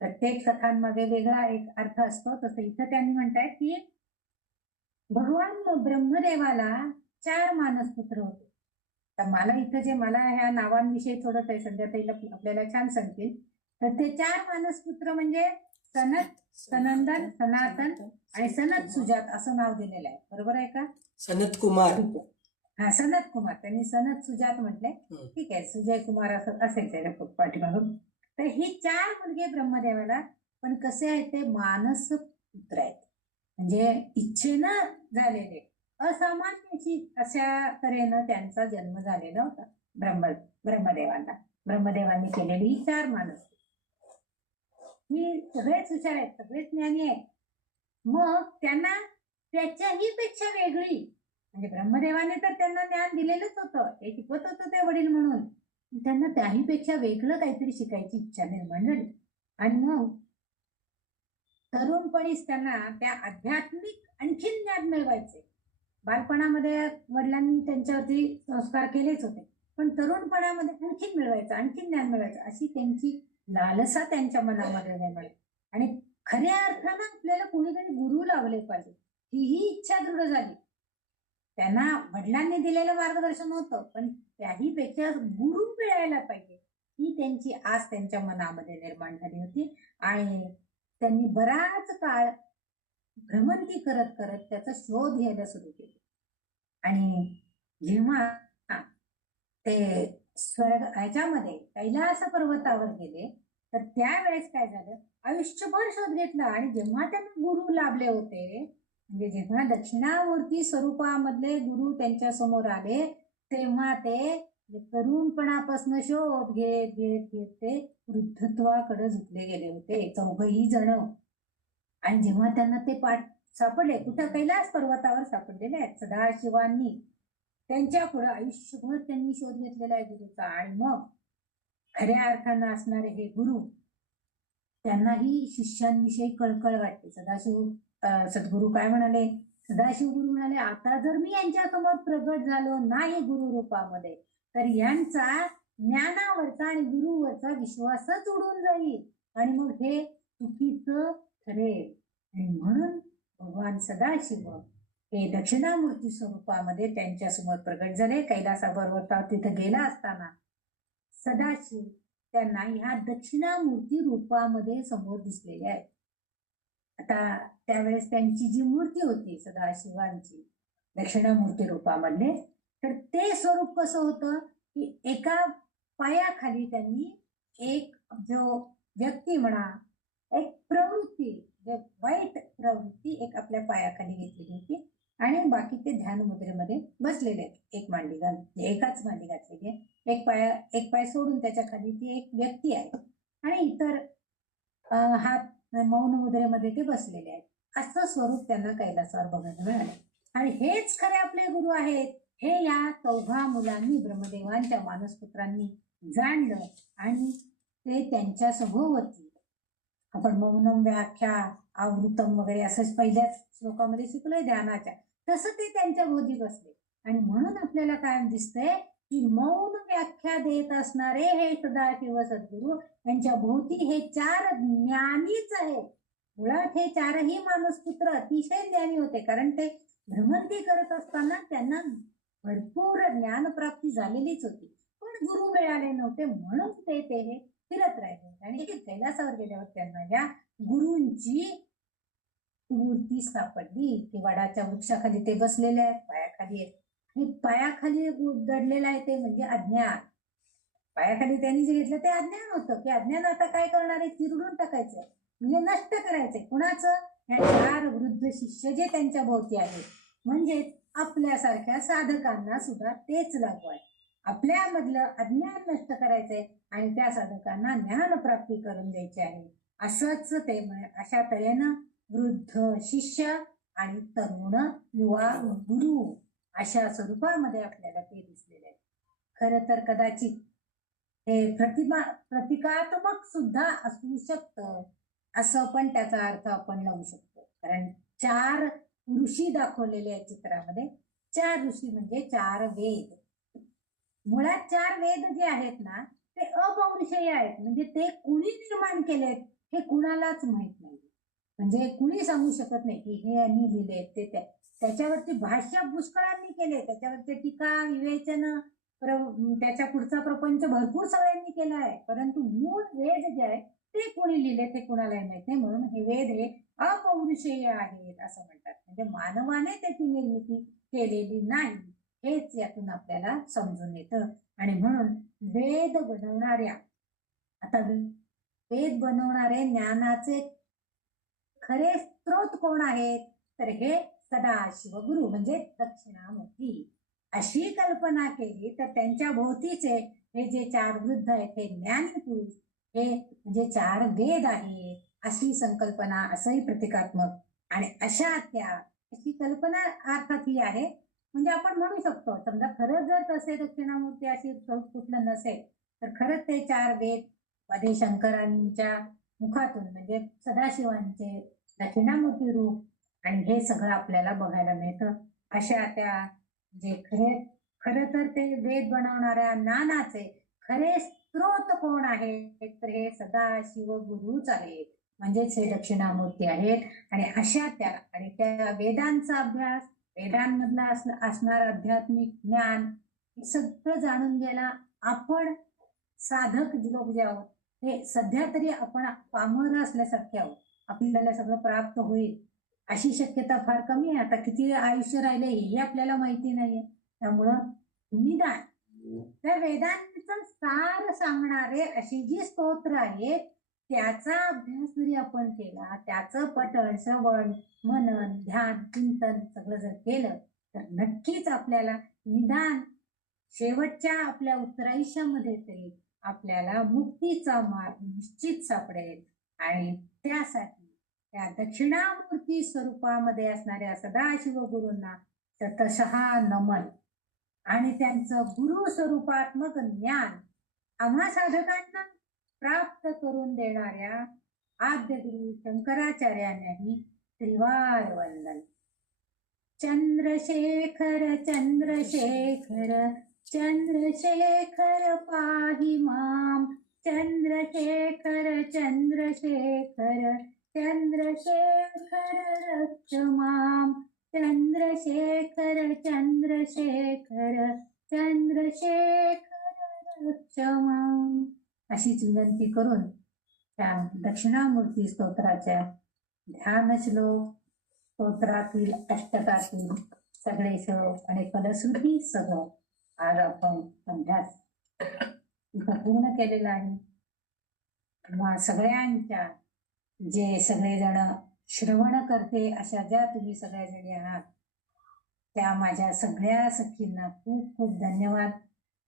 प्रत्येक कथांमध्ये वेगळा एक अर्थ असतो, तसं इथं त्यांनी म्हणतायत की भगवान ब्रह्मदेवाला 4 मानसपुत्र होते. तर मला इथं जे मला ह्या नावांविषयी थोडं ते संध्याताईला आपल्याला छान सांगतील. तर ते 4 मानसपुत्र म्हणजे सनत, सनंदन, सनातन आणि सनत सुजात असं नाव दिलेलं आहे. बरोबर आहे का? सनत कुमार. हा, सनत कुमार. त्यांनी सनत सुजात म्हटलंय. ठीक आहे, सुजय कुमार असं असेल त्याच्या पाठीमागून. तर ही 4 मुलगे ब्रह्मदेवाला, पण कसे आहेत ते मानस पुत्र आहेत, म्हणजे इच्छेनं झालेले, असामान्य अशा तऱ्हेनं त्यांचा जन्म झालेला होता ब्रह्मदेवांना. ब्रह्मदेवांनी केलेली ही 4 माणसं, ही सगळेच हुशार आहेत, सगळेच ज्ञानी आहेत. मग त्यांना त्याच्याही पेक्षा वेगळी, म्हणजे ब्रह्मदेवाने तर त्यांना ज्ञान दिलेलंच होतं, ते शिकवत होतं ते वडील म्हणून, त्यांना त्याही पेक्षा वेगळं काहीतरी शिकायची इच्छा निर्माण झाली. आणि मग तरुणपणीच त्यांना त्या आध्यात्मिक आणखीन ज्ञान मिळवायचे. बालपणामध्ये वडिलांनी त्यांच्यावरती संस्कार केलेच होते, पण तरुणपणामध्ये आणखीन मिळवायचं, आणखीन ज्ञान मिळवायचं, अशी त्यांची लालसा त्यांच्या मनामध्ये निर्माण. आणि खऱ्या अर्थानं आपल्याला कोणीतरी गुरु लावले पाहिजे, ही इच्छा दृढ झाली. त्यांना वडिलांनी दिलेलं मार्गदर्शन होतं, पण त्याही पेक्षा गुरु मिळायला पाहिजे, ही त्यांची आस त्यांच्या मनामध्ये निर्माण झाली होती. आणि त्यांनी बराच काळ भ्रमंती करत करत त्याचा शोध घ्यायला सुरू केला. आणि जेव्हा ते स्वर्ग ह्याच्यामध्ये कैलास पर्वतावर गेले, तर त्यावेळेस काय झालं, आयुष्यभर शोध घेतला. आणि जेव्हा त्यांना गुरु लाभले होते, म्हणजे जेव्हा दक्षिणामूर्ती स्वरूपामधले गुरु त्यांच्या समोर आले, तेव्हा ते तरुणपणापासून शोध घेत घेत घेत ते वृद्धत्वाकडे झुकले गेले होते चौघही जण. आणि जेव्हा त्यांना ते पाठ सापडले, कुठं कैलास पर्वतावर सापडलेले आहेत सदाशिवांनी, त्यांच्या पुढे आयुष्यभर त्यांनी शोध घेतलेला आहे गुरुचा. आणि मग खऱ्या अर्थानं असणारे हे गुरु, त्यांनाही शिष्यांविषयी कळकळ वाटते. सद्गुरु काय म्हणाले, सदाशिव गुरु म्हणाले, आता जर मी यांच्यासमोर प्रगट झालो नाही गुरु रूपामध्ये, तर यांचा ज्ञानावरचा आणि गुरुवरचा विश्वासच उडून जाईल आणि मग हे चुकीचं ठरेल. आणि म्हणून भगवान सदाशिव हे दक्षिणामूर्ती स्वरूपामध्ये त्यांच्या समोर प्रगट झाले. कैलासाबरोबर तिथे गेला असताना सदाशिव त्यांना ह्या दक्षिणामूर्ती रूपामध्ये समोर दिसलेले आहेत. आता त्यावेळेस त्यांची जी मूर्ती होती सदाशिवांची दक्षिणामूर्ती रूपामध्ये, तर ते स्वरूप कसं होतं की एका पायाखाली त्यांनी एक जो व्यक्ती म्हणा, एक प्रवृत्ती, वाईट प्रवृत्ती एक आपल्या पायाखाली घेतलेली होती आणि बाकी ते ध्यान मुद्रेमध्ये बसलेले आहेत. एकाच मांडी घातलेली आहे. एक पाय सोडून त्याच्या खाली ती एक व्यक्ती आहे आणि इतर हात मौन मुद्रेमध्ये ते बसलेले आहेत. असं स्वरूप त्यांना कैलासावर बघायला मिळालं. आणि हेच खरे आपले गुरु आहेत हे या चौघा मुलांनी, ब्रह्मदेवांच्या मानसपुत्रांनी जाणलं आणि ते त्यांच्या सभोवती, आपण मौनम व्याख्या आवृतम वगैरे असंच पहिल्याच श्लोकामध्ये शिकलोय ध्यानाच्या, तसं ते त्यांच्या भोवती बसले. आणि म्हणून आपल्याला काय दिसतंय की मौन व्याख्या देत असणारे हे सदाशिव सद्गुरु यांच्या भोवती हे चार ज्ञानीच आहेत. मुळात हे चारही मानसपुत्र अतिशय ज्ञानी होते, कारण ते भ्रमंती करत असताना त्यांना भरपूर ज्ञानप्राप्ती झालेलीच होती, पण गुरु मिळाले नव्हते म्हणून ते हे फिरत राहिले. आणि कैलासावर गेल्यावर त्यांना या गुरूंची मूर्ती सापडली. ते वडाच्या वृक्षाखाली ते बसलेले आहेत, पायाखाली आहेत. आणि पायाखाली दडलेलं आहे ते म्हणजे अज्ञान. पायाखाली त्यांनी जे घेतलं ते अज्ञान होतं, की अज्ञान आता काय करणार आहे, चिरडून टाकायचंय, म्हणजे नष्ट करायचंय. कुणाचं? ह्या चार वृद्ध शिष्य जे त्यांच्या भोवती आहेत, म्हणजे आपल्यासारख्या साधकांना सुद्धा तेच लागू आहे. आपल्यामधलं अज्ञान नष्ट करायचंय आणि त्या साधकांना ज्ञान प्राप्ती करून द्यायची आहे. असंच ते अशा तऱ्हेनं वृद्ध शिष्य आणि तरुण युवा गुरु अशा स्वरूपामध्ये आपल्याला ते दिसलेले आहे. खरं तर कदाचित हे प्रतिकात्मक सुद्धा असू शकतं, असं पण त्याचा अर्थ आपण लावू शकतो. कारण चार ऋषी दाखवलेले आहेत चित्रामध्ये. चार ऋषी म्हणजे चार वेद. मुळात चार वेद जे आहेत ना ते अपौरुषेय आहेत, म्हणजे ते कुणी निर्माण केलेत हे कुणालाच माहित नाही. म्हणजे कुणी सांगू शकत नाही की हे यांनी लिहिले ते त्याच्यावरती भाष्य पुष्कळांनी केले, त्याच्यावरती टीका विवेचन, त्याच्या पुढचा प्रपंच भरपूर सगळ्यांनी केला आहे, परंतु मूळ वेद जे आहे ते कोणी लिहिले ते कुणालाही माहित नाही. म्हणून हे वेद हे अपौरुषेय आहेत असं म्हणतात. म्हणजे मानवाने त्याची निर्मिती केलेली नाही, हेच यातून आपल्याला समजून येतं. आणि म्हणून वेद बनवणाऱ्या, आता वेद बनवणारे ज्ञानाचे खरे स्त्रोत कोण आहेत, तर हे सदाशिव गुरु म्हणजे दक्षिणामूर्ती. अशी कल्पना केली तर त्यांच्या भोवतीचे हे जे चार वृद्ध आहेत हे ज्ञानी पुरुष, हे म्हणजे चार वेद आहे अशी संकल्पना, असंही प्रतिकात्मक. आणि अशी कल्पना अर्थात ही आहे. म्हणजे आपण म्हणू शकतो, समजा खरंच जर तसे दक्षिणामूर्ती अशी कुठलं नसेल तर खरंच ते चार वेद मध्ये खंकरांच्या मुखातून म्हणजे सदाशिवांचे दक्षिणामूर्ती रूप आणि हे सगळं आपल्याला बघायला मिळतं. अशा त्या जे खरं तर ते वेद बनवणाऱ्या ज्ञानाचे खरे स्त्रोत कोण आहे, तर हे सदाशिव गुरुच आहेत, म्हणजेच हे दक्षिणामूर्ती आहेत. आणि अशा त्या वेदांचा अभ्यास, वेदांमधला असणार आध्यात्मिक ज्ञान हे सगळं जाणून घ्यायला आपण साधक लोक जे आहोत हे सध्या तरी आपण पामर असल्यासारखे आहोत. आपल्याला सगळं प्राप्त होईल अशी शक्यता फार कमी आहे. आता किती आयुष्य राहिले हे आपल्याला माहिती नाहीये. त्यामुळं निदान त्या वेदांचं सार सांगणारे अशी जी स्तोत्र आहेत त्याचा अभ्यास जरी आपण केला, त्याचं पठण, श्रवण, मनन, ध्यान, चिंतन सगळं जर केलं तर नक्कीच आपल्याला निदान शेवटच्या आपल्या उत्तरायुष्यामध्ये तरी आपल्याला मुक्तीचा मार्ग निश्चित सापडेल. आणि त्यासाठी त्या दक्षिणामूर्ती स्वरूपामध्ये असणाऱ्या सदाशिव गुरूंना शतशः नमन. आणि त्यांचं गुरु स्वरूपात्मक ज्ञान आम्हा साधकांना प्राप्त करून देणाऱ्या आद्य गुरु शंकराचार्यांनाही त्रिवार वंदन. चंद्रशेखर चंद्रशेखर चंद्रशेखर पाहि माम. चंद्रशेखर चंद्रशेखर चंद्रशेखर रक्ष माम. चंद्रशेखर चंद्रशेखर चंद्रशेखर रक्ष माम. अशीच विनंती करून त्या दक्षिणामूर्ती स्तोत्राच्या ध्यान श्लोक, स्तोत्रातील अष्टकातील सगळे श्लोक आणि फलश्रुती सह आज आपण अभ्यास इथं पूर्ण केलेला आहे. मग सगळ्यांच्या जे सगळेजण श्रवण करते अशा ज्या तुम्ही सगळ्याजणी आहात त्या माझ्या सगळ्या सखींना खूप खूप धन्यवाद.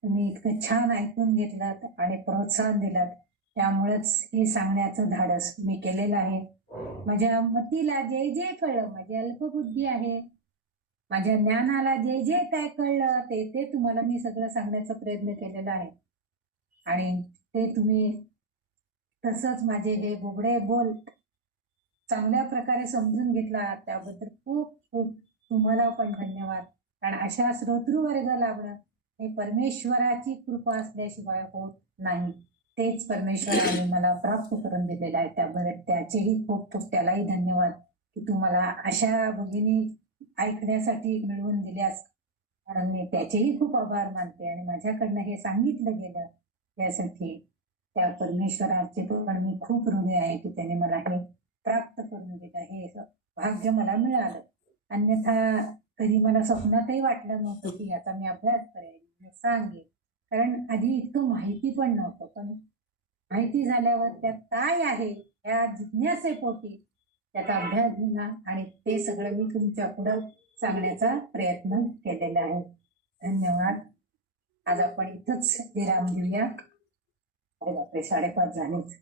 तुम्ही इतकं छान ऐकून घेतलात आणि प्रोत्साहन दिलात, त्यामुळेच हे सांगण्याचं धाडस मी केलेलं आहे. माझ्या मतीला जे जे कळलं, माझी अल्पबुद्धी आहे, माझ्या ज्ञानाला जे जे काय कळलं ते ते तुम्हाला मी सगळं सांगण्याचा प्रयत्न केलेला आहे. आणि ते तुम्ही तसंच माझे हे बोबडे बोल चांगल्या प्रकारे समजून घेतला त्याबद्दल खूप खूप तुम्हाला पण धन्यवाद. कारण अशा श्रोतृवर्ग लाभणं हे परमेश्वराची कृपा असल्याशिवाय होत नाही. तेच परमेश्वराने मला प्राप्त करून दिलेलं आहे, त्याबद्दल त्याचेही खूप खूप त्यालाही धन्यवाद की तुम्हाला अशा भगिनी ऐकण्यासाठी मिळवून दिल्यास. कारण मी त्याचेही खूप आभार मानते आणि माझ्याकडनं हे सांगितलं गेलं त्यासाठी त्या परमेश्वराचे पण मी खूप ऋणी आहे की त्याने मला हे प्राप्त करून दिलं. हे भाग्य मला मिळालं. अन्यथा कधी मला स्वप्नातही वाटलं नव्हतं की याचा मी अभ्यास करेन, सांगेन. कारण आधी इतकं माहिती पण नव्हतं, पण माहिती झाल्यावर त्यात काय आहे या जिज्ञासेपोटी त्याचा अभ्यास झाला आणि ते सगळं मी तुमच्या पुढं सांगण्याचा प्रयत्न केलेला आहे. धन्यवाद. आज आपण इथंच विराम घेऊया. अरे बापरे, 5:30 झालेच.